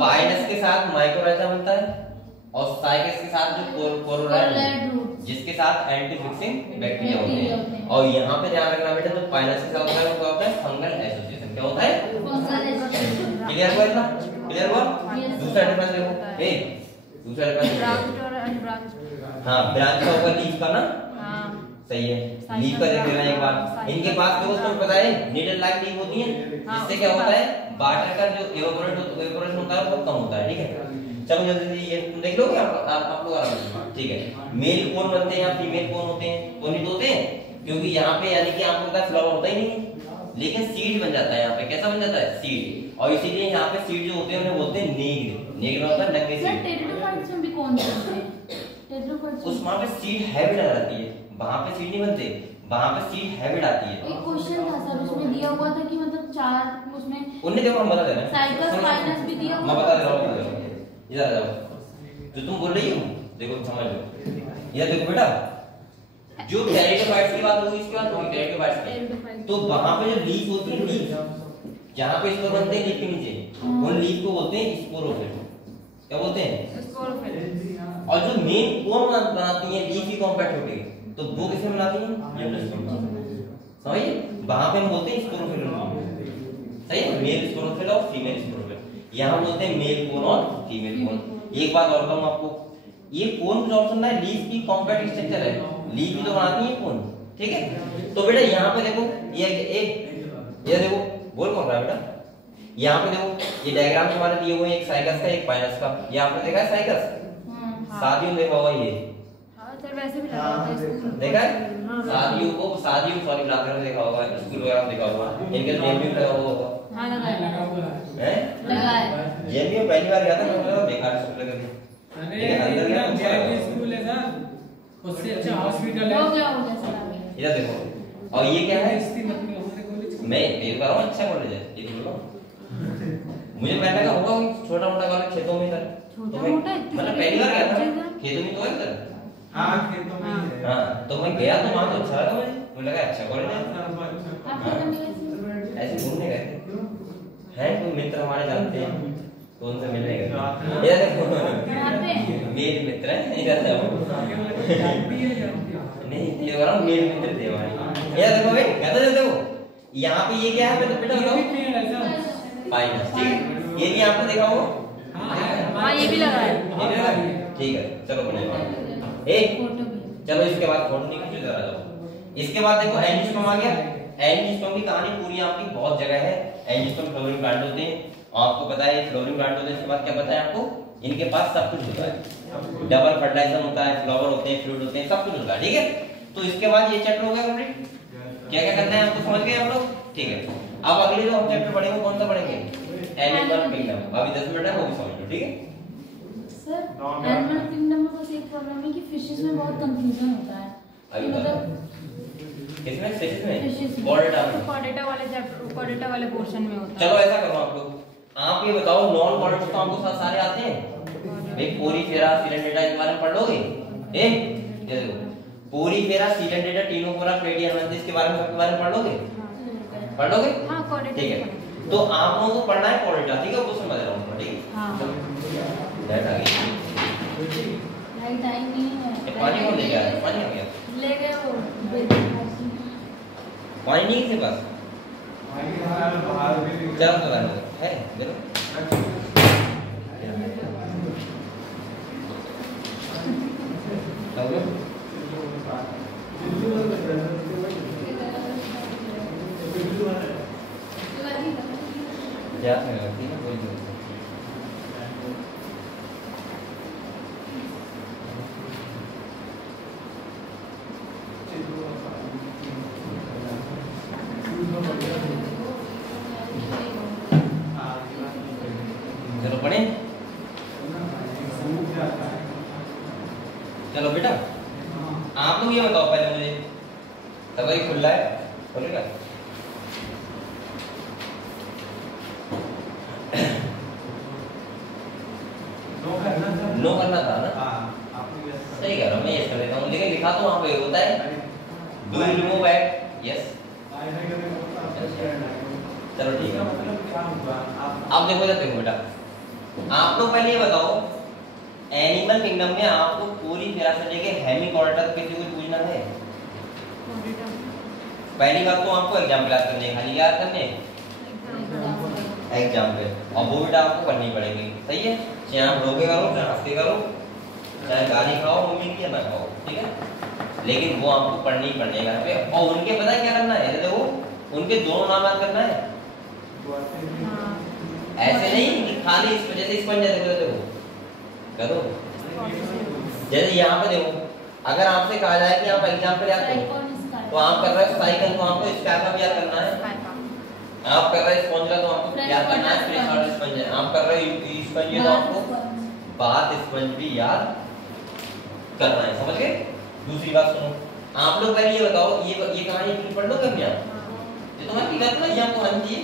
पाइनस के साथ माइक्रोराइजा बनता है और साइकस के साथ जो कोरोनोइड रूट, जिसके साथ एंटीफिक्सिंग बैक्टीरिया होते हैं। और यहाँ पे ध्यान रखना बेटा, तो पाइनस के साथ होता है वो क्या होता है? Fungal association. क्या होता है? Fungal association. क्लियर हुआ इतना? क्लियर हुआ? दूसरा डिफरेंस देखो, ए दूसरा डिफरेंस, ब्रांच और अनब्रांच। हां, ब्रांच का होगा लीफ का ना? हां सही है, लीफ का देख लेना एक बार। इनके पास देखो, तुम्हें पता है नीडल लाइक लीफ होती है, जिससे क्या होता है? वाटर का जो इवेपोरेशन होता है वो कम होता है। ठीक है, चलो जल्दी ये तुम देख लोगे आप लोग आराम से। ठीक है, मेल कोन बनते हैं या फीमेल कोन होते हैं? कोन ही तो होते हैं, क्योंकि यहाँ पे यानी कि आपको पता है फ्लावर होता ही नहीं है, लेकिन सीड बन जाता है। यहाँ पे कैसा बन जाता है? सीड। और इसीलिए यहाँ पे सीड जो होते हैं उन्हें बोलते हैं नेग्र। नेग्र होता है नंगे सीड। टेट्रोफाइट्स में भी कौन से होते हैं? टेट्रोफाइट्स उस वहां पे सीड हैबिट आ जाती है, वहां पे सीड नहीं बनते, वहां पे सीड हैबिट आती है। एक क्वेश्चन था सर, उसमें दिया हुआ था कि मतलब 4 उसमें उन्हें देखो, हम बता दे रहे हैं, साइकस माइनस भी दिया हुआ। मैं बता दे रहा हूँ, इधर आ जाओ, जो तुम बोल रही हो देखो समझ लो। इधर देखो बेटा, जो टेरिडोफाइट्स की बात होगी, इसके बाद होगी टेरिडोफाइट्स की, तो वहां पे जो लीफ होती है, लीफ जहां पे स्पोर बनते हैं लीफ के नीचे, उन लीफ को बोलते हैं स्पोरोफिल। क्या बोलते हैं? स्पोरोफिल। और जो मेन कोन बनाती है लीफ की कॉम्पैक्ट होती है, तो वो किसे बनाती है? जिम्नोस्पर्म। समझिए, वहां पे हम बोलते हैं स्पोरोफिल। सही है, मेल स्पोरोफिल और फीमेल स्पोरोफिल। यहाँ बोलते हैं मेल कोन और फीमेल कोन। एक बात और बताऊं आपको, ये कोन जो ऑप्शन है लीफ की कॉम्पैक्ट स्ट्रक्चर है, लीफ ही तो बनाती है कोन। ठीक है, तो बेटा यहाँ पे देखो, ये देखो, बोल कौन रहा है बेटा? यहाँ पे देखो, ये डायग्राम हमारे दिए हुए हैं, एक साइकस का एक पाइनस का। ये आपने देखा है साइकस? शादियों में देखा होगा ये। हां सर, वैसे भी लगा होता है। देखा है? शादियों सॉरी क्लास में देखा होगा, स्कूल वगैरह में देखा होगा, इनके नेम भी लगा हुआ होगा। हां लगा है, लगा है। ये भी पहली बार गया था, मैं बोला बेकार सब लगा के। अरे अंदर गया तो स्कूल है सर, उससे अच्छा हॉस्पिटल है। हो गया सर। इधर देखो, और ये क्या है? मैं ये कर रहा हूँ, अच्छा कॉलेज है ये बोल रहा हूँ। मुझे पहले का होगा छोटा मोटा कॉलेज खेतों में था, छोटा मोटा मतलब पहली बार गया था खेतों में, तो है सर। हाँ खेतों में ही है। हाँ, तो मैं गया तो वहाँ तो अच्छा लगा मुझे लगा अच्छा कॉलेज है। ऐसे घूमने गए हैं, कोई मित्र हमारे जानते हैं तो उनसे मिलने गए। इधर देखो, मेरे मित्र हैं, इधर नहीं ये वाला मेरे मित्र थे हमारे। इधर देखो भाई, कहते देखो यहाँ पे ये क्या है? मैं तो बेटा बताओ, पाइनस। ठीक है, ये भी आपने देखा हो? हां ये भी लगा है। ठीक है, चलो बढ़िया। एक चलो इसके बाद फोटो नहीं खींचो, जरा जाओ। इसके बाद देखो एंजियोस्पर्म आ गया। एंजियोस्पर्म की कहानी पूरी आपकी बहुत जगह है। एंजियोस्पर्म फ्लोरिंग प्लांट होते हैं, आपको पता है फ्लोरिंग प्लांट होते हैं। इसके बाद क्या पता है आपको? इनके पास सब कुछ होता है, डबल फर्टिलाइजेशन होता है, फ्लावर होते हैं, फ्रूट होते हैं, सब कुछ होता है। ठीक है, तो इसके बाद ये चैप्टर हो गया कंप्लीट। क्या क्या करना है आपको समझ गए आप लोग? ठीक है, अब अगले जो हम चैप्टर पढ़ेंगे कौन सा पढ़ेंगे? Animal kingdom. अभी 10 मिनट है, वो भी समझ लो। ठीक है सर, एनिमल किंगडम में बस एक प्रॉब्लम है कि फिशेस में बहुत कंफ्यूजन होता है। अभी मतलब किसमें? फिशेस में, Fishes में। कोडेटा वाले चैप्टर, कोडेटा वाले पोर्शन में होता है। चलो ऐसा करो आप लोग, आप ये बताओ नॉन कॉर्डेट्स तो आपको सारे आते हैं भाई? पोरीफेरा, सिलेंडेटा, इस बारे में पढ़ लोगे? ये देखो, पोरीफेरा, सिलेंडेटा, टिनोफोरा, प्लेटिहेलमिन्थस, इसके बारे में सबके बारे में पढ़ लोगे? पढ़ लोगे? हां कोडेटा। ठीक है, तो आप लोगों को पढ़ना है कोडेटा। ठीक है, वो समझ रहा हूं। ठीक है, हां लाइट आ गई। लाइट आई नहीं है। पानी कौन ले गया? पानी आ गया? ले गए वो। पानी नहीं है बस। चलो तो है देखो, क्या है? कोई चलो बेटा आप लोग ये बताओ पहले मुझे, सब ये खुला है खोलेगा? नो करना था ना? सही कह रहा हूँ, मैं यस कर देता हूँ, लेकिन लिखा तो वहाँ पे होता है do you remove it, yes. चलो ठीक है, अब देखो इधर देखो बेटा, आप लोग पहले ये बताओ एनिमल किंगडम में आपको पूरी तरह से लेके हेमिचोडोंटा तक किसी को पूछना है? पहली बात तो आपको एग्जाम्पल याद करने, खाली याद करने एग्जाम्पल, और वो बेटा आपको करनी पड़ेगी, सही है? चाहे आप रोके करो, चाहे हंसते करो, चाहे गाली खाओ मम्मी की या ना खाओ, ठीक है? लेकिन वो आपको पढ़नी ही पड़नी है घर पे। और उनके पता है क्या करना है? देखो उनके दोनों नाम याद करना है, ऐसे नहीं कि खाली इस वजह से स्पंज देखो करो। जैसे यहाँ पे देखो, अगर आपसे कहा जाए कि आप एग्जाम्पल याद करो, तो आप कर रहे हो साइकिल, तो आपको स्कार्फ भी याद करना है। आप कर रहे हैं स्पंज का, तो आपको याद करना है फ्रेश वाटर स्पंज है। आप कर रहे हो स्पंज, तो आपको बात स्पंज भी याद करना है, समझ गए? दूसरी बात सुनो, आप लोग पहले ये बताओ, ये कहानी पढ़ लो क्या? ये तुम्हारी की करना है आपको आनी चाहिए।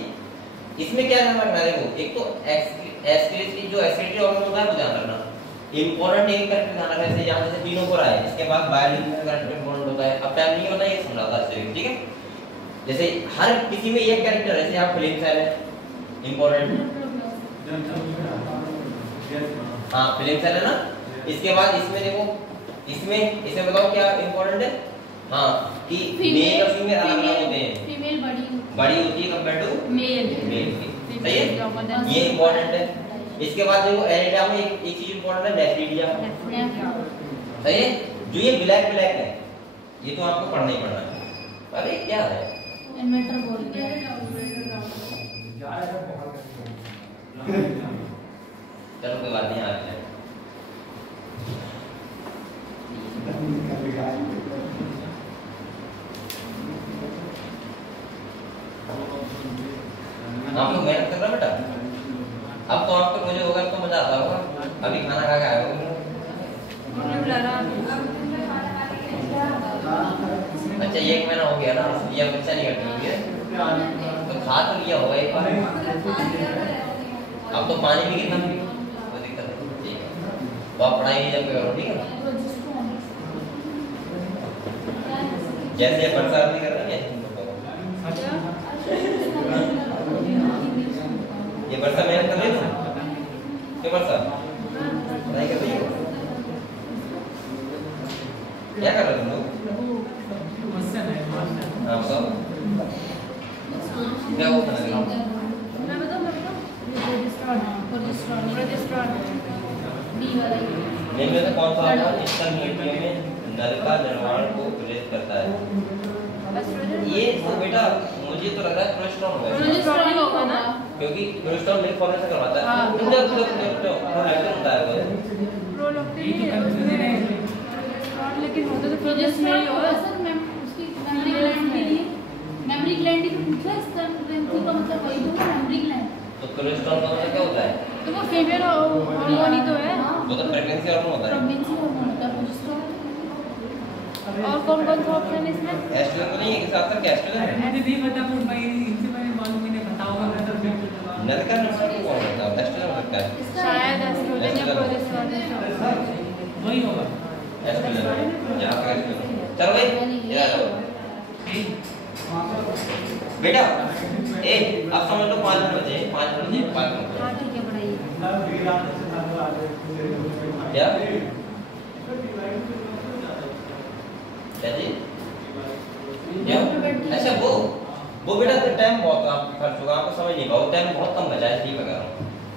इसमें क्या ध्यान रखना है? देखो एक तो एक्सक्रीटरी जो एक्सक्रीटरी ऑर्गन होता है वो ध्यान रखना, इंपॉर्टेंट एक कैरेक्टर ध्यान रखना। जैसे यहाँ जैसे तीनों को रहा है, इसके बाद बायोलॉजिकल कैरेक्टर इंपॉर्टेंट होता है। अब टाइम नहीं होता ये समझा था अच्छे, ठीक है? जैसे हर किसी में एक कैरेक्टर है, जैसे आप फिल्म सेल है इंपॉर्टेंट, हाँ फिल्म सेल है ना। इसके बाद इसमें देखो, इसमें बताओ क्या इंपॉर्टेंट है? हाँ कि मेल और फीमेल अलग अलग होते हैं, फीमेल बड़ी होती है कंपेयर टू मेल की, सही है? ये इंपॉर्टेंट है। इसके बाद देखो एरिडा में एक चीज इंपॉर्टेंट है, नेफ्रिडिया, सही है? जो ये ब्लैक है, ये तो आपको पढ़ना ही पढ़ना है। अरे क्या है इन्वर्टर बोल के चलो कोई बात नहीं, आ जाए। आप लोग मेहनत कर रहे हो बेटा? अब तो आपको मुझे होगा तो मजा आता होगा। अभी खाना खा के आए हो? अच्छा 1 महीना हो गया ना, ये बच्चा नहीं करती है तो खा तो लिया होगा एक बार। अब तो पानी भी कितना पी, कोई दिक्कत नहीं, ठीक है? तो आप पढ़ाई नहीं जब करो, ठीक है? जैसे बरसात भी कर रहे हैं, ये बरसा मेहनत कर रही हो? क्या बरसा पढ़ाई कर रही हो? क्या कर रहे हो तुम लोग? हाँ बताओ क्या वो खाना दिखाओ? मैं बताऊं नहीं में से कौन सा आता है स्तन ग्रंथियों में नल का निर्माण को प्रेरित करता है? ये तो बेटा मुझे तो लग रहा है प्रोजेस्टेरोन होगा ना, क्योंकि प्रोजेस्टेरोन मिल्क फॉर्मेशन करवाता है। तुम जब प्रोजेस्टेरोन होता है वो प्रोलैक्टिन, लेकिन होता तो प्रोजेस्टेरोन होगा सर। मैं उसकी मेमोरी ग्लैंड के लिए, मेमोरी ग्लैंड ही पूछा, स्तन ग्रंथि का मतलब वही तो मेमोरी ग्लैंड। तो प्रोजेस्टेरोन का मतलब क्या होता है? तो वो फीमेल हार्मोन ही तो है। वो तो प्रेगनेंसी हार्मोन होता है। प्रेगनेंसी हार्मोन होता है प्रोजेस्टेरोन। और कौन कौन सा ऑप्शन है इसमें? एस्ट्रोजन तो नहीं है, किस आपका एस्ट्रोजन है? मुझे नहीं पता, पर भाई इनसे मैंने मालूम ही नहीं, बताओगा मैं तो नल का निर्माण कौन होता है? एस्ट्रोजन होता है, शायद एस्ट्रोजन या प्रोजेस्टेरोन वही होगा। एस्ट्रोजन जहां पर एस्ट्रोजन। चलो भाई यार बेटा ए अब समझ लो 5 मिनट बचे, 5 मिनट नहीं 5 मिनट। हाँ ठीक है पढ़ाइए। क्या क्या जी? अच्छा वो बेटा टाइम बहुत आपका खर्च होगा, आपको समझ नहीं पाओ, टाइम बहुत कम बचा है, ठीक बता रहा हूँ।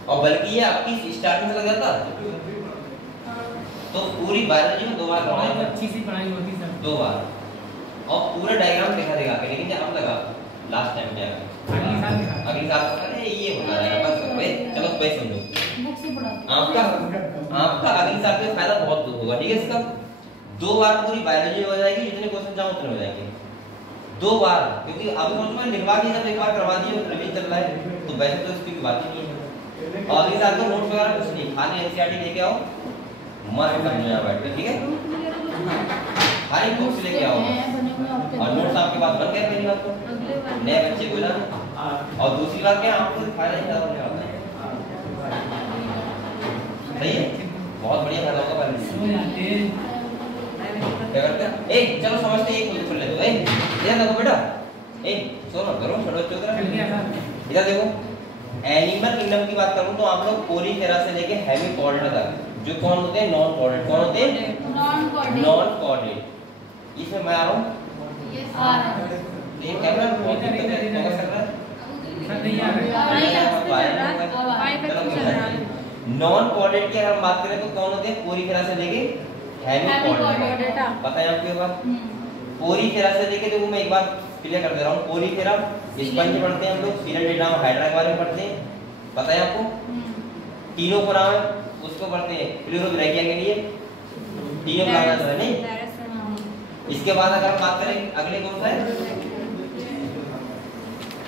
और बल्कि ये आपकी स्टार्टिंग से लग जाता तो पूरी बायोलॉजी में 2 बार बहुत अच्छी सी पढ़ाई होती सर, 2 बार और पूरा डायग्राम दिखा के, लेकिन जब लगा लास्ट टाइम क्या अगली साल अरे ये होता है बस भाई। चलो भाई समझो, बुक से पढ़ा आपका अगली साल में फायदा बहुत होगा, ठीक है? इसका 2 बार पूरी बायोलॉजी हो जाएगी, जितने क्वेश्चन चाहो उतने हो जाएंगे 2 बार, क्योंकि अब सोचो मैं लिखवा के जब एक बार करवा दिए रिवीजन चल रहा है तो वैसे तो इसकी बात ही नहीं है। और अगली साल का नोट्स वगैरह कुछ नहीं, खाली एनसीईआरटी लेके आओ, मस्त समझो यहाँ बैठ के, ठीक है। रूट वगैरह कुछ नहीं? हर एक बुक लेके आओ और नोट्स आपके पास बन गए पहली बात तो अगले बार नए बच्चे को ना। और दूसरी बात क्या आपको फायदा ही होने वाला है, सही है, बहुत बढ़िया फायदा होगा पहले। क्या करते हैं ए चलो समझते हैं, एक खुद ले दो ए इधर देखो बेटा, ए सुनो करो छोड़ो चौधरा इधर देखो। एनिमल किंगडम की बात करूं तो आप लोग पूरी तरह से लेके हेमिकॉर्डेट तक, जो कौन होते हैं नॉन कॉर्डेट, कौन होते हैं नॉन कॉर्डेट। इसमें मैं आ रहा हूं ये कैमरा बहुत दिक्कत है, फोकस कर रहा है नॉन कॉर्डेट की अगर हम बात करें तो कौन होते हैं पूरी तरह से लेके हेमिकॉर्डेट। पता है आपको ये बात, पूरी तरह से लेके देखो मैं एक बार क्लियर कर दे रहा हूँ। पूरी तरह स्पंज पढ़ते हैं हम लोग, सीरल डेटा में हाइड्रा के बारे में पढ़ते हैं, पता है आपको। तीनों पुराण है उसको पढ़ते हैं प्लूरोब्रैकिया के लिए, तीनों पुराण है नहीं। इसके बाद अगर हम बात करें अगले कौन सा है,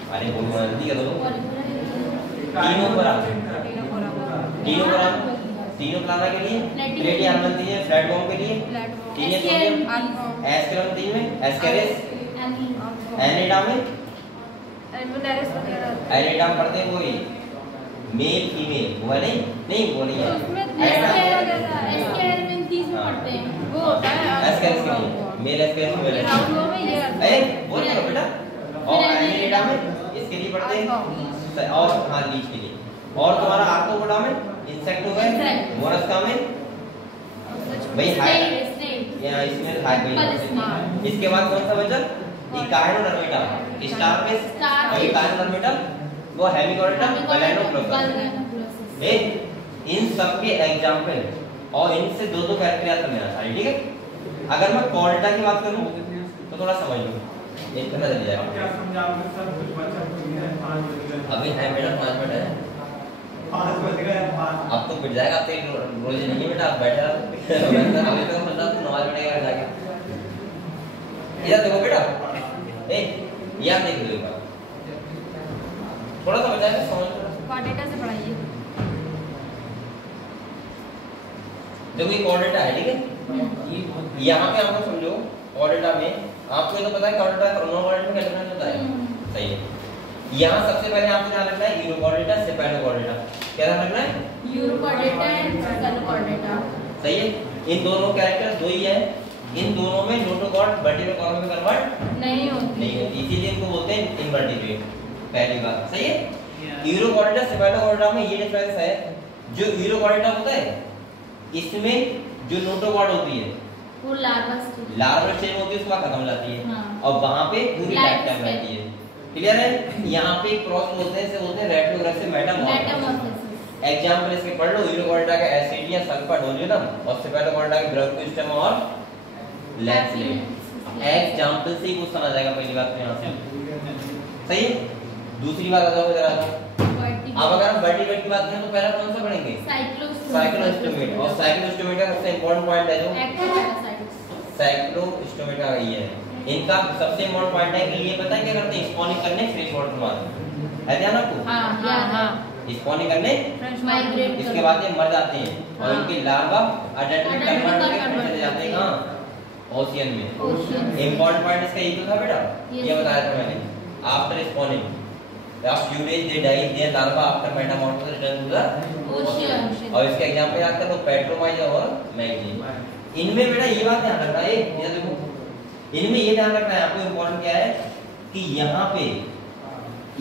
अरे बोलो जल्दी करो, तीनों पुराण, तीनों पुराण, तीनों पुराण के लिए प्लेटियम है, प्लेटफॉर्म के लिए तीन है, सोडियम एस्केरम तीन में, एस्केरेस एनिडाम में, एनिडाम पढ़ते हैं वही मेल फीमेल वो है नहीं वो नहीं है एस्केर में 30 में पढ़ते हैं वो होता है एस्केरेस के लिए मेल एस्केरेस में मेल वो नहीं बेटा। और एनिडाम में इसके लिए पढ़ते हैं और हाँ लीच के लिए। और तुम्हारा आर्थ्रोपोडा में इंसेक्ट हो गए, मोलस्का में भाई हाइट यहाँ इसमें हाइट। इसके बाद कौन सा बचा इकाइनोडर्मेटा, स्टार पे और इकाइनोडर्मेटा वो हेमिकॉर्डेटा बैलेनोप्लोसस। इन सब के एग्जांपल और इनसे दो दो कैरेक्टर याद करना सारी, ठीक है। अगर मैं कॉर्डेटा की बात करूं तो थोड़ा समझ लो, एक पता चल जाएगा। क्या समझाओगे सर, कुछ बच्चा को है 5 बज गए, अभी है बेटा 5 मिनट है, 5 बज गए 5 अब तो पिट जाएगा, अब तो रोज नहीं है बेटा, आप बैठे रहो अभी तो मतलब 9 बजे का जाके इधर देखो बेटा, ए याद देख लो एक बार, थोड़ा सा बचा के समझ लो। कॉर्डेटा से पढ़ाइए। देखो ये कॉर्डेटा है, ठीक है। यहाँ पे आपको समझो कॉर्डेटा में आपको ये तो पता है कॉर्डेटा क्रोनोकॉर्डेटा में क्या डिफरेंस होता है, सही है। यहाँ सबसे पहले आपको ध्यान रखना है यूरोकॉर्डेटा सेफेलोकॉर्डेटा, क्या ध्यान रखना है यूरोकॉर्डेटा एंड सेफेलोकॉर्डेटा, सही है। इन दोनों कैरेक्टर दो ही है, इन दोनों में नोटोकॉर्ड वर्टिब्रल कॉलम में कन्वर्ट नहीं होती, नहीं होती, इसीलिए इनको बोलते हैं इनवर्टिब्रेट, पहली बात, सही है। यूरोकॉर्डेटा सेफेलोकॉर्डेटा में ये डिफरेंस है, जो यूरोकॉर्डेटा होता है इसमें जो नोटोकॉर्ड होती है वो लार्वा स्टेज होती है, उसके बाद खत्म जाती है, हाँ। और वहां पे पूरी लाइफ टाइम रहती है, क्लियर है। यहाँ पे क्रॉस बोलते हैं, से बोलते हैं रेट्रोग्रेसिव मेटामॉर्फोसिस। एग्जांपल इसके पढ़ लो, यूरोकॉर्डेटा का एसिडिया सल्फा डोलियनम और सेफेलोकॉर्डेटा का ब्रोंकोस्टेम और लैक्सिलेट। एग्जांपल से ही क्वेश्चन आ जाएगा पहली बात तो यहाँ से, सही है। दूसरी बात आता है जरा, अब अगर हम वर्टिब्रेट की बात करें तो पहला कौन सा पढ़ेंगे साइक्लोस्टोमेट, और साइक्लोस्टोमेट का सबसे इंपॉर्टेंट पॉइंट है जो साइक्लोस्टोमेट का ये है, इनका सबसे इंपॉर्टेंट पॉइंट है कि ये पता है क्या करते हैं, स्पॉनिंग करने फ्रेश वाटर में है ध्यान आपको, स्पॉनिंग करने माइग्रेट इसके बाद ये मर जाते हैं और इनके लार्वा अडल्ट कन्वर्ट करके चले जाते हैं कहां ओशियन में। इंपॉर्टेंट पॉइंट इसका ये तो था बेटा, ये बताया था मैंने, after spawning after few days they die their larva after metamorphosis return to the ocean। और इसके एग्जांपल याद कर लो पेट्रोमाइजा और मैग्नीज। इनमें बेटा ये बात ध्यान रखना है, ये देखो इनमें ये ध्यान रखना है आपको, इंपॉर्टेंट क्या है कि यहाँ पे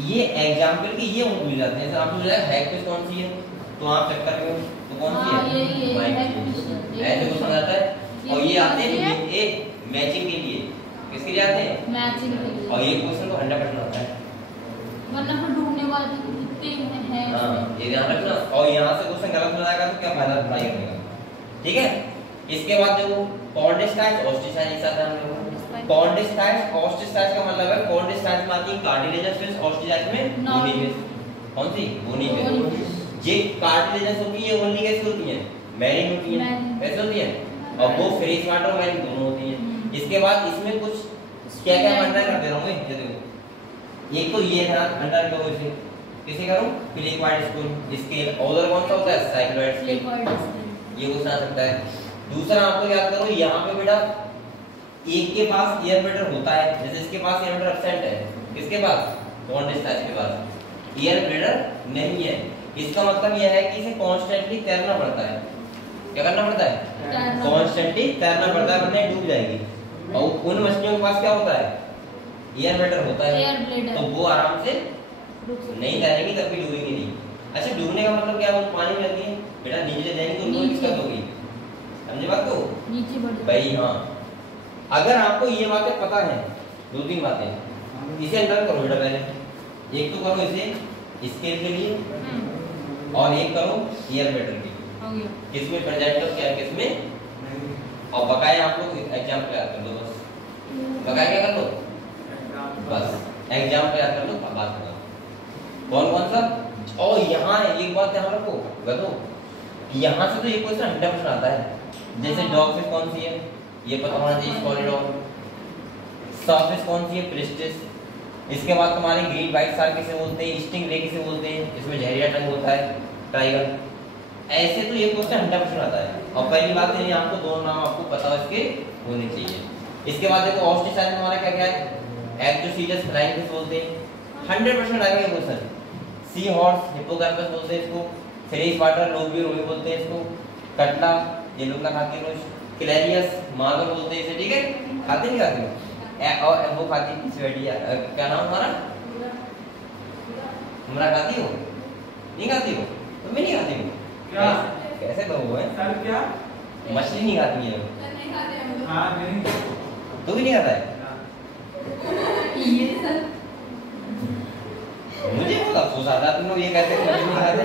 ये एग्जांपल की ये मिल जाते हैं, जैसे आपको मिला है किस कौन सी है तो आप चेक कर लो तो कौन सी है ऐसे क्वेश्चन आता है, और ये आते हैं एक मैचिंग के लिए, किसके लिए आते हैं मैचिंग के लिए, और ये क्वेश्चन तो 100% आता है, वरना फिर ढूंढने वाले कितने हैं हाँ ये ध्यान रखना। और यहाँ से क्वेश्चन गलत हो जाएगा तो क्या फायदा पढ़ाई करने का, ठीक है। इसके बाद देखो कॉर्डेस्टाइल्स ऑस्टिसाइल्स एक साथ ध्यान रखो। कॉर्डेस्टाइल्स ऑस्टिसाइल्स का मतलब है कॉर्डेस्टाइल्स में आती है कार्टिलेजस फिश, ऑस्टिसाइल्स में बोनी फिश, कौन सी बोनी फिश। ये कार्टिलेजस होती है ओनली कैसे होती है मैरीन होती है, कैसे होती है, और वो फ्रेश वाटर और मैरीन दोनों होती है। इसके बाद इसमें कुछ क्या क्या बनना कर दे रहा हूँ, ये देखो एक तो ये है अंडर लो इसे किसे करूं क्लिकवाइड स्कूल स्केल, और कौन सा होता है साइक्लोइड स्केल, ये क्वेश्चन आ सकता है। दूसरा आपको याद करो, यहाँ पे बेटा एक के पास एयर ब्लेडर होता है, जैसे इसके पास एयर ब्लेडर एब्सेंट है, किसके पास, कॉन्डेंसर के पास एयर ब्लेडर नहीं है। इसका मतलब यह है कि इसे कॉन्स्टेंटली तैरना पड़ता है। क्या करना पड़ता है, कॉन्स्टेंटली तैरना पड़ता है, वरना डूब जाएगी। और उन मछलियों के पास क्या होता है, एयर ब्लेडर होता है, तो वो आराम से नहीं तैरेंगी, तब भी डूबेंगी नहीं। अच्छा, डूबने का मतलब क्या है, वो पानी में रहती है बेटा, नीचे जाएंगी तो उनको दिक्कत होगी, समझे बात को, नीचे बढ़ भाई। हाँ, अगर आपको ये बातें पता है, 2-3 बातें, इसे अंडर करो बेटा पहले। एक तो करो इसे स्केल के लिए, और एक करो एयर ब्लेडर की, किसमें प्रेजेंट क्या है किसमें, और बकाया आप लोग एग्जाम तैयार कर दो, बस बकाया क्या कर दो, बस एग्जाम तैयार कर दो, बात करो कौन कौन सा। और यहाँ एक बात ध्यान रखो गधो, यहाँ से तो ये क्वेश्चन 100% आता है। जैसे डॉग फिश कौन सी है, ये पता होना चाहिए, स्कॉलिडॉग। सॉफिश कौन सी है, प्रिस्टिस। इसके बाद तुम्हारे ग्रीन व्हाइट शार्क किसे बोलते हैं, स्टिंगरे किसे बोलते हैं, इसमें जहरीला टंग होता है, टाइगर। ऐसे तो ये क्वेश्चन 100% आता है। और पहली बात ये आपको दोनों नाम आपको पता इसके होने चाहिए। इसके बाद देखो ऑस्ट्रिच हमारा क्या क्या है, एक्टोसीडस फ्लाइंग फिश बोलते हैं, 100% आएगा ये क्वेश्चन। सी हॉर्स हिप्पोकैम्पस बोलते हैं इसको, फ्रेश वाटर लोग भी रोही बोलते हैं इसको, कटला ये लोग ना खाते हैं रोज, क्लैरियस मागर बोलते हैं इसे, ठीक है, खाते नहीं खाते, और वो खाती है स्वेडिया, क्या नाम हमारा, हमरा खाती हो, नहीं खाती हो, तो मैं नहीं खाती हूँ, क्या कैसे लोग हैं सर, क्या मछली नहीं खाती है, नहीं खाते हम लोग। हाँ नहीं, तू भी नहीं खाता है, ये सर मुझे बहुत अफसोस आता है तुम लोग ये कहते हैं मछली नहीं खाते।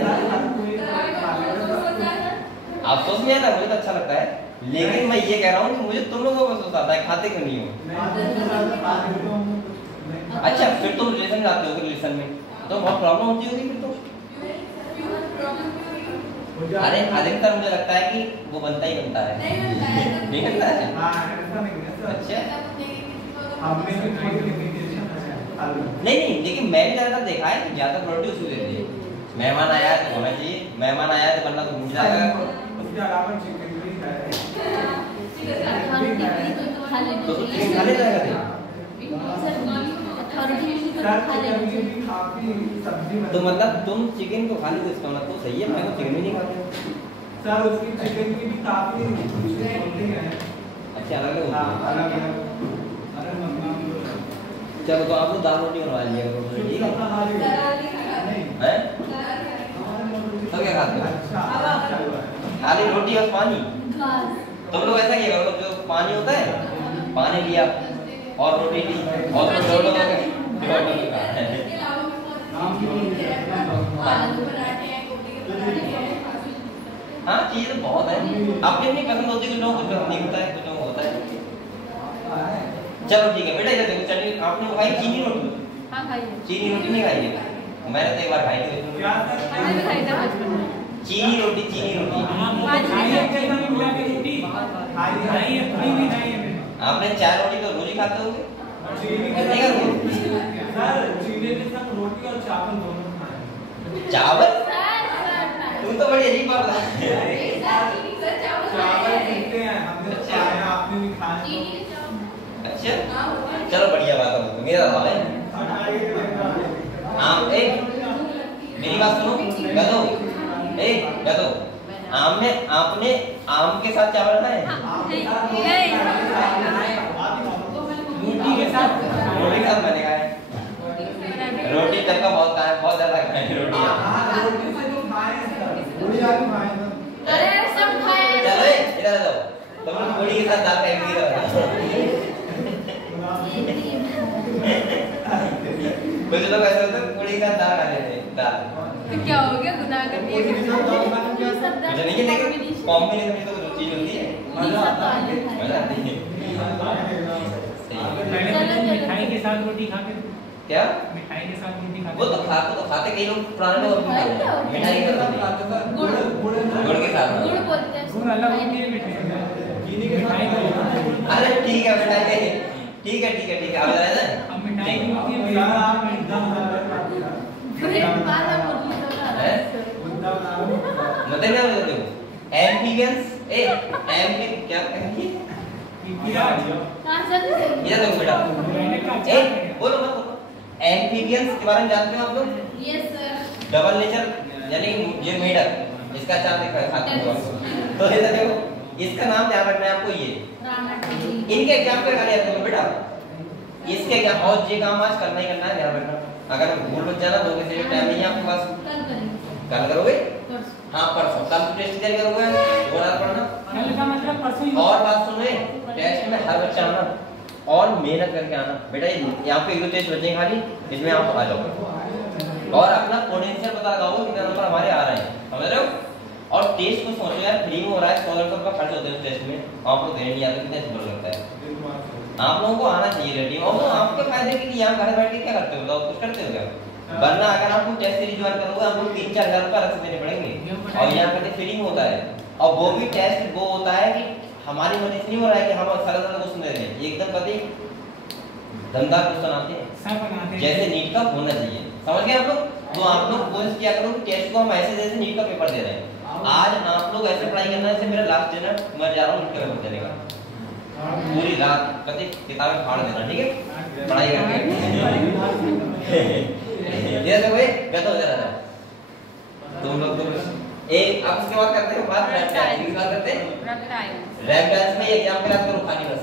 अफसोस नहीं आता, मुझे तो अच्छा लगता है, लेकिन मैं ये कह रहा हूँ कि मुझे तुम लोगों को अफसोस आता है, खाते क्यों नहीं हो। अच्छा, फिर तुम रिलेशन में आते हो, रिलेशन में तो बहुत प्रॉब्लम होती होगी फिर तो। अरे अधिकतर मुझे लगता है कि वो बनता ही बनता है, नहीं बनता है। अच्छा, नहीं नहीं, लेकिन मैं भी ज्यादा देखा है कि ज्यादा प्रोड्यूस हो देते हैं। मेहमान आया है तो होना चाहिए, मेहमान आया है तो बनना तो भूल जाएगा। उसके अलावा चिकन भी खाया तो चिकन खा लेता है तो मतलब तुम चिकन को खा लेते, इसका मतलब तो सही है, मैं तो चिकन भी नहीं खाते। सर उसकी चिकन की भी काफी होती है। अच्छा, अलग अलग अलग होती है। अलग चलो तो आप लोग दाल रोटी बनवा लीजिएगा, ठीक है हैं? तो क्या खाते हो, खाली रोटी और पानी। तुम लोग ऐसा किया करो, जो पानी होता है पानी लिया और रोटी ली और दोनों हो गए, हाँ चीज तो बहुत है, अपनी अपनी पसंद होती है, कुछ लोगों को पसंद नहीं होता है, कुछ लोगों को होता है। चलो ठीक है बेटा, इधर देखो, चटनी आपने खाई चीनी रोटी, हाँ खाइए, चीनी रोटी नहीं खाई है, मैंने तो एक बार खाई थी मैंने भी खाई था बचपन में। चीनी रोटी, चीनी रोटी आपने 4 रोटी तो रोज ही खाते होगे, नहीं खाते? चावल, तुम तो बड़ी अजीब बात है। अच्छा चलो बढ़िया बात है, मेरा सवाल है। आम एक मेरी बात सुनो, गधो एक गधो, आम में आपने आम के साथ चावल खाए? रोटी के साथ मैंने खाए, रोटी तक का बहुत खाए, बहुत ज्यादा खाए रोटी। चलो इधर आओ, तुम लोग पूरी के साथ दाल खाएंगे। कुछ लोग ऐसे होते हैं पूरी के साथ दाल खा लेते हैं, दाल तो क्या हो गया, गुनाह कर दिया। मुझे नहीं, लेकिन कॉम्बिनेशन में तो कुछ चीज होती है, मजा आता है। मिठाई के साथ रोटी खाते, क्या मिठाई के साथ रोटी खाते, वो तो खाते कई लोग, पुराने लोग मिठाई के साथ, गुड़ के साथ, गुड़ बोलते हैं, गुड़ अलग होती है मिठाई का। अरे ठीक है मिठाई के, ठीक है ठीक है ठीक है, अब जाए ना, अब मिठाई की होती है मतलब क्या बोलते हो, एम्फीबियंस क्या कहेंगे आंसर दे ये देखो बेटा बोलो मत एम्फीबियंस के बारे में जानते हो आप लोग यस सर डबल नेचर यानी ये मेढक इसका चार देखा खाते हो तो ये देखो इसका नाम ध्यान रखना है आपको ये इनके एग्जाम पे खाली आते हो बेटा इसके एग्जाम और ये काम आज करना ही करना है ध्यान रखना अगर भूल मत जाना दो से टाइम नहीं है आपके पास कल करेंगे कल करोगे परसों हाँ परसों कल टेस्ट तैयारी करोगे दो रात पढ़ना कल का मतलब परसों ही और बात सुनो टेस्ट में हर बच्चा आना और मेहनत करके आना बेटा यहाँ पे एक दो टेस्ट बचेंगे खाली इसमें आप आ जाओ और अपना पोटेंशियल पता लगाओ कितना नंबर हमारे आ रहे हैं समझ रहे हो और टेस्ट को सोचो यार फ्री में हो रहा है स्कॉलरशिप का खर्च होता है टेस्ट में आप लोग देने नहीं आते कितना झूठ लगता है आप लोगों को आना चाहिए रेडी और वो आपके फायदे के लिए यहाँ घर बैठ के क्या करते हो बताओ कुछ करते हो क्या वरना अगर आपको टेस्ट सीरीज ज्वाइन करोगे आपको 3-4 हज़ार रुपये अलग से देने पड़ेंगे और यहाँ पे फ्री में होता है और वो भी टेस्ट वो होता है कि हमारी मदद नहीं हो रहा है कि हम सरल क्वेश्चन दे रहे हैं एकदम कभी दमदार क्वेश्चन आते हैं जैसे नीट का होना चाहिए समझ गए आप लोग तो आप लोग कोशिश किया करो कि टेस्ट को हम ऐसे जैसे नीट का पेपर दे रहे हैं आज आप लोग ऐसे पढ़ाई करना जैसे मेरा लास्ट दिन है मैं जा रहा हूँ नीट का पेपर देने का पूरी रात कभी किताबें फाड़ देना ठीक है पढ़ाई करके ये तो भाई गलत हो जा रहा है तुम लोग तो एक अब उसके बाद करते हैं बात रैप डांस की बात करते हैं रैप डांस में एग्जाम के रात करो खाली बस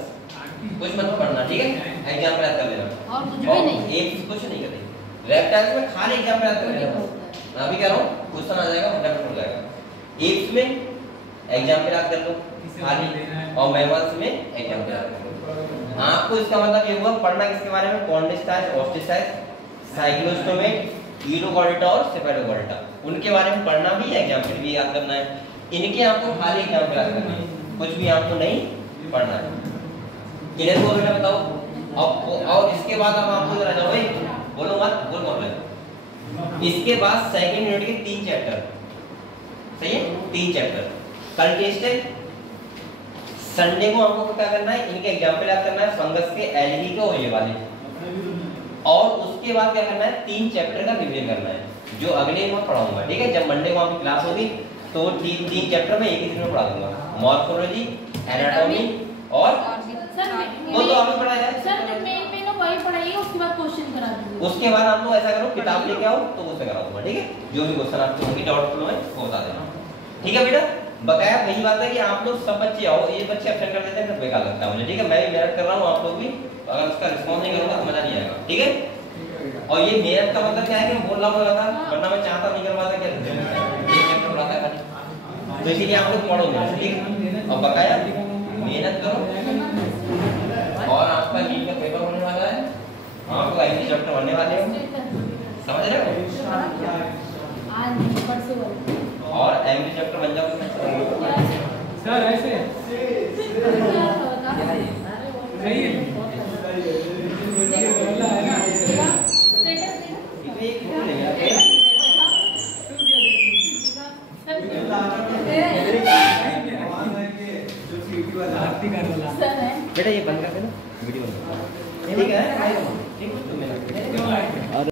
कुछ मत पढ़ना ठीक है एग्जाम के रात कर लेना और कुछ भी नहीं एक कुछ नहीं करेंगे रैप डांस में खाली एग्जाम के रात कर लेना मैं अभी कह रहा हूँ क्वेश्चन आ जाएगा फटाफट हो जाएगा एक में एग्जाम के रात कर लो खाली और मेमोरीज में एग्जाम के रात कर लो आपको इसका मतलब ये हुआ पढ़ना किसके बारे में कॉन्डिस्टाइज ऑस्टिसाइज साइक्लोस्टोमेट ईडोगोल्टा और सेफेडोगोल्टा उनके बारे में पढ़ना भी है एग्जाम में भी याद करना है इनके आपको खाली एग्जाम पे याद करना है कुछ भी आपको नहीं पढ़ना है क्लियर हो बेटा बताओ और इसके बाद अब आपको जरा जाओ बोलो मत बोल इसके बाद सेकंड यूनिट के 3 चैप्टर सही है 3 चैप्टर कल टेस्ट है संडे को आपको क्या करना है इनके एग्जाम्पल याद करना है फंगस के एलगी के और ये वाले और उसके बाद क्या करना है 3 चैप्टर का रिवीजन करना है जो अगले में पढ़ाऊंगा ठीक है जब मंडे को आपकी क्लास होगी तो 3 चैप्टर में एक ही दिन में पढ़ा दूंगा मॉर्फोलॉजी एनाटॉमी और सर वो तो आपने पढ़ाया है सर मेन वही पढ़ाइएगा उसके बाद क्वेश्चन करा दीजिए उसके बाद आप लोग ऐसा करो किताब लेके आओ तो उससे करा दूंगा ठीक है जो भी क्वेश्चन आपको होंगे डाउटफुल है वो बता देना ठीक है बेटा बकाया वही बात है कि आप लोग सब बच्चे आओ ये बच्चे अब्सेंट कर देते हैं फिर बेकार लगता है मुझे ठीक है मैं भी मेहनत कर रहा हूँ आप लोग भी अगर उसका रिस्पॉन्स नहीं करूंगा तो मजा नहीं आएगा ठीक है और ये मेहनत का मतलब क्या है कि मैं बोल रहा हूँ लगातार वरना मैं चाहता नहीं कर पाता क्या तो इसीलिए आप लोग पढ़ो ठीक है और बकाया मेहनत करो और आपका नीट का पेपर होने वाला है आपको आईटी चैप्टर बनने वाले हो समझ रहे हो आज परसों वाले और एमडी चैप्टर बन जाओगे सर ऐसे सही है बेटा ये बंद कर देना